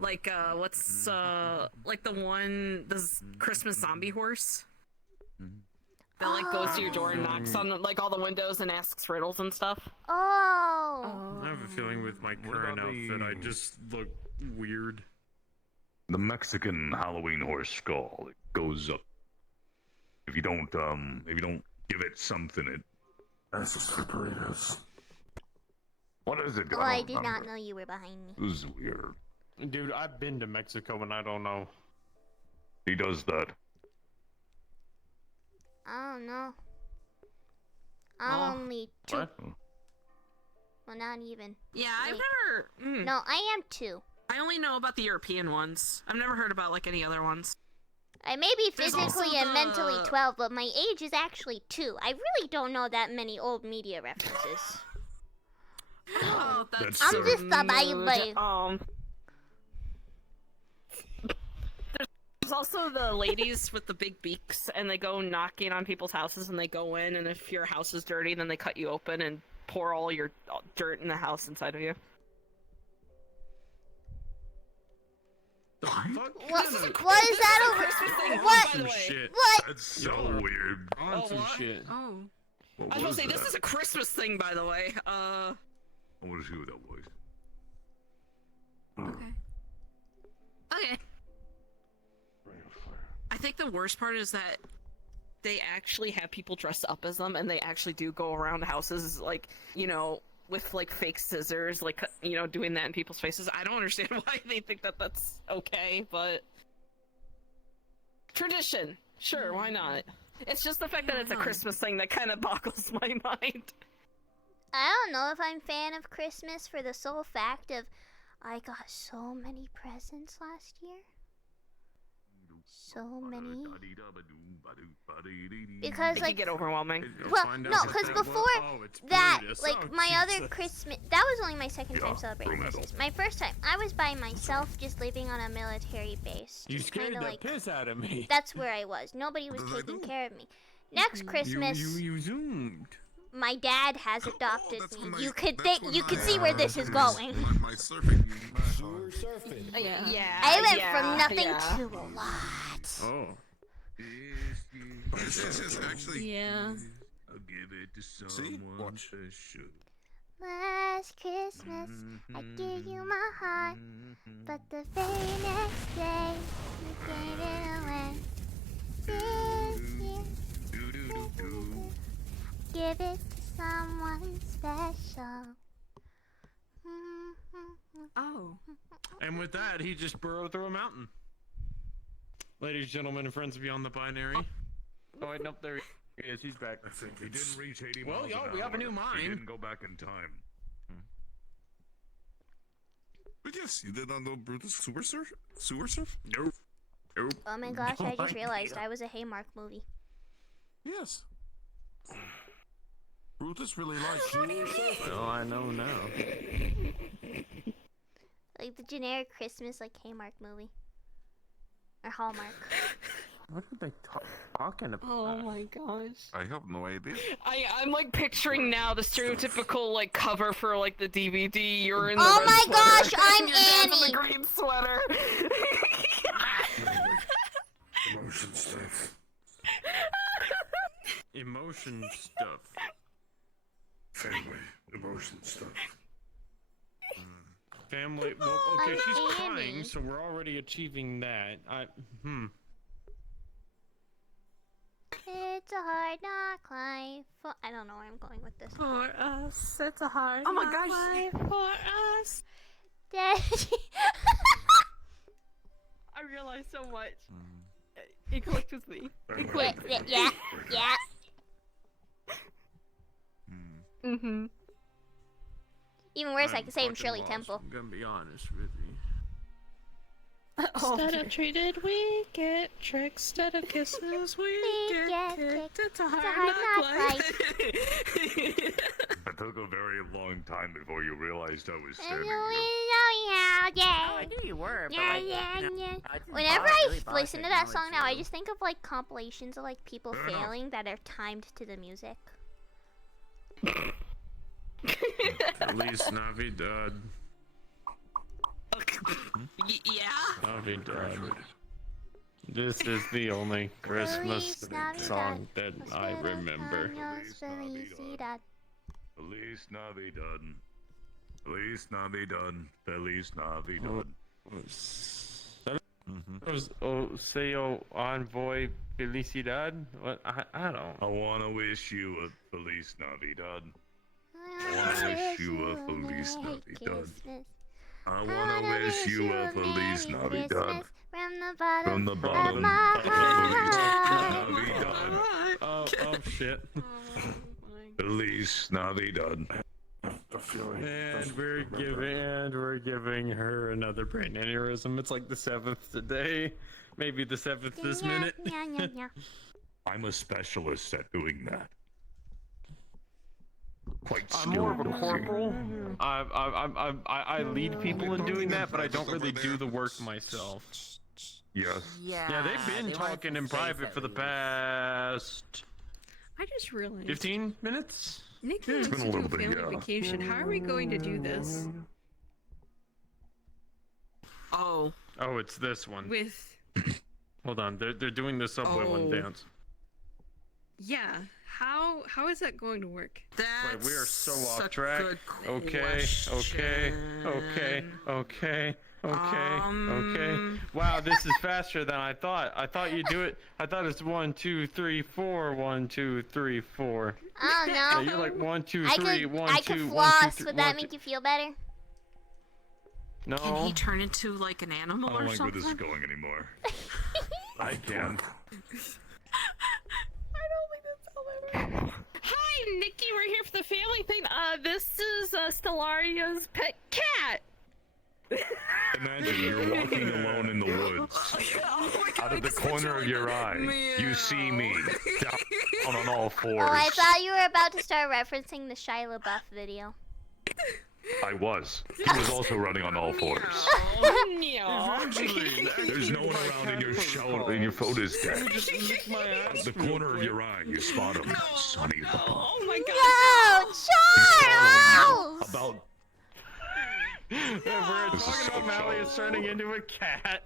Like what's like the Christmas zombie horse that like goes to your door and knocks on like all the windows and asks riddles and stuff. Oh. I have a feeling with my current outfit, I just look weird. The Mexican Halloween horse skull, it goes up. If you don't give it something, it. That's a slippery is. What is it? Oh, I did not know you were behind me. This is weird. Dude, I've been to Mexico and I don't know. He does that. I don't know. I'm only 2. What? Well, not even. Yeah, Wait. I've never. No, I am 2. I only know about the European ones. I've never heard about like any other ones. I may be There's physically also and mentally the- 12, but my age is actually 2. I really don't know that many old media references. Oh, that's I'm just a mood. baby. There's also the ladies with the big beaks, and they go knocking on people's houses, and they go in, and if your house is dirty, then they cut you open and pour all your dirt in the house inside of you. What is that over? What? Shit. What? That's so weird. On some what? shit. Oh. What I was gonna was say, this that? is a Christmas thing, by the way. I want to see what that was. Okay. I think the worst part is that they actually have people dress up as them, and they actually do go around houses, like, you know, with, like, fake scissors, like, you know, doing that in people's faces. I don't understand why they think that that's okay, but... Tradition. Sure, why not? It's just the fact that it's a Christmas thing that kind of boggles my mind. I don't know if I'm a fan of Christmas for the sole fact of I got so many presents last year. So many. Because It like can get overwhelming. Well, no, because before that, like my other Christmas, that was only my second time celebrating Christmas. My first time, I was by myself, just living on a military base. You Just scared kinda the like, piss out of me. that's where I was. Nobody was taking care of me. Next Christmas, You zoomed. my dad has adopted me. You could see where this is going. My surfing. Yeah. I went from nothing to a lot. Oh. It's actually. Yeah. I'll give it to someone special. Last Christmas, I gave you my heart, but the very next day, you gave it away. Give it to someone special. Oh. And with that, he just burrowed through a mountain. Ladies and gentlemen and friends beyond the binary. Oh wait, nope, there he is. He's back. I think he didn't reach 80 Well, miles yo, an we have a hour. new He mine. didn't go back in time. But yes, you did on the Brutus Sewer Surf? Sewer Surf? Nope. Nope. Oh my gosh, I just realized idea. I was a Haymark movie. Yes. Brutus really likes you. Oh, I know now. Like the generic Christmas, like Haymark movie. Or Hallmark. What are they talking about? Oh my gosh. I have no idea. I'm like picturing now the stereotypical like cover for like the DVD. You're in the Oh red my sweater, gosh, I'm and your dad's in Annie. the green sweater. Emotion stuff. Emotion stuff. Family. Emotion stuff. Family. Well, okay, I'm she's Annie. crying, so we're already achieving that. It's a hard knock life. I don't know where I'm going with this. For us, it's a hard Oh my knock gosh. life for us. Daddy. I realized so much. It clicked with me. It Yeah, clicked. yeah, yeah. Mm-hmm. Even worse, I could say I'm Shirley lost, Temple. I'm gonna be honest with you. Instead of treated, we get tricks. Instead of kisses, we get kicked. It's a hard knock life. It took a very long time before you realized I was standing here. Oh, I knew you were, but Yeah, like, yeah, you know, yeah. I didn't Whenever bother- I really bother listen to to that song acknowledge now, I you. just think of like compilations of like people Fair enough. failing that are timed to the music. Feliz Navidad. Yeah? Navidad. This is the only Christmas Feliz Navidad. song that I remember. Felicidad. Feliz Navidad. Feliz Navidad. Feliz Navidad. Say envoy felicidad? What? I don't. I wanna wish you a Feliz Navidad. I wanna wish you a Feliz Navidad. I wanna wish you a Feliz Navidad. From the bottom, From the bottom of my of heart. Feliz Navidad. Oh shit. Feliz Navidad. And we're giving her another brain aneurysm. It's like the 7th today, maybe the 7th this minute. I'm a specialist at doing that. Quite I'm more of a skilled. corporal. I lead people in doing that, but I don't really do the work myself. Yes. Yeah, they've been talking in private for the past I just realized. 15 minutes. Nikki It's wants been a to do little a bit, family yeah. vacation. How are we going to do this? Oh. Oh, it's this one. With Hold on, they're doing the subway one dance. yeah, how is that going to work? Wait, we are so off track. Okay. Okay. Wow, this is faster than I thought. I thought you do it. I thought it's 1, 2, 3, 4. 1, 2, 3, 4. Oh no. Yeah, you're like 1, 2, 3. 1, I 2, could 1, 2, floss. 3. Would that make you feel better? No. Can he turn into like an animal I don't or like where something? this is going anymore. I can. Hi, Nikki. We're here for the family thing. This is Stellaria's pet cat. Imagine you're walking alone in the woods. Out of the corner of your eye, you see me down on all fours. Oh, I thought you were about to start referencing the Shia LaBeouf video. I was. He was also running on all fours. There's no one around in your shower, in your photos deck. Out of the corner of your eye, you spot him. Sonny the Bone. Oh my God. About. We're talking about Malleus turning into a cat.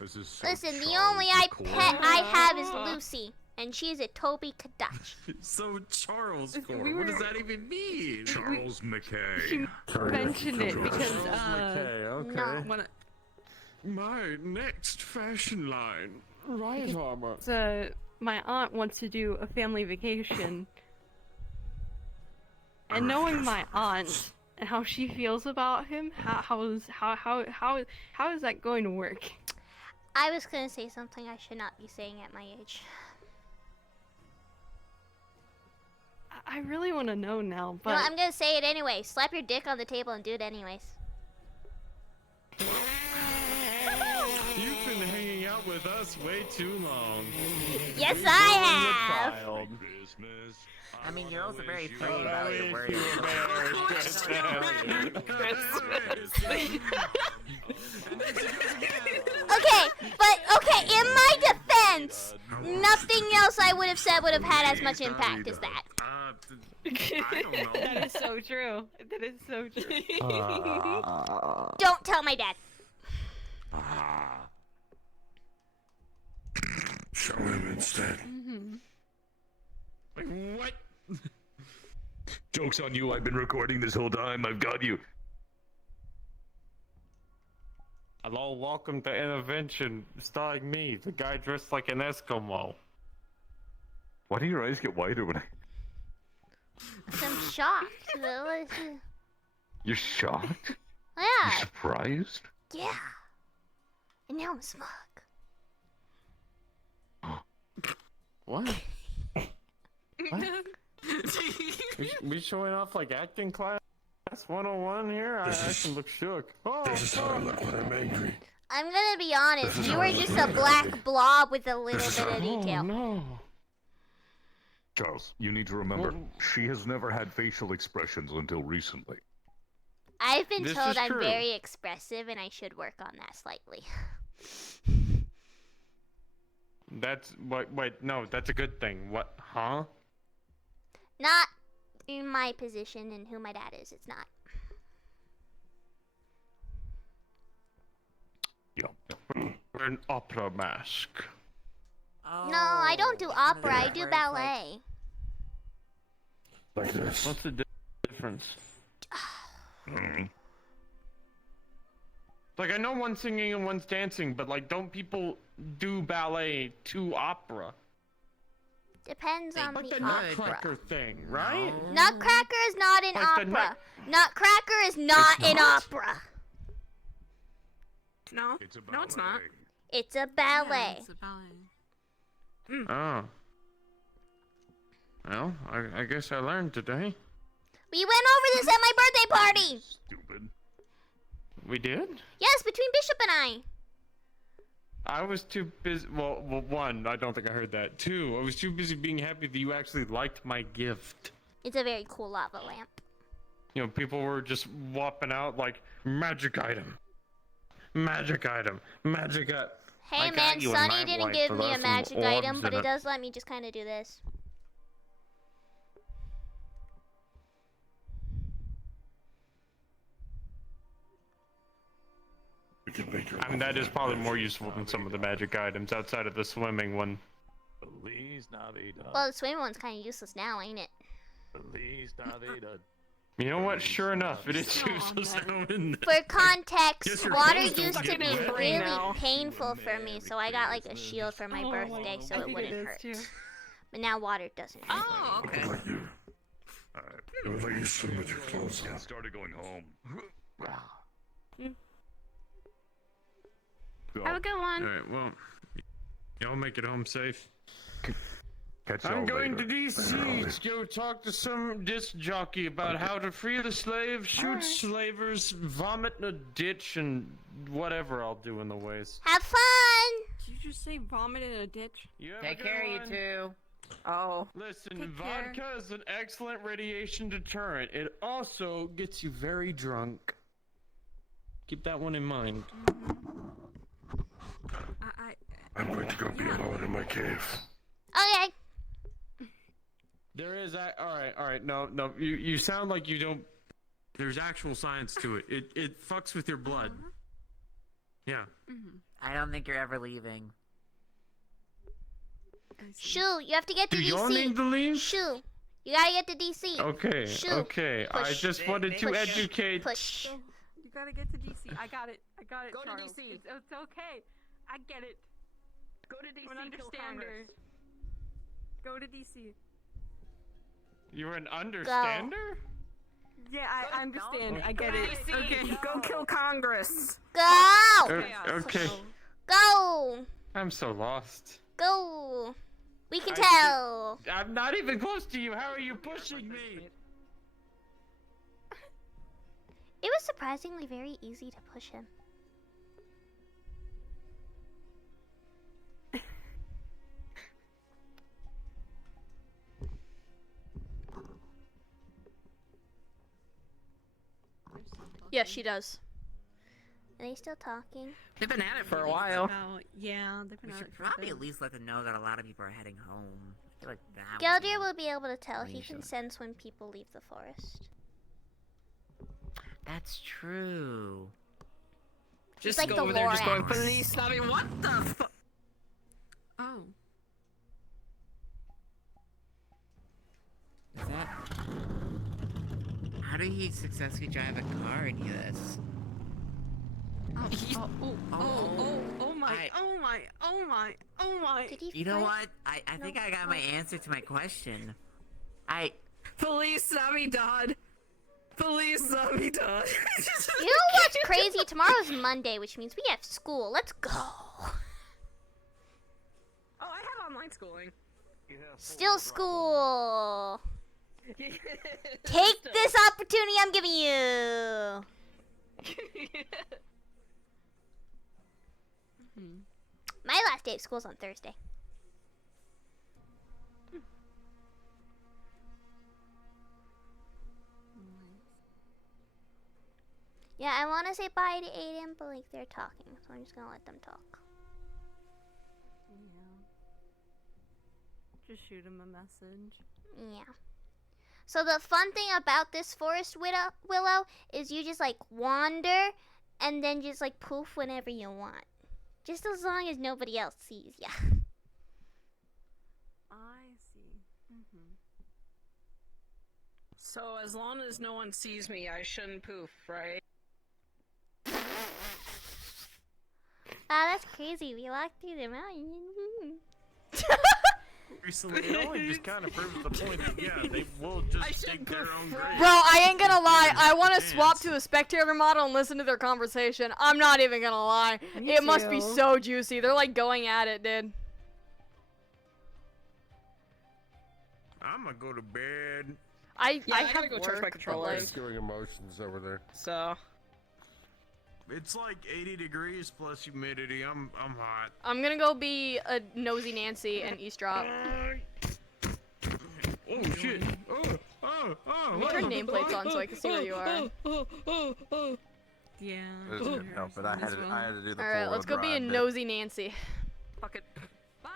Listen, the only pet I have is Lucy, and she's a Toby Kadachi. So Charles Core, what does that even mean? Charles McKay. She mentioned it because okay. My next fashion line, Riot Armor. my aunt wants to do a family vacation, and knowing my aunt and how she feels about him, how is that going to work? I was gonna say something I should not be saying at my age. I really want to know now, but Well, I'm gonna say it anyway. Slap your dick on the table and do it anyways. You've been hanging out with us way too long. Yes, I have. Child. I mean, you're also very free about your words. Okay, in my defense, nothing else I would have said would have had as much impact as that. I don't know. that is so true. That is so true. Don't tell my dad. Show him instead. What? Joke's on you, I've been recording this whole time. I've got you. Hello, welcome to Intervention, starring me, the guy dressed like an Eskimo. Why do your eyes get wider when I... I'm shocked. You're shocked? Yeah. You're surprised? Yeah. And now I'm smug. What? We showing off like acting class 101 here? I can look shook. Oh, This is how I look when I'm angry. I'm gonna be honest. You were just a black blob with a little bit of detail. No. Charles, you need to remember, she has never had facial expressions until recently. I've been This told is I'm true. very expressive and I should work on that slightly. That's wait, no, that's a good thing. What? Huh? Not in my position and who my dad is. It's not. Wear an opera mask. No, I don't do opera. I do ballet. Like this. What's the difference? Like, I know one's singing and one's dancing, but like, don't people do ballet to opera? Depends on Like the the opera. Nutcracker thing, right? Nutcracker is not in Like the opera. Nutcracker is not It's in not? opera. No, no, it's not. It's a ballet. It's a ballet. Oh. Well, I guess I learned today. We went over this at my birthday party. Stupid. We did? Yes, between Bishop and I. I was too busy. Well, one, I don't think I heard that. Two, I was too busy being happy that you actually liked my gift. It's a very cool lava lamp. You know, people were just whopping out like, magic item. Magic item. Magic item. Hey man, Sunny didn't give me a magic item, but it does let me just kind of do this. I mean, that is probably more useful than some of the magic items outside of the swimming one. Well, the swimming one's kind of useless now, ain't it? You know what? Sure enough, it is useless now, isn't it? For context, Guess your water clothes don't used to get be wet. really painful for me, so I got like a shield for my birthday so it wouldn't hurt. But now water doesn't hurt. Oh, okay. It would let you swim with your clothes on. Started going home. Have a good one. Alright, well, y'all make it home safe. Catch I'm y'all going later. to DC to go talk to some disc jockey about how to free the slaves, shoot slavers, vomit in a ditch, and whatever I'll do in the waste. Have fun! Did you just say vomit in a ditch? Take care, you two. Oh. Listen, Take care. vodka is an excellent radiation deterrent. It also gets you very drunk. Keep that one in mind. I'm going to go be alone in my cave. Okay. There is alright, no, you sound like you don't. There's actual science to it. It fucks with your blood. Yeah. I don't think you're ever leaving. Shoo, you have to get to Do DC. y'all need to leave? Shoo, you gotta get to DC. Okay, Shoo. okay. I Push. just wanted to Push. educate. Push. You gotta get to DC. I got it. Go to Charles. DC. It's okay. I get it. Go to DC. I'm an kill understander. Congress. Go to DC. You're an understander? Yeah, I understand. Go I get it. DC. Okay, go kill Congress. Go! Okay. Go! I'm so lost. Go! We can I tell. I'm not even close to you. How are you pushing me? It was surprisingly very easy to push him. Yeah, she does. Are they still talking? They've been at it for a while. Oh, yeah, they've been We out should it for a probably bit. at least let them know that a lot of people are heading home. I feel like that. Geldir will be able to tell. He Alicia. can sense when people leave the forest. That's true. Just Just like go the over there, just going, Lorax. police, snobby, what the fuck? Oh. Is that? How did he successfully drive a car into this? Oh my. Did he You know fight? what? I think I got my answer to my question. Police, snobby, Dodd. Police, snobby, Dodd. You know what's crazy? Tomorrow's Monday, which means we have school. Let's go. Oh, I have online schooling. Still school. Take this opportunity I'm giving you. My last day of school's on Thursday. Yeah, I want to say bye to Aiden, but like they're talking, so I'm just gonna let them talk. Yeah. Just shoot him a message. Yeah. So the fun thing about this forest willow is you just like wander and then just like poof whenever you want. Just as long as nobody else sees ya. I see. So as long as no one sees me, I shouldn't poof, right? Ah, that's crazy. We walked through the mountain. Recently, it only just kind of proves the point that, yeah, they will just dig their own grave. Bro, I ain't gonna lie. I want to swap to a spectator model and listen to their conversation. I'm not even gonna lie. Me It must be too. so juicy. They're like going at it, dude. I'm gonna go to bed. I I have gotta go charge my work, controller. but, like, Skewing emotions over there. So. It's like 80 degrees plus humidity. I'm hot. I'm gonna go be a nosy Nancy and eavesdrop. Oh shit! Oh! Let me turn nameplates on so I can see where you are. Yeah. No, but I had to do the Alright, let's go be a four-wheel drive bit. nosy Nancy. Fuck it. Bye!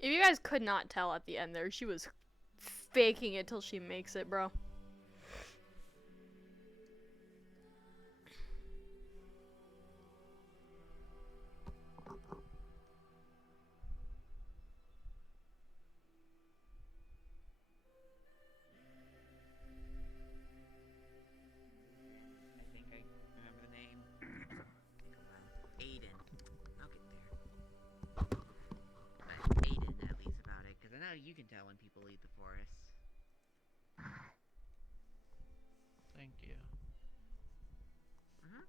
If you guys could not tell at the end there, she was faking it till she makes it, bro. I think I remember the name. Aiden. I'll get there. Aiden, at least, about it, because I know you can tell when people leave the forest. Thank you. Uh-huh.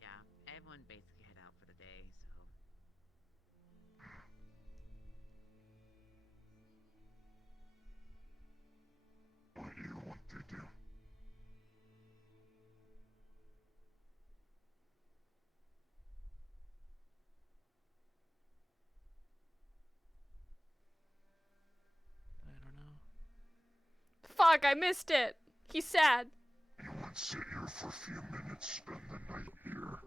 Yeah, everyone basically head out for the day, so... What do you want to do? I don't know. Fuck, I missed it. He's sad. You want to sit here for a few minutes, spend the night here.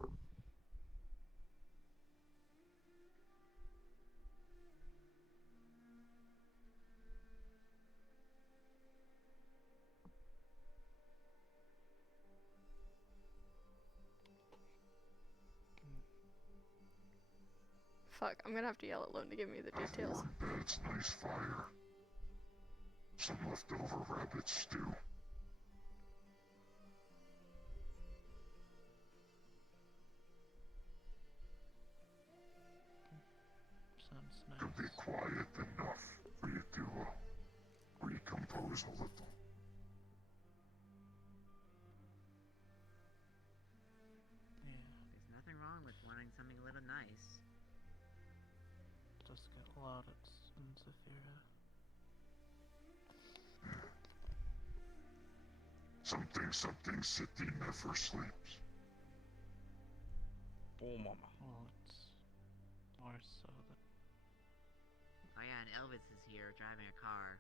Fuck, I'm gonna have to yell at Lone to give me the details. Bed's nice fire. Some leftover rabbit stew. Sounds To nice. be quiet enough for you to recompose a little. There's nothing wrong with wanting something a little nice. Just get loud in Zafira. Something city never sleeps. Oh, mama. Well, it's more so that. Oh yeah, and Elvis is here driving a car.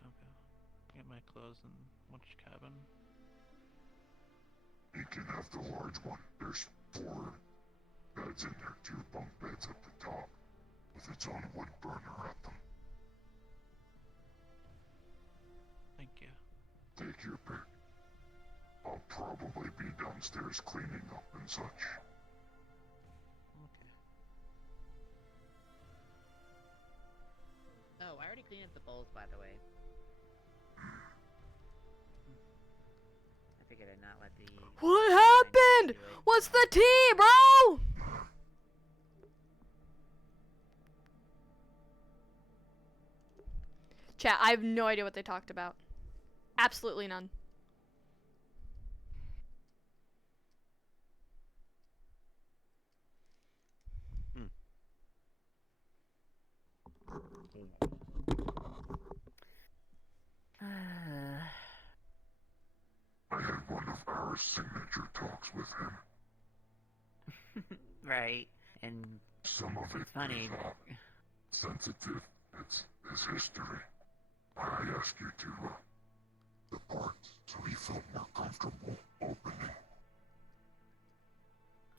Okay. Get my clothes in which cabin? You can have the large one. There's 4 beds in there, 2 bunk beds at the top, with its own wood burner at them. Thank you. Take your pick. I'll probably be downstairs cleaning up and such. Okay. Oh, I already cleaned up the bowls, by the way. figured I'd not let the... What happened? What's the tea, bro? Chat, I have no idea what they talked about. Absolutely none. I had one of our signature talks with him. Right, and Some of it funny. is sensitive. It's his history. I asked you to depart so he felt more comfortable opening.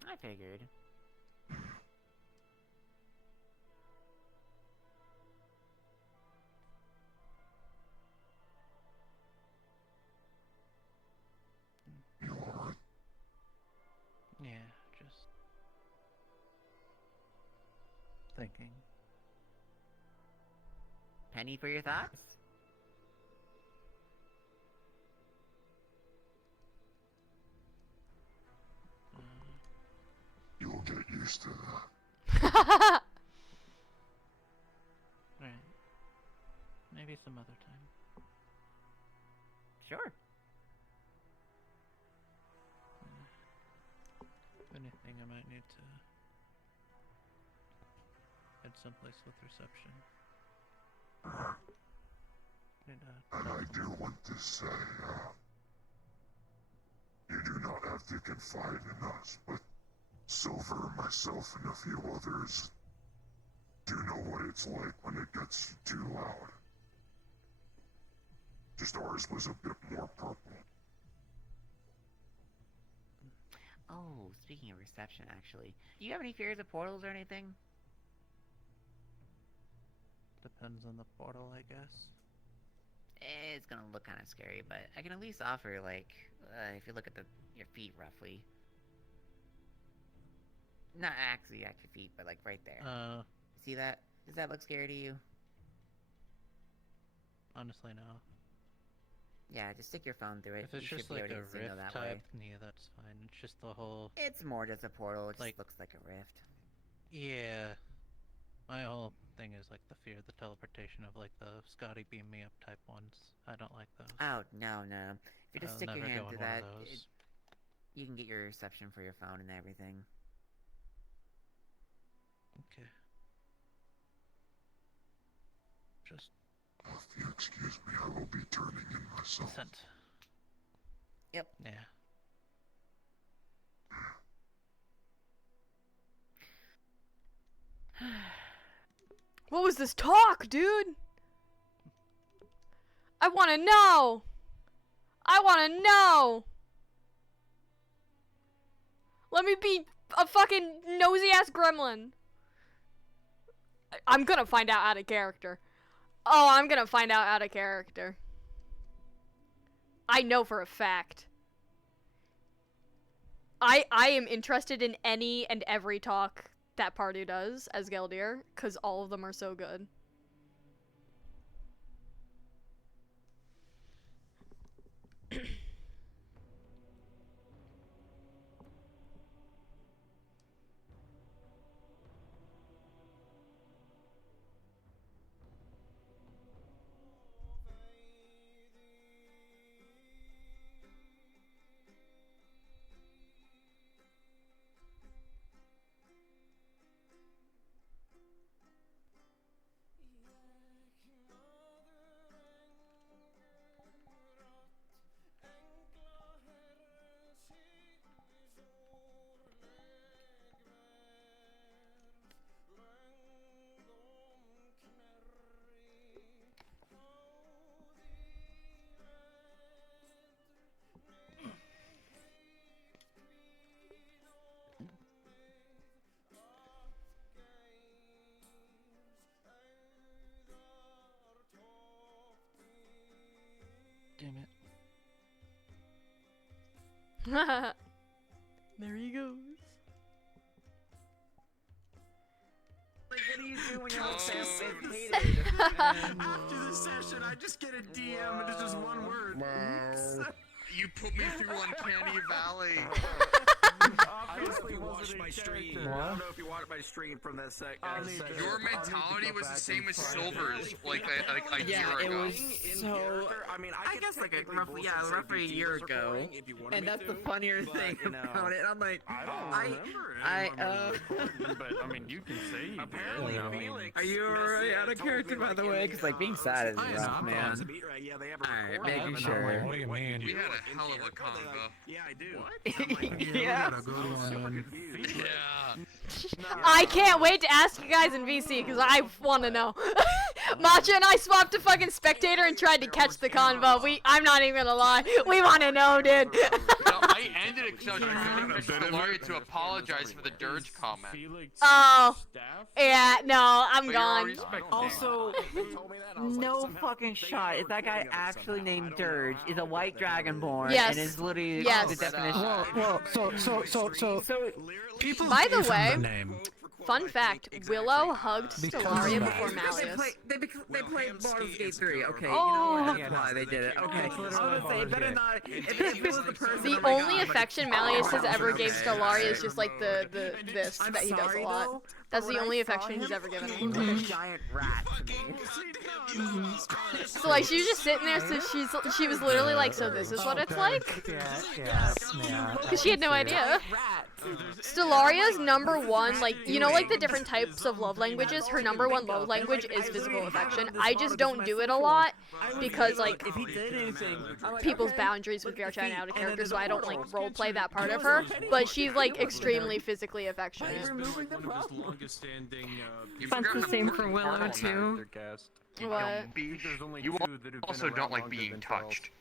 I figured. You alright? Yeah, just thinking. Penny for your thoughts? You'll get used to that. Right. Maybe some other time. Sure. If anything, I might need to head someplace with reception. And I do want to say, you do not have to confide in us, but Silver, myself, and a few others do know what it's like when it gets too loud. Just ours was a bit more purple. Oh, speaking of reception, actually. Do you have any fears of portals or anything? Depends on the portal, I guess. It's gonna look kind of scary, but I can at least offer, like, if you look at your feet roughly. Not actually at your feet, but like right there. See that? Does that look scary to you? Honestly, no. Yeah, just stick your phone through it. If it's You should just be like able to a get signal rift that way. type, yeah, that's fine. It's just the whole... It's more just a portal, it like, just looks like a rift. Yeah. My whole thing is like the fear of the teleportation of like the Scotty beam me up type ones. I don't like those. Oh, no, no. If you just I'll stick your never hand go in through one of that, those. you can get your reception for your phone and everything. Okay. Just... If you excuse me, I will be turning in myself. Sent. Yep. Yeah. What was this talk, dude? I wanna know! I wanna know! Let me be a fucking nosy-ass gremlin. I'm gonna find out of character. Oh, I'm gonna find out of character. I know for a fact. I am interested in any and every talk that party does as Geldir, because all of them are so good. Damn it. There he goes. Like, what do you do when you're After the session, I just get a DM and it's just one word. Oops. You put me through Uncanny Valley. I honestly watched my stream. I don't know if you watched my stream from that Your mentality was the same as Silver's, like a yeah, year it ago. was so. I mean, I guess like roughly a year ago, and that's the funnier thing about it. I'm like, but I mean, you can say you apparently, did. are you already out of character, by the way? Because like being sad is rough, man. Alright, making sure. What do you mean? We had a hell of a combo. Yeah, I do. Yeah. I can't wait to ask you guys in VC because I want to know. Matcha and I swapped to fucking spectator and tried to catch the convo. I'm not even gonna lie. We want to know, dude. No, I ended it because I was trying to get Stellaria to apologize for the dirge comment. Oh, yeah, no, I'm gone. Also, no fucking shot. If that guy actually named Dirge is a white dragonborn and is literally the definition. Well, so people. By the way, fun fact: Willow hugged Stellaria before Because Malleus. they played Baldur's Gate 3. Okay, Oh. you know what? That's why they did it. Okay, I was gonna say, it better not. If it was the person. The only affection Malleus has ever gave Stellaria is just like the this that he does a lot. That's the only affection he's ever given her. Like a giant rat to me. So like she was just sitting there, so she was literally like, so this is what it's like? Yeah. Because she had no idea. Stellaria's number one, like, you know, like the different types of love languages, her number one love language is physical affection. I just don't do it a lot because, like, people's boundaries with VR chatting out of character, so I don't, like, roleplay that part of her. But she's, like, extremely physically affectionate. That's the same for Willow, too. What? You also don't like being touched.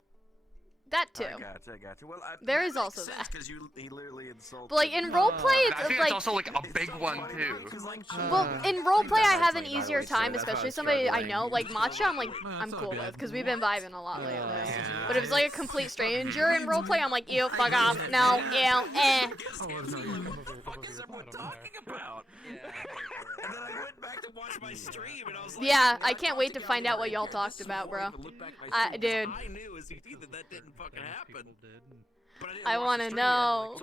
That too. I gotcha. Well, there is also that. Because he literally insulted. But like in roleplay, it's I think like. it's also like a big one too. Well, in roleplay, I have an easier time, especially somebody I know. Like Matcha, I'm cool with because we've been vibing a lot lately. But if it's like a complete stranger in roleplay, I'm like, ew, fuck off, no, ew, eh. What the fuck is everyone talking about? And then I went back to watch my stream, and I was like, Yeah, I can't wait to find out what y'all talked about, bro. Dude. I knew as that didn't fucking happen. I want to know.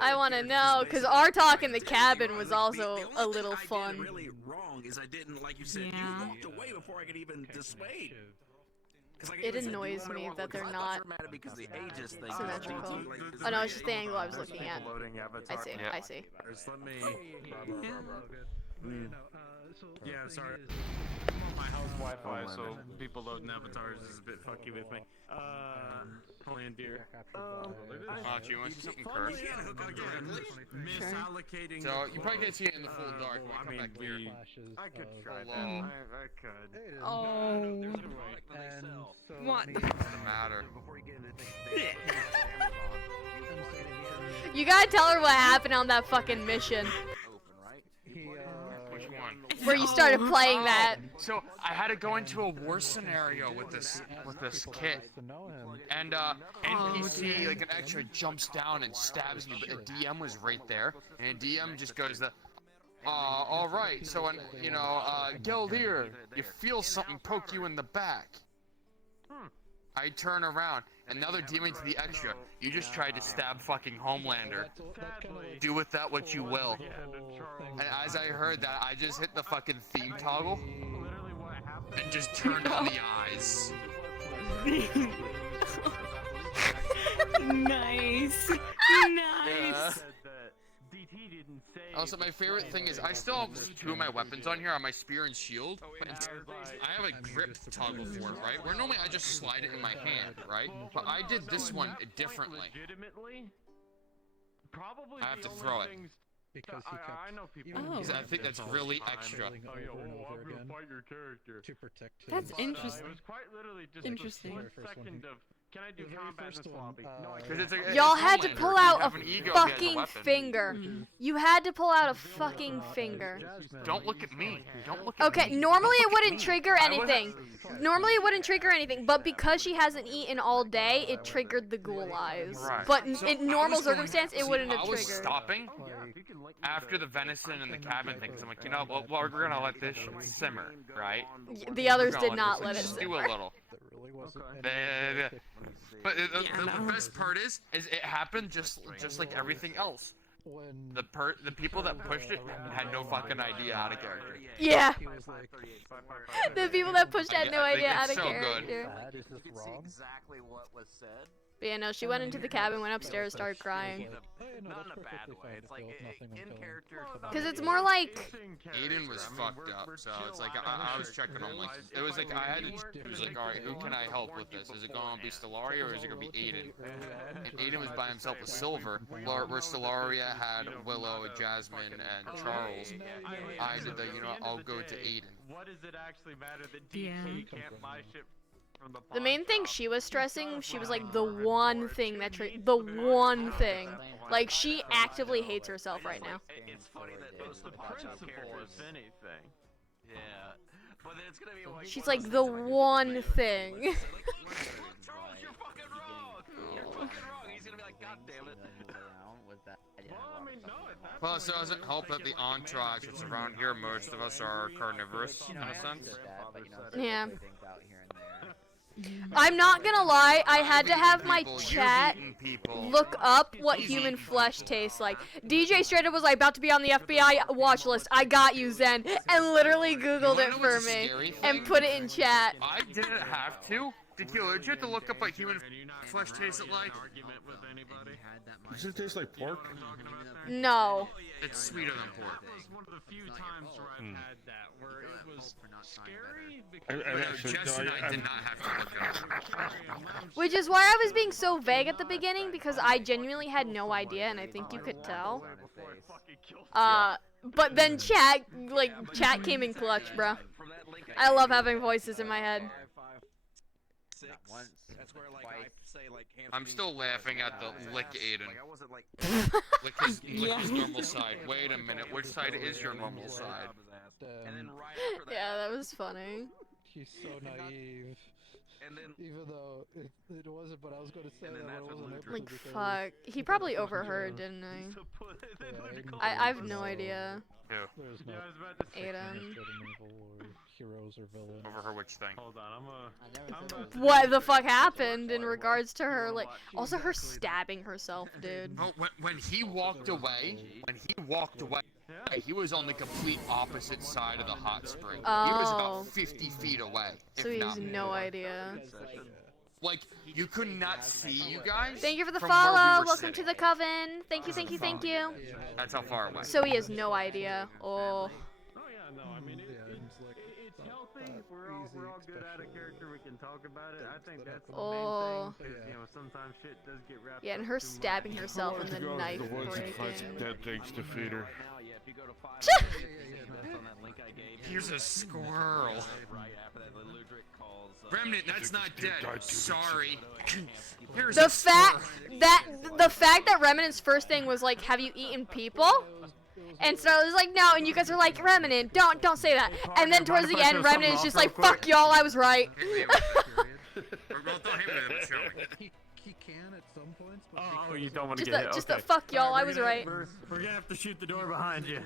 I want to know, because our talk in the cabin was also a little fun. Really wrong is I didn't, like you said, you walked away before I could even dissuade. It annoys me that they're not symmetrical. Oh no, it's just the angle I was looking at. I see. Yeah, sorry. I'm on my house Wi-Fi, so people loading avatars is a bit fucky with me. Palantir. You want to see something cursed? Misallocating. So you probably can't see it in the full dark. When I come back here. I could try that. I could. Oh. What? Doesn't matter. You gotta tell her what happened on that fucking mission. Which one? Where you started playing that. So I had to go into a war scenario with this kit, and NPC like an extra jumps down and stabs me, but a DM was right there, and a DM just goes all right. So when Gildir, you feel something poke you in the back. I turn around, another demon to the extra. You just tried to stab fucking Homelander. Do with that what you will. And as I heard that, I just hit the fucking theme toggle and just turned on the eyes. Nice. Nice. Also, my favorite thing is I still have two of my weapons on here on my spear and shield, but I have a grip toggle for it, right? Where normally I just slide it in my hand, right? But I did this one differently. Probably I have to throw it. Because I know people. Because I think that's really extra. To protect. That's interesting. It was quite literally just Interesting. a split second of. Can I do combat in this lobby? No, I Because can't. Y'all had to pull out a an ego if you had fucking a weapon. finger. You had to pull out a fucking finger. Don't look at me. Don't look at Okay, me. normally it wouldn't trigger anything. Normally it wouldn't trigger anything, but because she hasn't eaten all day, it triggered the ghoul eyes. Right. But So in I normal was going- circumstance, it see, wouldn't have I was triggered. stopping after the venison and the cabin thing, 'cause I'm like, you know, we're gonna let this shit simmer, right? The others We're did gonna not this let it stew simmer. a little. But the best part is it happened just like everything else. The people that pushed it had no fucking idea how to character. Yeah. The people that pushed had no idea how to so character. Is this exactly what was said. But yeah, no, she went into the cabin, went upstairs, started crying. Not in a bad way. It's like in character. Because it's more like... Aiden was fucked up, so it's like I was checking on like it was like I had to. It was like, all right, who can I help with this? Is it going to be Stellaria or is it going to be Aiden? And Aiden was by himself with Silver, where Stellaria had Willow, Jasmine, and Charles. I did the, I'll go to Aiden. What does it actually matter that DK can't buy shit? The main thing she was stressing, she was like the one thing that the one thing. Like she actively hates herself right now. It's funny that it's the principle, if anything. Yeah. But then it's gonna be She's like the one thing. Charles, you're fucking wrong. You're fucking wrong. He's gonna be like, God damn it. Plus, it doesn't help that the entourage that's around here, most of us are carnivorous in a sense. Yeah. I'm not gonna lie, I had to have my chat look up what human flesh tastes like. DJ straight up was like, about to be on the FBI watch list. I got you, Zen. And literally Googled it for me and put it in chat. I didn't have to. Did you legit to look up what human flesh tastes like? Does it taste like pork? No. It's sweeter than pork. That was one of the few times where I've had that, where it was scary Jess and I did not have to look it up. Which is why I was being so vague at the beginning, because I genuinely had no idea, and I think you could tell. But then chat came in clutch, bro. I love having voices in my head. I'm still laughing at the lick Aiden. Lick his normal side. Wait a minute, which side is your normal side? Yeah, that was funny. He's so naive. Even though it wasn't, but I was going to say that I wasn't able to. Like, fuck. He probably overheard, didn't I? I have no idea. There's no Aiden. Heroes or villains. Overheard which thing? Hold on, What the fuck happened in regards to her, like, also her stabbing herself, dude. Oh, when he walked away, he was on the complete opposite side of the hot spring. He was about 50 feet away. So he has no idea. Like, you could not see you guys. Thank you for the from where we follow. were Welcome sitting. to the coven. Thank you, thank you, thank you. That's how far away. So he has no idea. Oh. No, I mean, it's healthy. We're all good at a character. We can talk about it. I think that's the main thing. Because, sometimes shit does get wrapped Yeah, and up her too much. stabbing herself and the knife breaking. Dead things to feed her. Here's a squirrel. Remnant, that's not dead. Sorry. Here's The a fact that Remnant's first thing was like, "Have you eaten people?" And so I was like, "No," and you guys are like, "Remnant, don't say that." And then towards the end, Remnant is just like, "Fuck y'all, I was right." He can at some points, but Oh, you don't want to Just get the- hit. just okay. the fuck y'all, I was Alright, right. We're gonna have to shoot the door behind you.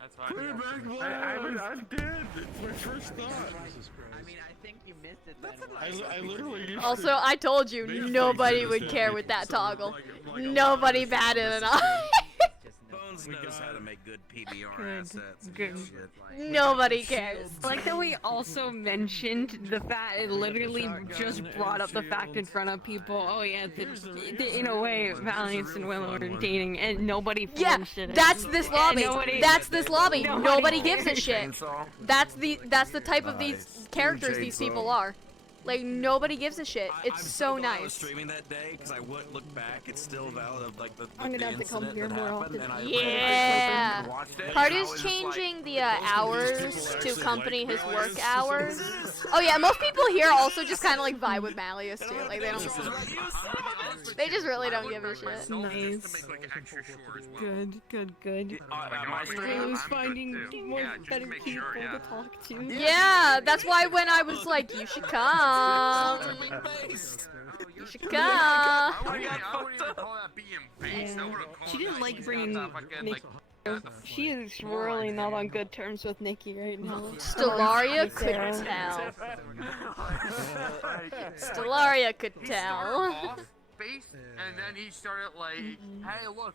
That's fine. Put it back, I'm dead. It's my first thought. I mean, I think you missed it then. I literally used Also, I told you nobody would care with that toggle. Nobody batted an eye. Bones knows how to make good PBR assets and good. shit. Nobody cares. I like that we also mentioned the fact, it literally just brought up the fact in front of people, oh yeah, in a way, Valiance and Willow are dating, and nobody flinched at it. That's this lobby. Nobody- That's this lobby. Nobody gives a cares. shit. That's the type of these characters these people are. Like, nobody gives a shit. It's so I was nice. streaming that day because I would look back. It's still valid of like the I'm gonna the have to come incident here that more happened, often. and I Yeah. watched it, and I was Party's just like, changing the hours to accompany his work hours. Oh yeah, most people here also just kind of like vibe with Malleus too. Like they don't. They just really don't give a shit. Nice. Good. Willow's finding more better people to talk to. Yeah, that's why when I was like, you should come. You should come. I wouldn't even call that being based. I would've called She didn't that like he's bringing got that fucking, Nick like, She is really not on good terms with Nikki right now. Stellaria could tell. Stellaria could tell. Off base, and then he started like, hey, look.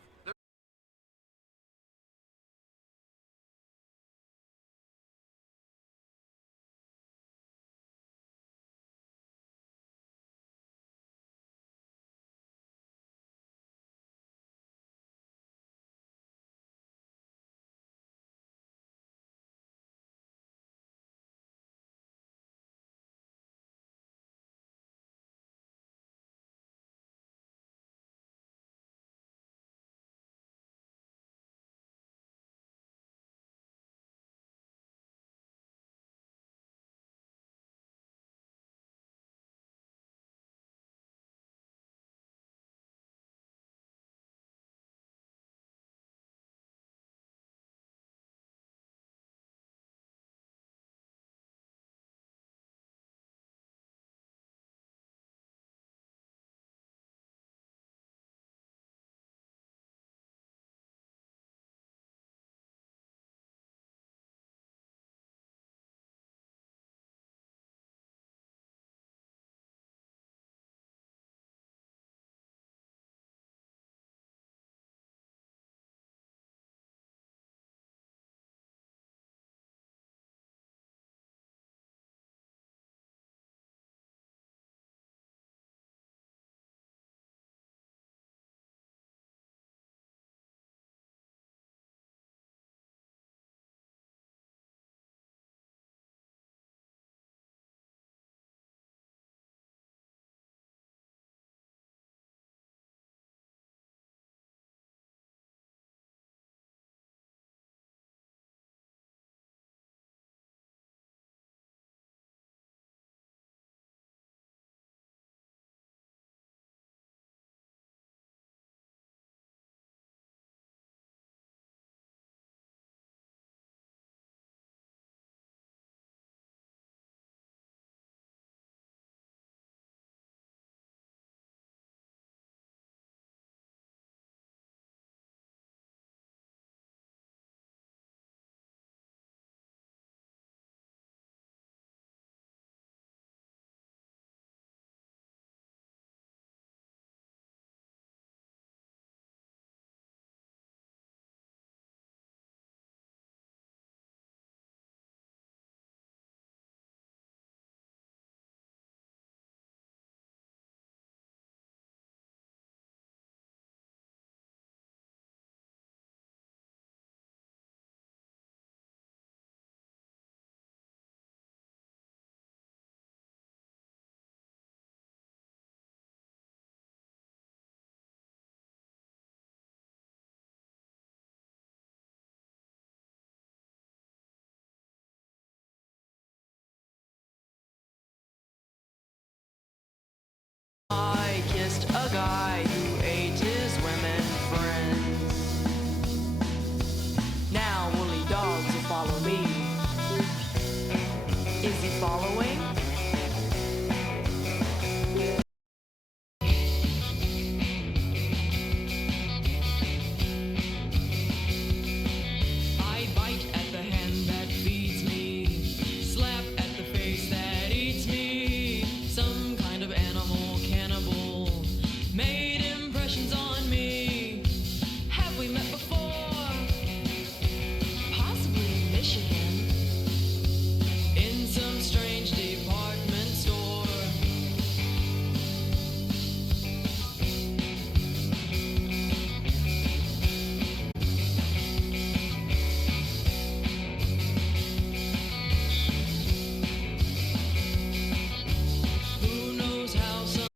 I kissed a guy who ate his women friends. Now only dogs will follow me. Is he following?